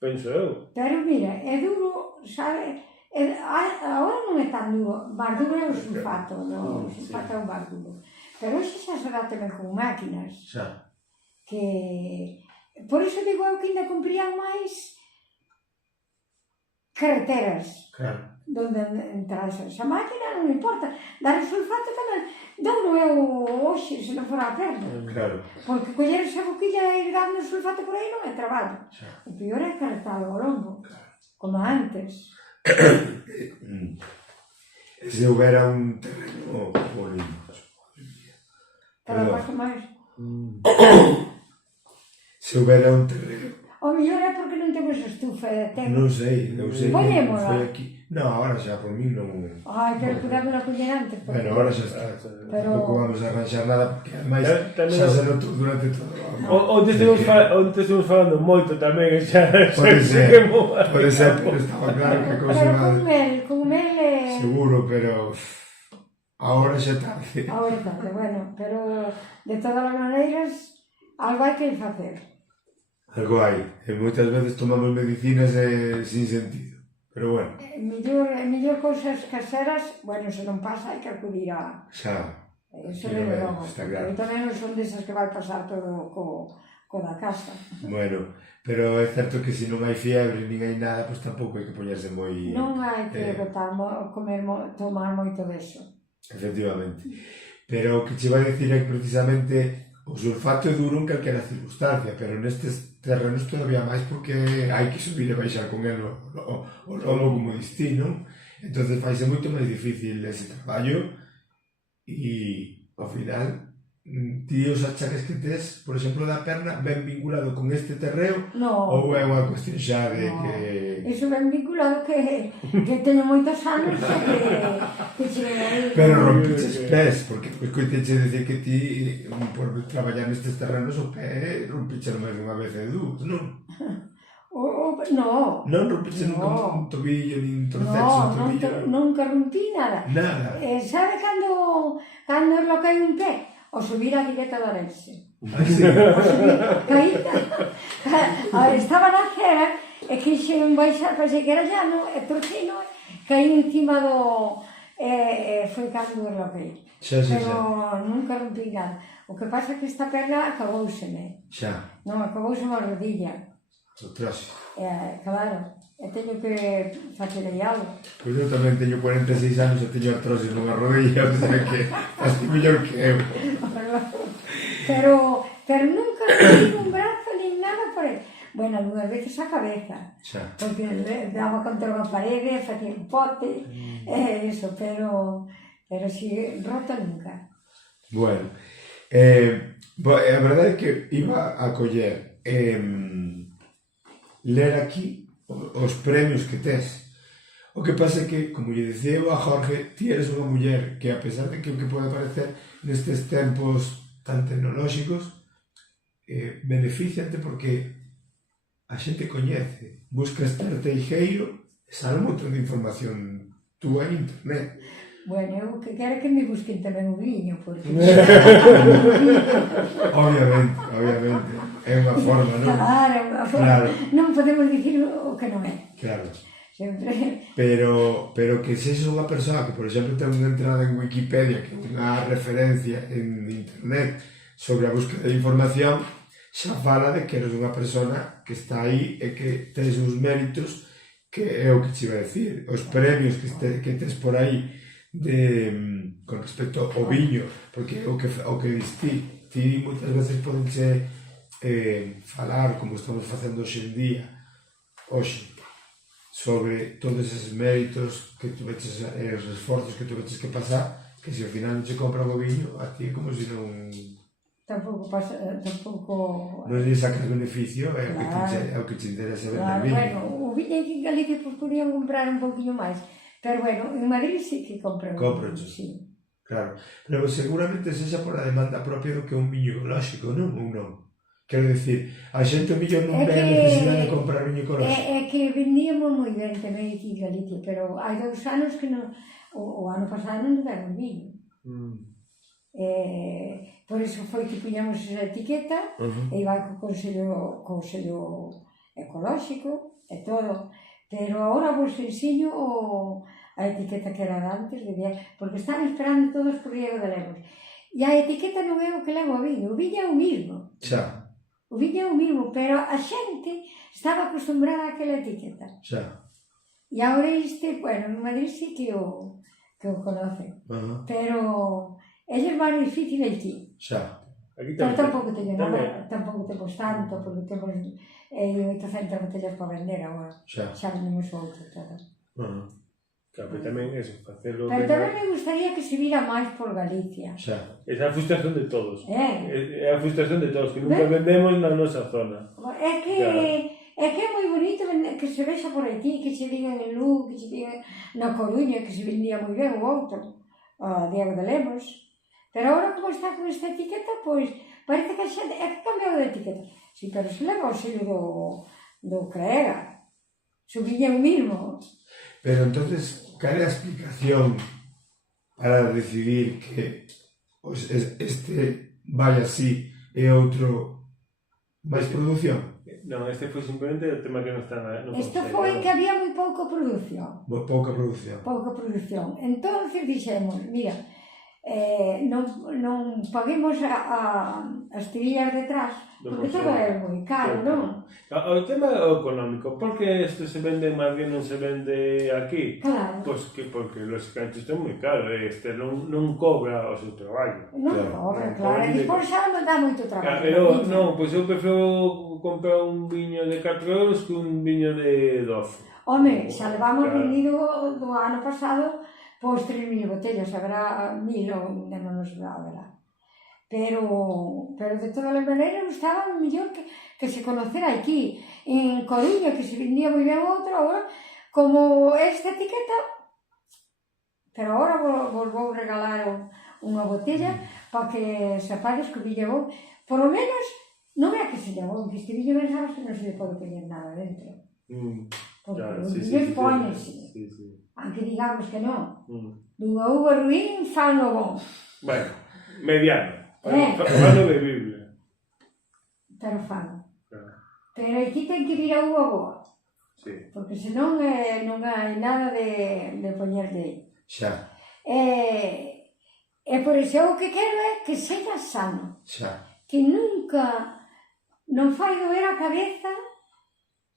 penso eu. Pero mira, é duro, sabe? Agora non é tan duro, máis duro é o sulfato, o sulfato é o máis duro. Pero hoxe xa se dá tamén con máquinas. Que... Por iso digo eu que ainda cumprían máis carreteras. Donde entras esa máquina, non importa. Dar o sulfato tamén, non eu hoxe, se non fora a perna. Porque coller esa boquilla e ir dando o sulfato por aí non é traballo. O peor é carretar o lombo, como antes. Se houbera un terreno político. Cada paso máis. Se houbera un terreno. O mellor é porque non temos estufa de tempo. Non sei, eu sei. Poñémola. Non, agora xa, por mí non... Pero podémola coller antes. Bueno, agora xa está. Tampouco vamos a arranxar nada, porque ademais xa se notou durante todo. Onde estivemos falando moito tamén, xa... Por exemplo, estaba claro que a cousa... Pero con mel é... Seguro, pero... Agora xa tarde. Agora tarde, bueno, pero de todas as maneiras, algo hai que facer. Algo hai, e moitas veces tomamos medicinas sin sentido, pero bueno. Mellor cousas caseras, bueno, se non pasa hai que acudir a... Xa, eso é logo. Está claro. Eu tamén non son desas que vai pasar todo co da casa. Bueno, pero é certo que se non hai fiebre nin hai nada, pois tampouco hai que poñerse moi... Non hai que tomar moito deso. Efectivamente. Pero o que che vai dicir é que precisamente o sulfato é duro en calquera circunstancia, pero nestes terrenos todavía máis porque hai que subir e baixar con el o lomo como distí, non? Entonces faise moito máis difícil ese traballo e ao final ti os achaques que tes, por exemplo, da perna, ben vinculado con este terreo ou é unha cuestión xa de que... Iso ben vinculado que teño moitos anos que cheguei... Pero rompiches pés, porque coiteche decir que ti, por traballar nestes terrenos, o pé rompiche máis dunha vez e dúas, non? Non. Non rompiche nunca un tobillo, nin torceche un tobillo? Nunca rompí nada. Nada. Sabe cando loquei un pé? O subir a Guilleta de Orense. Ah, sí? O subir, caída. Estaba na acera e quixen baixar, pensei que era llano, e torcino, caí encima do... foi cando me loquei. Pero nunca rompí nada. O que pasa é que esta perna acabouseme. Xa. Non, acabouseme a rodilla. Artrose. Claro. E teño que facer algo. Pois eu tamén teño 46 anos e teño artrose nunha rodilla, o sea que así mellor que eu. Pero nunca rompí un brazo nin nada por aí. Bueno, algunhas veces a cabeza. Xa. Porque daba contra unha parede, facía un pote, eso, pero si roto nunca. Bueno, a verdade é que iba a coller ler aquí os premios que tes. O que pasa é que, como lle dicía eu a Jorge, ti eres unha muller que, a pesar de que o que pode parecer nestes tempos tan tecnolóxicos, beneficiante porque a xente coñece, buscas ter teijeiro e sale un montón de información túa en internet. Bueno, eu que quero que me busquen tamén o viño, porque... Obviamente, é unha forma, non? Claro, é unha forma. Claro. Non podemos dicir o que non é. Claro. Sempre. Pero que se é unha persoa que, por exemplo, ten unha entrada en Wikipedia, que é unha referencia en internet sobre a búsqueda de información, xa fala de que eres unha persona que está aí e que tens uns méritos que é o que te iba a decir, os premios que tes por aí con respecto ao viño, porque o que ti moitas veces podenche falar, como estamos facendo hoxe en día, sobre todos esos méritos que tu veches, os esforzos que tu veches que pasar, que se ao final non che compran o viño, a ti é como se non... Tampouco non lle sacas beneficio, é o que te interesa ver o viño. Bueno, o viño aquí en Galicia podían comprar un poquinho máis, pero bueno, en Madrid sí que compran. Compran, sí. Claro, pero seguramente sexa por a demanda propia do que é un viño ecolóxico, non? Ou non? Quero dicir, a xente o millón non ve a necesidade de comprar viño ecolóxico. É que vendíamos moi ben tamén aquí en Galicia, pero hai 2 anos que non, o ano pasado non tiveron viño. Por iso foi que puñamos esa etiqueta e iba co sello ecolóxico e todo, pero agora vos enseño a etiqueta que era de antes, porque están esperando todos por Diego de Lemos, e a etiqueta non é o que leva o viño é o mismo. Xa. O viño é o mismo, pero a xente estaba acostumbrada a aquela etiqueta. Xa. E agora bueno, en Madrid sí que o conocen, pero ella é máis difícil aquí. Xa. Pero tampouco teño nada, tampouco temos tanto, porque temos 800 botellas para vender agora. Xa vendemos outro, todo. Claro, pero tamén eso, facelo... Pero tamén me gustaría que se vira máis por Galicia. Xa. Esa é a frustración de todos. É a frustración de todos, que nunca vendemos na nosa zona. É que é moi bonito que se vexa por aquí, que se diga en Lugo, que se diga na Coruña, que se vendía moi ben o outro, a Diego de Lemos. Pero agora, como está con esta etiqueta, pois, parece que a xente... É que cambiou de etiqueta. Si, pero se leva o sello do que era. Se o viña o mismo. Pero, entonces, cal é a explicación para decidir que este vai así e outro máis produción? Non, este foi simplemente o tema que non está no consello. Isto foi que había moi pouca produción. Pouca produción. Pouca produción. Entonces dixemos, mira, non paguemos as tirillas detrás, porque todo é moi caro, non? O tema é o económico. Por que isto se vende máis bien non se vende aquí? Claro. Pois que porque lógicamente isto é moi caro, este non cobra o seu traballo. Non cobra, claro, e despois xa non dá moito traballo. Non, pois eu prefiro comprar un viño de 4 euros que un viño de 12. Home, xa levamos vendido do ano pasado pois 3.000 botellas, haberá 1.000 ou non nos haberá. Pero de todas as maneiras estaba mellor que se conocera aquí. En Coruña, que se vendía moi ben outro, agora, como esta etiqueta, pero agora vos vou regalar unha botella para que sepades que o viño bon, por lo menos, non é que se lle bon, que este viño ben sabes que non se lle pode poñer nada dentro. Porque os viños póñense, aunque digamos que non. Dunha uva ruín fan o bon. Bueno, mediano. Fano bebible. Pero fan. Pero aquí ten que vir a uva boa. Porque senón non hai nada de poñerlle aí. Xa. E por iso o que quero é que seja sano. Xa. Que nunca non fai doer a cabeza,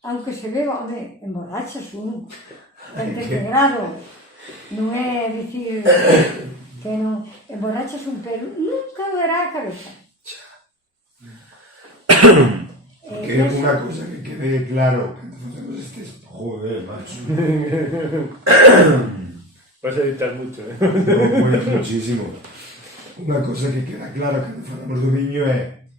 aunque se beba, home, emborrachas un 20 grados. Non é dicir que non emborrachas un pero nunca doerá a cabeza. Porque é unha cosa que quede claro cando facemos estes... Joder, macho. Vas a editar mucho, Muchísimo. Unha cosa que queda claro cando falamos do viño é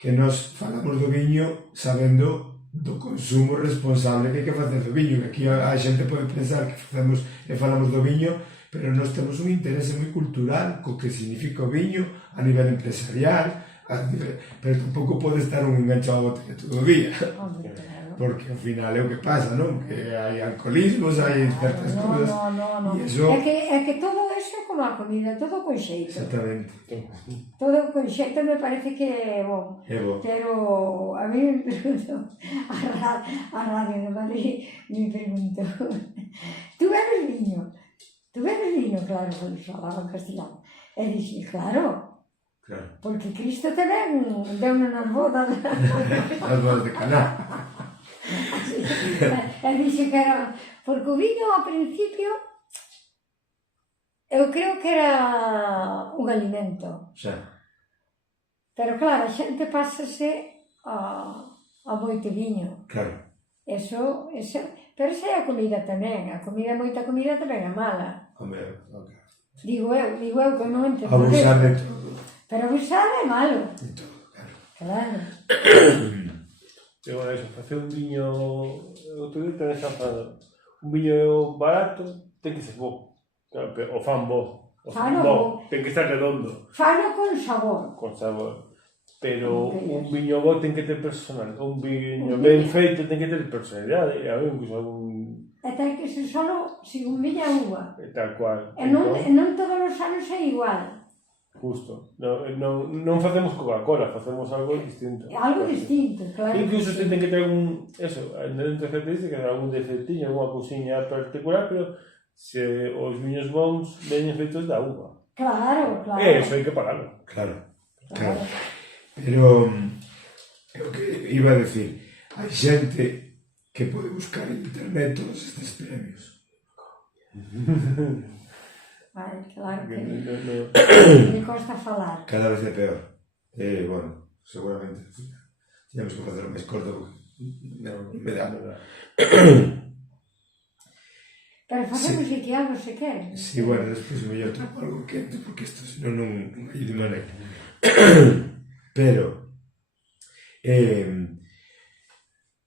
que nos falamos do viño sabendo do consumo responsable que hai que facer do viño. Aquí a xente pode pensar que facemos e falamos do viño, pero nós temos un interese moi cultural co que significa o viño a nivel empresarial, pero tampouco pode estar un enganchado a botella todo o día, porque ao final é o que pasa, non? Que hai alcoholismos, hai certas cousas. No. É que todo eso é como a comida, todo con xeito. Exactamente. Todo con xeito me parece que é bon. É bon. Pero a mí me pregunto, a radio de Madrid me pregunto, tú bebes viño? Tú bebes viño, claro, porque falaba en castelano. E dixi, claro. Porque Cristo tamén deu-nos nas bodas. As bodas de Caná. E dixo que era... Porque o viño, ao principio, eu creo que era un alimento. Xa. Pero claro, a xente pásase a moito viño. Claro. Eso, pero esa é a comida tamén. A comida, moita comida tamén é mala. Hombre, ok. Digo eu que non entendo. Abusar de todo. Pero abusar é malo. De todo, claro. Claro. Pero bueno, eso, facer un viño... Outro día ten esa falada. Un viño barato ten que ser bo. O fan bo. Fano bo. Ten que estar redondo. Fano con sabor. Con sabor. Pero un viño bo ten que ter personal. Un viño ben feito ten que ter personalidade. A ver, incluso un... E ten que ser solo sin viña uva. Tal cual. E non todos os anos é igual. Justo. Non facemos Coca-Cola, facemos algo distinto. Algo distinto, claro. Incluso ten que ter algún... Eso, dentro de características, algún defectiño, alguna cousiña particular, pero se os viños bons veñen feitos da uva. Claro. E eso hai que pagarlo. Claro. Pero o que iba a decir, hai xente que pode buscar en internet todos estes premios. Ai, claro que me costa falar. Cada vez é peor. Bueno, seguramente teníamos que facer máis corto porque non me dá. Pero facemos aquí algo se quer. Si, bueno, despois o mellor trago algo quente porque isto senón non hai de maneira. Pero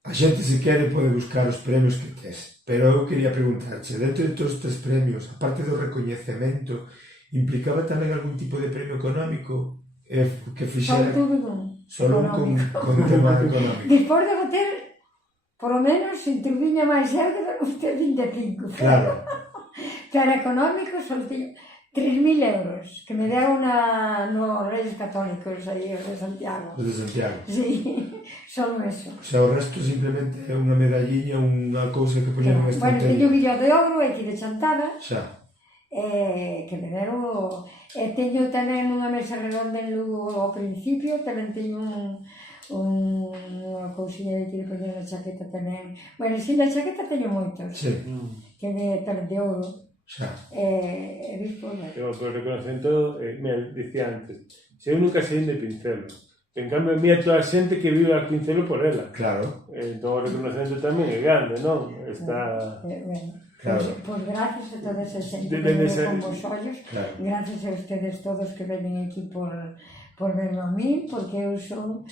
a xente se quere pode buscar os premios que tes, pero eu quería preguntarche, dentro de todos estes premios, aparte do recoñecemento, implicaba tamén algún tipo de premio económico que fixera... Solo con tema económico. Despois de ter, por lo menos, entre o viña máis certo de usted 25. Claro. Pero económico, só teño 3.000 euros, que me deron nos Reyes Católicos, aí, os de Santiago. Os de Santiago. Sí, solo eso. O sea, o resto simplemente é unha medalliña, unha cousa que poñeron en Bueno, teño estantería. o Villo de Ogro, aquí de Chantada. Xa. que me deron. Teño tamén unha mesa redonda en Lugo ao principio, tamén teño unha cousinha de que le poñer na chaqueta tamén. Bueno, si na chaqueta teño moitos, que tamén de ouro. Eu por reconocendo, mira, dicía antes, se eu nunca saí de Pincelo, en cambio mía toda a xente que vive a Pincelo por ela. Claro. Entón o reconocendo tamén é grande, non? Está... Pois gracias a toda esa xente que vive con vos ollos, gracias a ustedes todos que venen aquí por verlo a mí, porque eu son...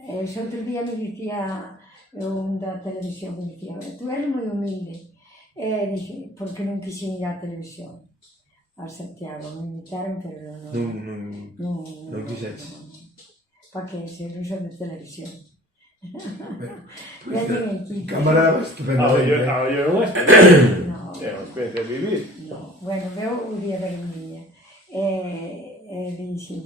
Ese outro día me dicía un da televisión, me dicía, tú eres moi humilde. Dije, porque non quixen ir á televisión a Santiago, me invitaron, pero non quixetes. Pa que se non son de televisión. Camaradas, que yo non é unha experiencia de vivir. Bueno, veo o día da miña dixe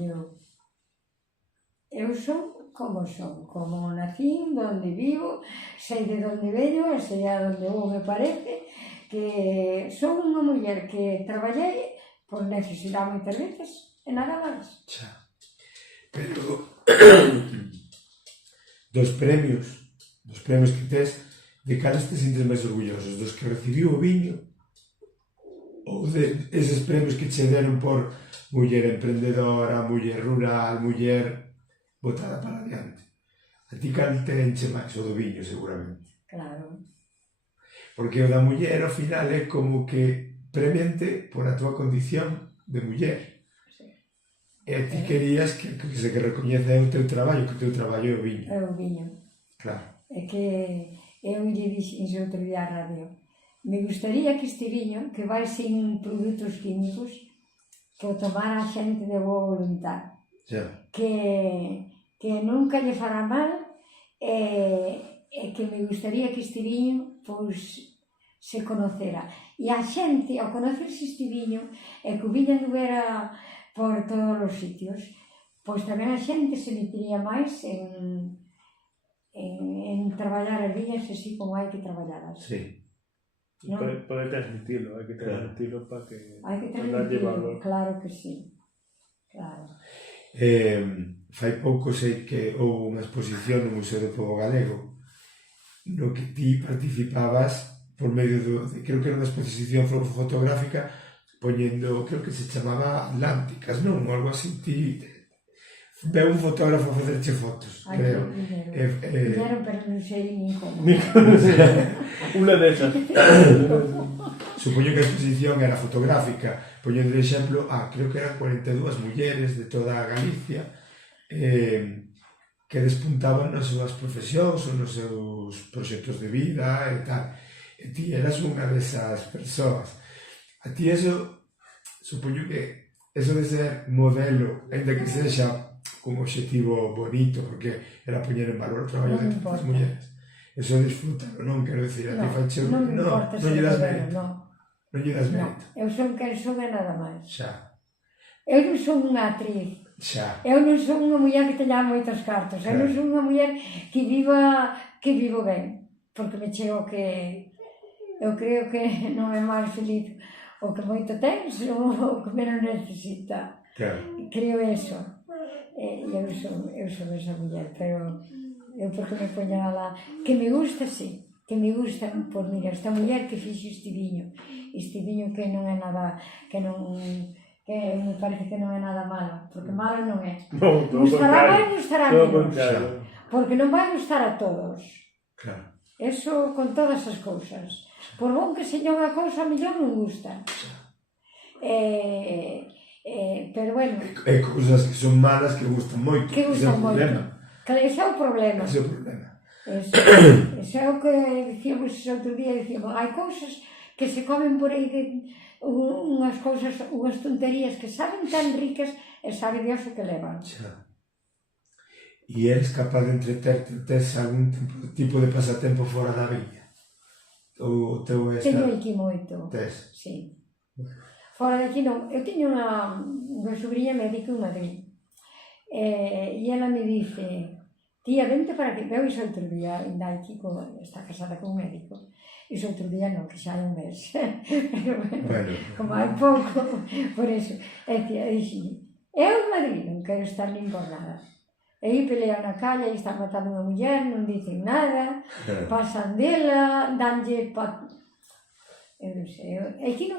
eu son como son, como nací, donde vivo, sei de donde veño, e sei a donde vou, me parece que son unha muller que traballei por necesidade moitas veces e nada máis. Pero dos premios que tes, de cales te sintes máis orgullosos? Dos que recibiu o viño ou de eses premios que che deron por muller emprendedora, muller rural, muller botada para adiante? A ti cal te enche máis? O do viño, seguramente. Claro. Porque o da muller, ao final, é como que premiante por a túa condición de muller. E ti querías que se recoñece o teu traballo, que o teu traballo é o viño. É o viño. Claro. É que eu lle dixen outro día á radio, me gustaría que este viño, que vai sin produtos químicos, que o tomara a xente de boa voluntad. Que nunca lle fará mal, e que me gustaría que este viño se conocera. E a xente, ao conocerse este viño, e que o viño anduvera por todos os sitios, pois tamén a xente se metería máis en traballar as viñas así como hai que traballaras. Pode transmitilo, hai que transmitilo para que... Hai que transmitilo, claro que sí. Claro. Fai pouco sei que houve unha exposición no Museo do Pobo Galego no que ti participabas por medio creo que era unha exposición fotográfica poñendo, creo que se chamaba Atlánticas, non? Ou algo así, ti veu un fotógrafo a facerche fotos, creo. Viñeron, pero non sei nin como. Unha desas. Supoño que a exposición era fotográfica, poñendo de exemplo, creo que eran 42 mulleres de toda Galicia que despuntaban nas súas profesións ou nos seus proxectos de vida e tal. E ti eras unha desas persoas. A ti eso, supoño que eso de ser modelo, ainda que sexa con objetivo bonito, porque era poñer en valor o traballo de tantas mulleres. Eso disfrútalo, non? Quero dicir, a ti faiche... Non me importa ser modelo, non. Non lle das mérito. Eu son quen son e nada máis. Xa. Eu non son unha actriz. Xa. Eu non son unha muller que teña moitos cartos. Eu non son unha muller que vivo ben. Porque me chego que... Eu creo que non é máis feliz o que moito tens ou o que menos necesita. Claro. Creo eso. Eu son esa muller, pero eu porque me poño lá... Que me gusta, sí. Que me gusta, pois mira, esta muller que fixe este viño que non é nada, que me parece que non é nada malo, porque malo non é. Gustará máis, gustará menos, porque non vai gustar a todos. Claro. Eso con todas as cousas. Por bon que seña unha cousa, a mellor non gusta. Pero bueno... E cousas que son malas que gustan moito. Que gustan moito. Ese é o problema. Ese é o problema. Ese é o que dicíamos outro día, hai cousas que se comen por aí, unhas cousas, unhas tonterías que saben tan ricas e sabe Dios o que levan. E eres capaz de entreterte, tes algún tipo de pasatempo fora da viña? Ou teu esta... Teño aquí moito. Tes? Sí. Fora de aquí non. Eu teño unha sobrinha médica en Madrid. E ela me dice, Tía, vente para que veu iso outro día, ainda aquí, está casada con un médico, iso outro día non, que xa hai un mes. Pero bueno, como hai pouco, por eso. E tía, dixi, eu en Madrid non quero estar nin por nada. E aí pelean na calle, aí están matando unha muller, non dicen nada, pasan dela, danlle pa... Eu non sei, aquí,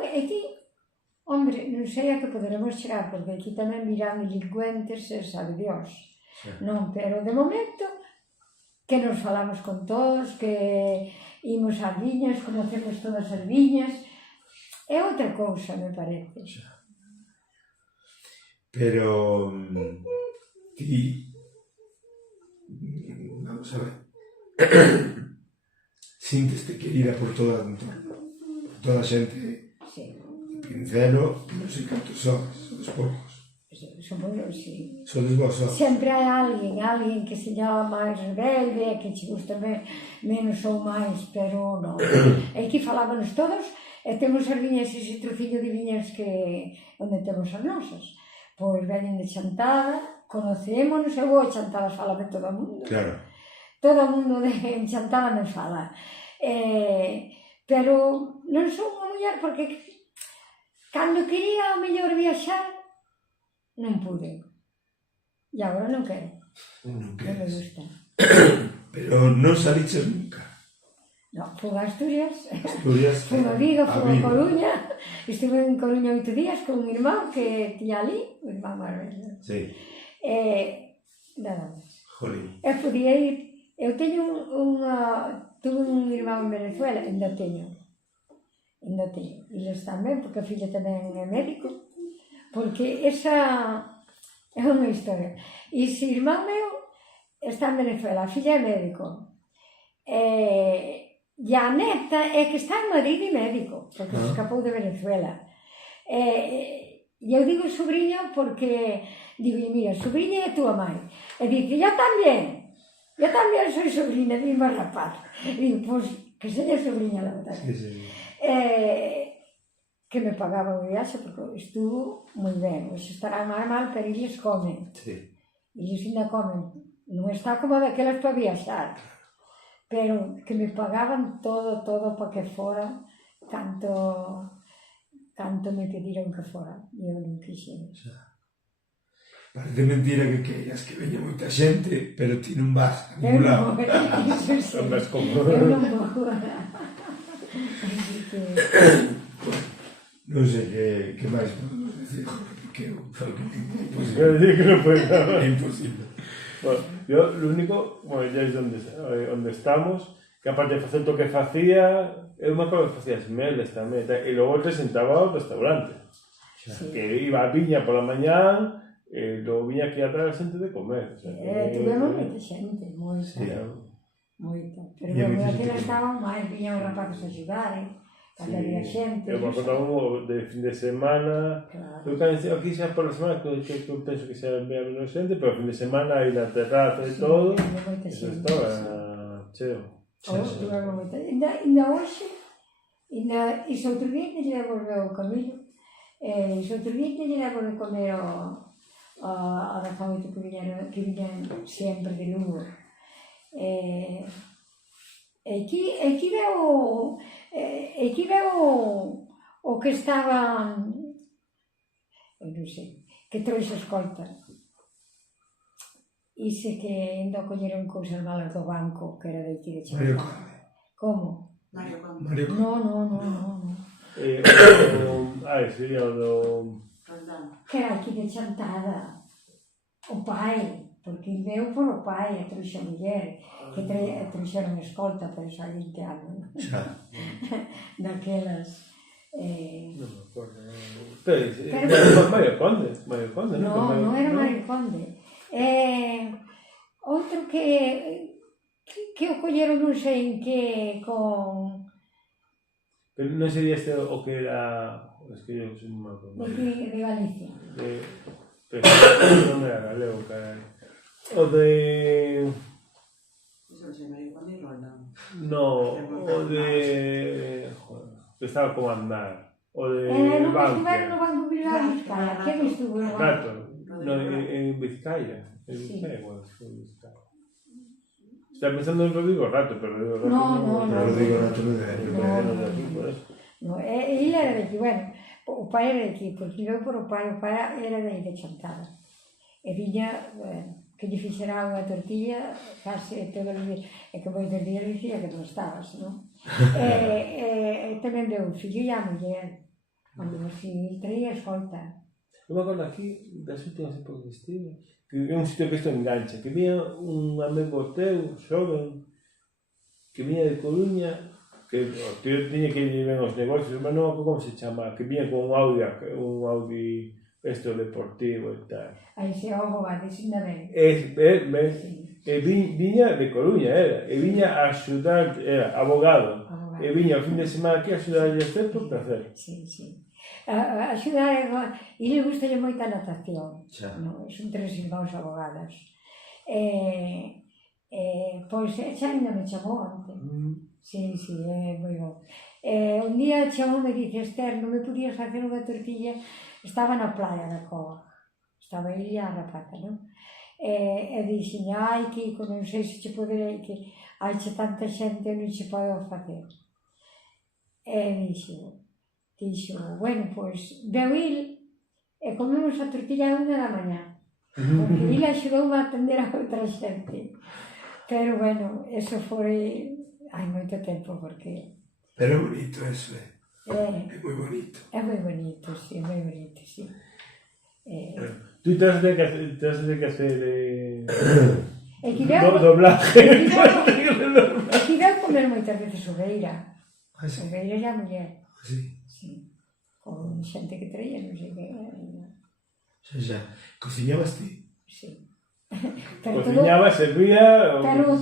hombre, non sei a que poderemos chegar, porque aquí tamén miran delincuentes, sabe Dios. Non, pero de momento que nos falamos con todos, que imos ás viñas, conocemos todas as viñas, é outra cousa, me parece. Pero ti, vamos a ver, sínteste querida por toda a xente de Pincelo, non sei cantos sodes poucos. Somos, sí. Sodes vos só. Sempre hai alguén que se llama máis rebelde, que che gusta menos ou máis, pero non. E aquí falábanos todos, e temos as viñas, ese trociño de viñas que onde temos as nosas. Pois veñen de Chantada, conocémonos, eu vou a Chantada, falame todo o mundo. Claro. Todo o mundo de Chantada me fala. Pero non son unha muller porque cando quería o mellor viaxar, non pude. E agora non quero. Non me gusta. Pero non saliches nunca. Non, fui a Asturias, Asturias. fui a Vigo, fui a Coruña. Estuve en Coruña 8 días con un irmán que tía ali, o irmán Marbella. Sí. Nada máis. Jolín. Eu podía ir, eu teño tuve un irmán en Venezuela, ainda teño. Eles tamén, porque a filla tamén é médico. Porque esa é unha historia. E se irmán meu está en Venezuela, a filla é médico. E a neta é que está en Madrid de médico, porque se escapou de Venezuela. E eu digo sobrinha porque digo, mira, sobrinha é tua mãe. E dice, yo tamén soy sobrina de un rapaz. E digo, pues, que seña sobrinha la verdad. Que me pagaba o viaxe, porque estuvo moi ben. Hoxe estará máis mal, pero eles comen. Eles ainda comen. Non está como daquelas para viaxar. Pero que me pagaban todo para que fora, canto me pediron que fora. E eu non quixen. Parece mentira que queiras que veña moita xente, pero ti non vas a ningún lado. Non vas como... Eu non vou. Non sei que máis podemos decir, porque eu falo que é imposible. Eu digo que non foi nada. É imposible. Bueno, yo lo único, bueno, ya es onde estamos, que aparte de facer o que facía, eu me acordo que facía as meles tamén, e logo te sentaba ao restaurante. Que iba a viña pola mañán, e logo viña aquí atrás a xente de comer. Tuvemos moita xente, moita. Moita. Pero bueno, aquí non estaban máis, viñan os rapaces a axudar, cando había xente. Eu me acordo de fin de semana, eu aquí xa por la semana, que eu penso que xa vea menos xente, pero fin de semana aí na terraza e todo, eso estaba cheo. Tuvemos moita xente. Ainda hoxe, iso outro día que lle volveu o Camilo, iso outro día que lle levo de comer a rapazoito que viñan sempre de Lugo. Aquí veo o que estaba, non sei, que trouxe escolta. Ise que ainda colleron cousas malas do banco, que era de aquí de Chantada. Mario Conde. Como? Mario Conde. Mario Conde. No. Sería o do... Que era aquí de Chantada. O pai. Porque veu por o pai, a trouxe a muller, que trouxeron escolta por esa 20 anos. Xa. Daquelas... Non me acordo. Pero Mario Conde, non? Non era Mario Conde. Outro que o colleron non sei en que con... Pero non sería este o que era... Es que eu non me acordo. De Galicia. Pero non era galego, carai. O de... Eso se me dijo a mí, Roldán. No, o de... Joder, que estaba como a andar. O de Non Bankia. estuveron no Banco Bilbao de Vizcaya. Que estuvo no Banco? Rato, no, en Vizcaya. En Sí. Vizcaya, bueno, en Vizcaya. Está pensando en Rodrigo Rato, pero Rodrigo Rato No. Rodrigo Rato non é. No, ele era de aquí, bueno, o pai era de aquí, porque eu por o pai era de aí de Chantada. E viña, bueno, que lle fixera unha tortilla case todos os días, e que moitos días dicía que non estabas, non? Tamén deu o fillo e a muller, cando así traía solta. Eu me acordo aquí, das últimas épocas que estive, que é un sitio que isto engancha, que vía un amigo teu, xoven, que viña de Coruña, que o tío tiña que ir ben aos negocios, mas non como se chama, que viña con un Audi esto deportivo e tal. Aí se abogado, ainda ben. Viña de Coruña, e viña a axudar, era abogado, e viña o fin de semana aquí a axudar a este por placer. Sí. Axudar, e le gusta moita a natación, no? Son 3 irmãos abogadas. Pois xa ainda me chamou antes. Sí, é moi bom. Un día chamou me dice, Esther, non me podías facer unha tortilla? Estaba na playa da Cova, estaba aí a rapata, non? E dixen, ai, Kiko, non sei se che poderei, que hai tanta xente non che podo facer. E dixo, bueno, pois, veu il e comemos a tortilla a 1 da mañá, porque il axudoume a atender a outra xente. Pero, bueno, eso foi hai moito tempo, porque... Pero é bonito eso, É moi bonito. É moi bonito, sí, é moi bonito, sí. Tú tens de que hacer doblaje. E que veu comer moitas veces Oveira. Sí. Oveira e a muller. Sí. Con xente que traía, non sei que. Xa. Cociñabas ti? Sí. Cociñaba, servía... Pero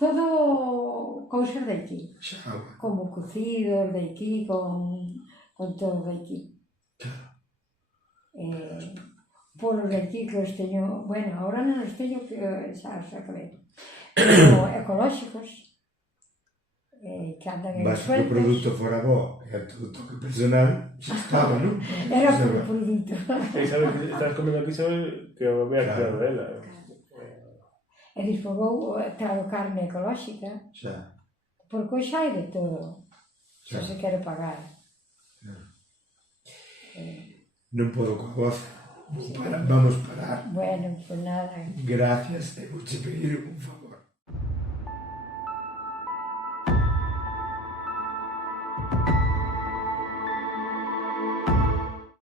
todo cousas de aquí. Xa. Como cocidos de aquí, con todo de aquí. Claro. Polos de aquí que os teño, bueno, agora non os teño que xa acabei, pero ecolóxicos, que andan en Vas sueltos. o produto fora bo, e o toque personal xa estaba, non? Era por o produto. E sabes que estás comendo aquí, sabes que o vea claro dela. E despois vou trago carne ecolóxica, Xa. porque hoxe hai de todo, Xa. se quere pagar. Non podo coa voz. Vamos parar. Bueno, pues nada. Gracias, e vou che pedir un favor.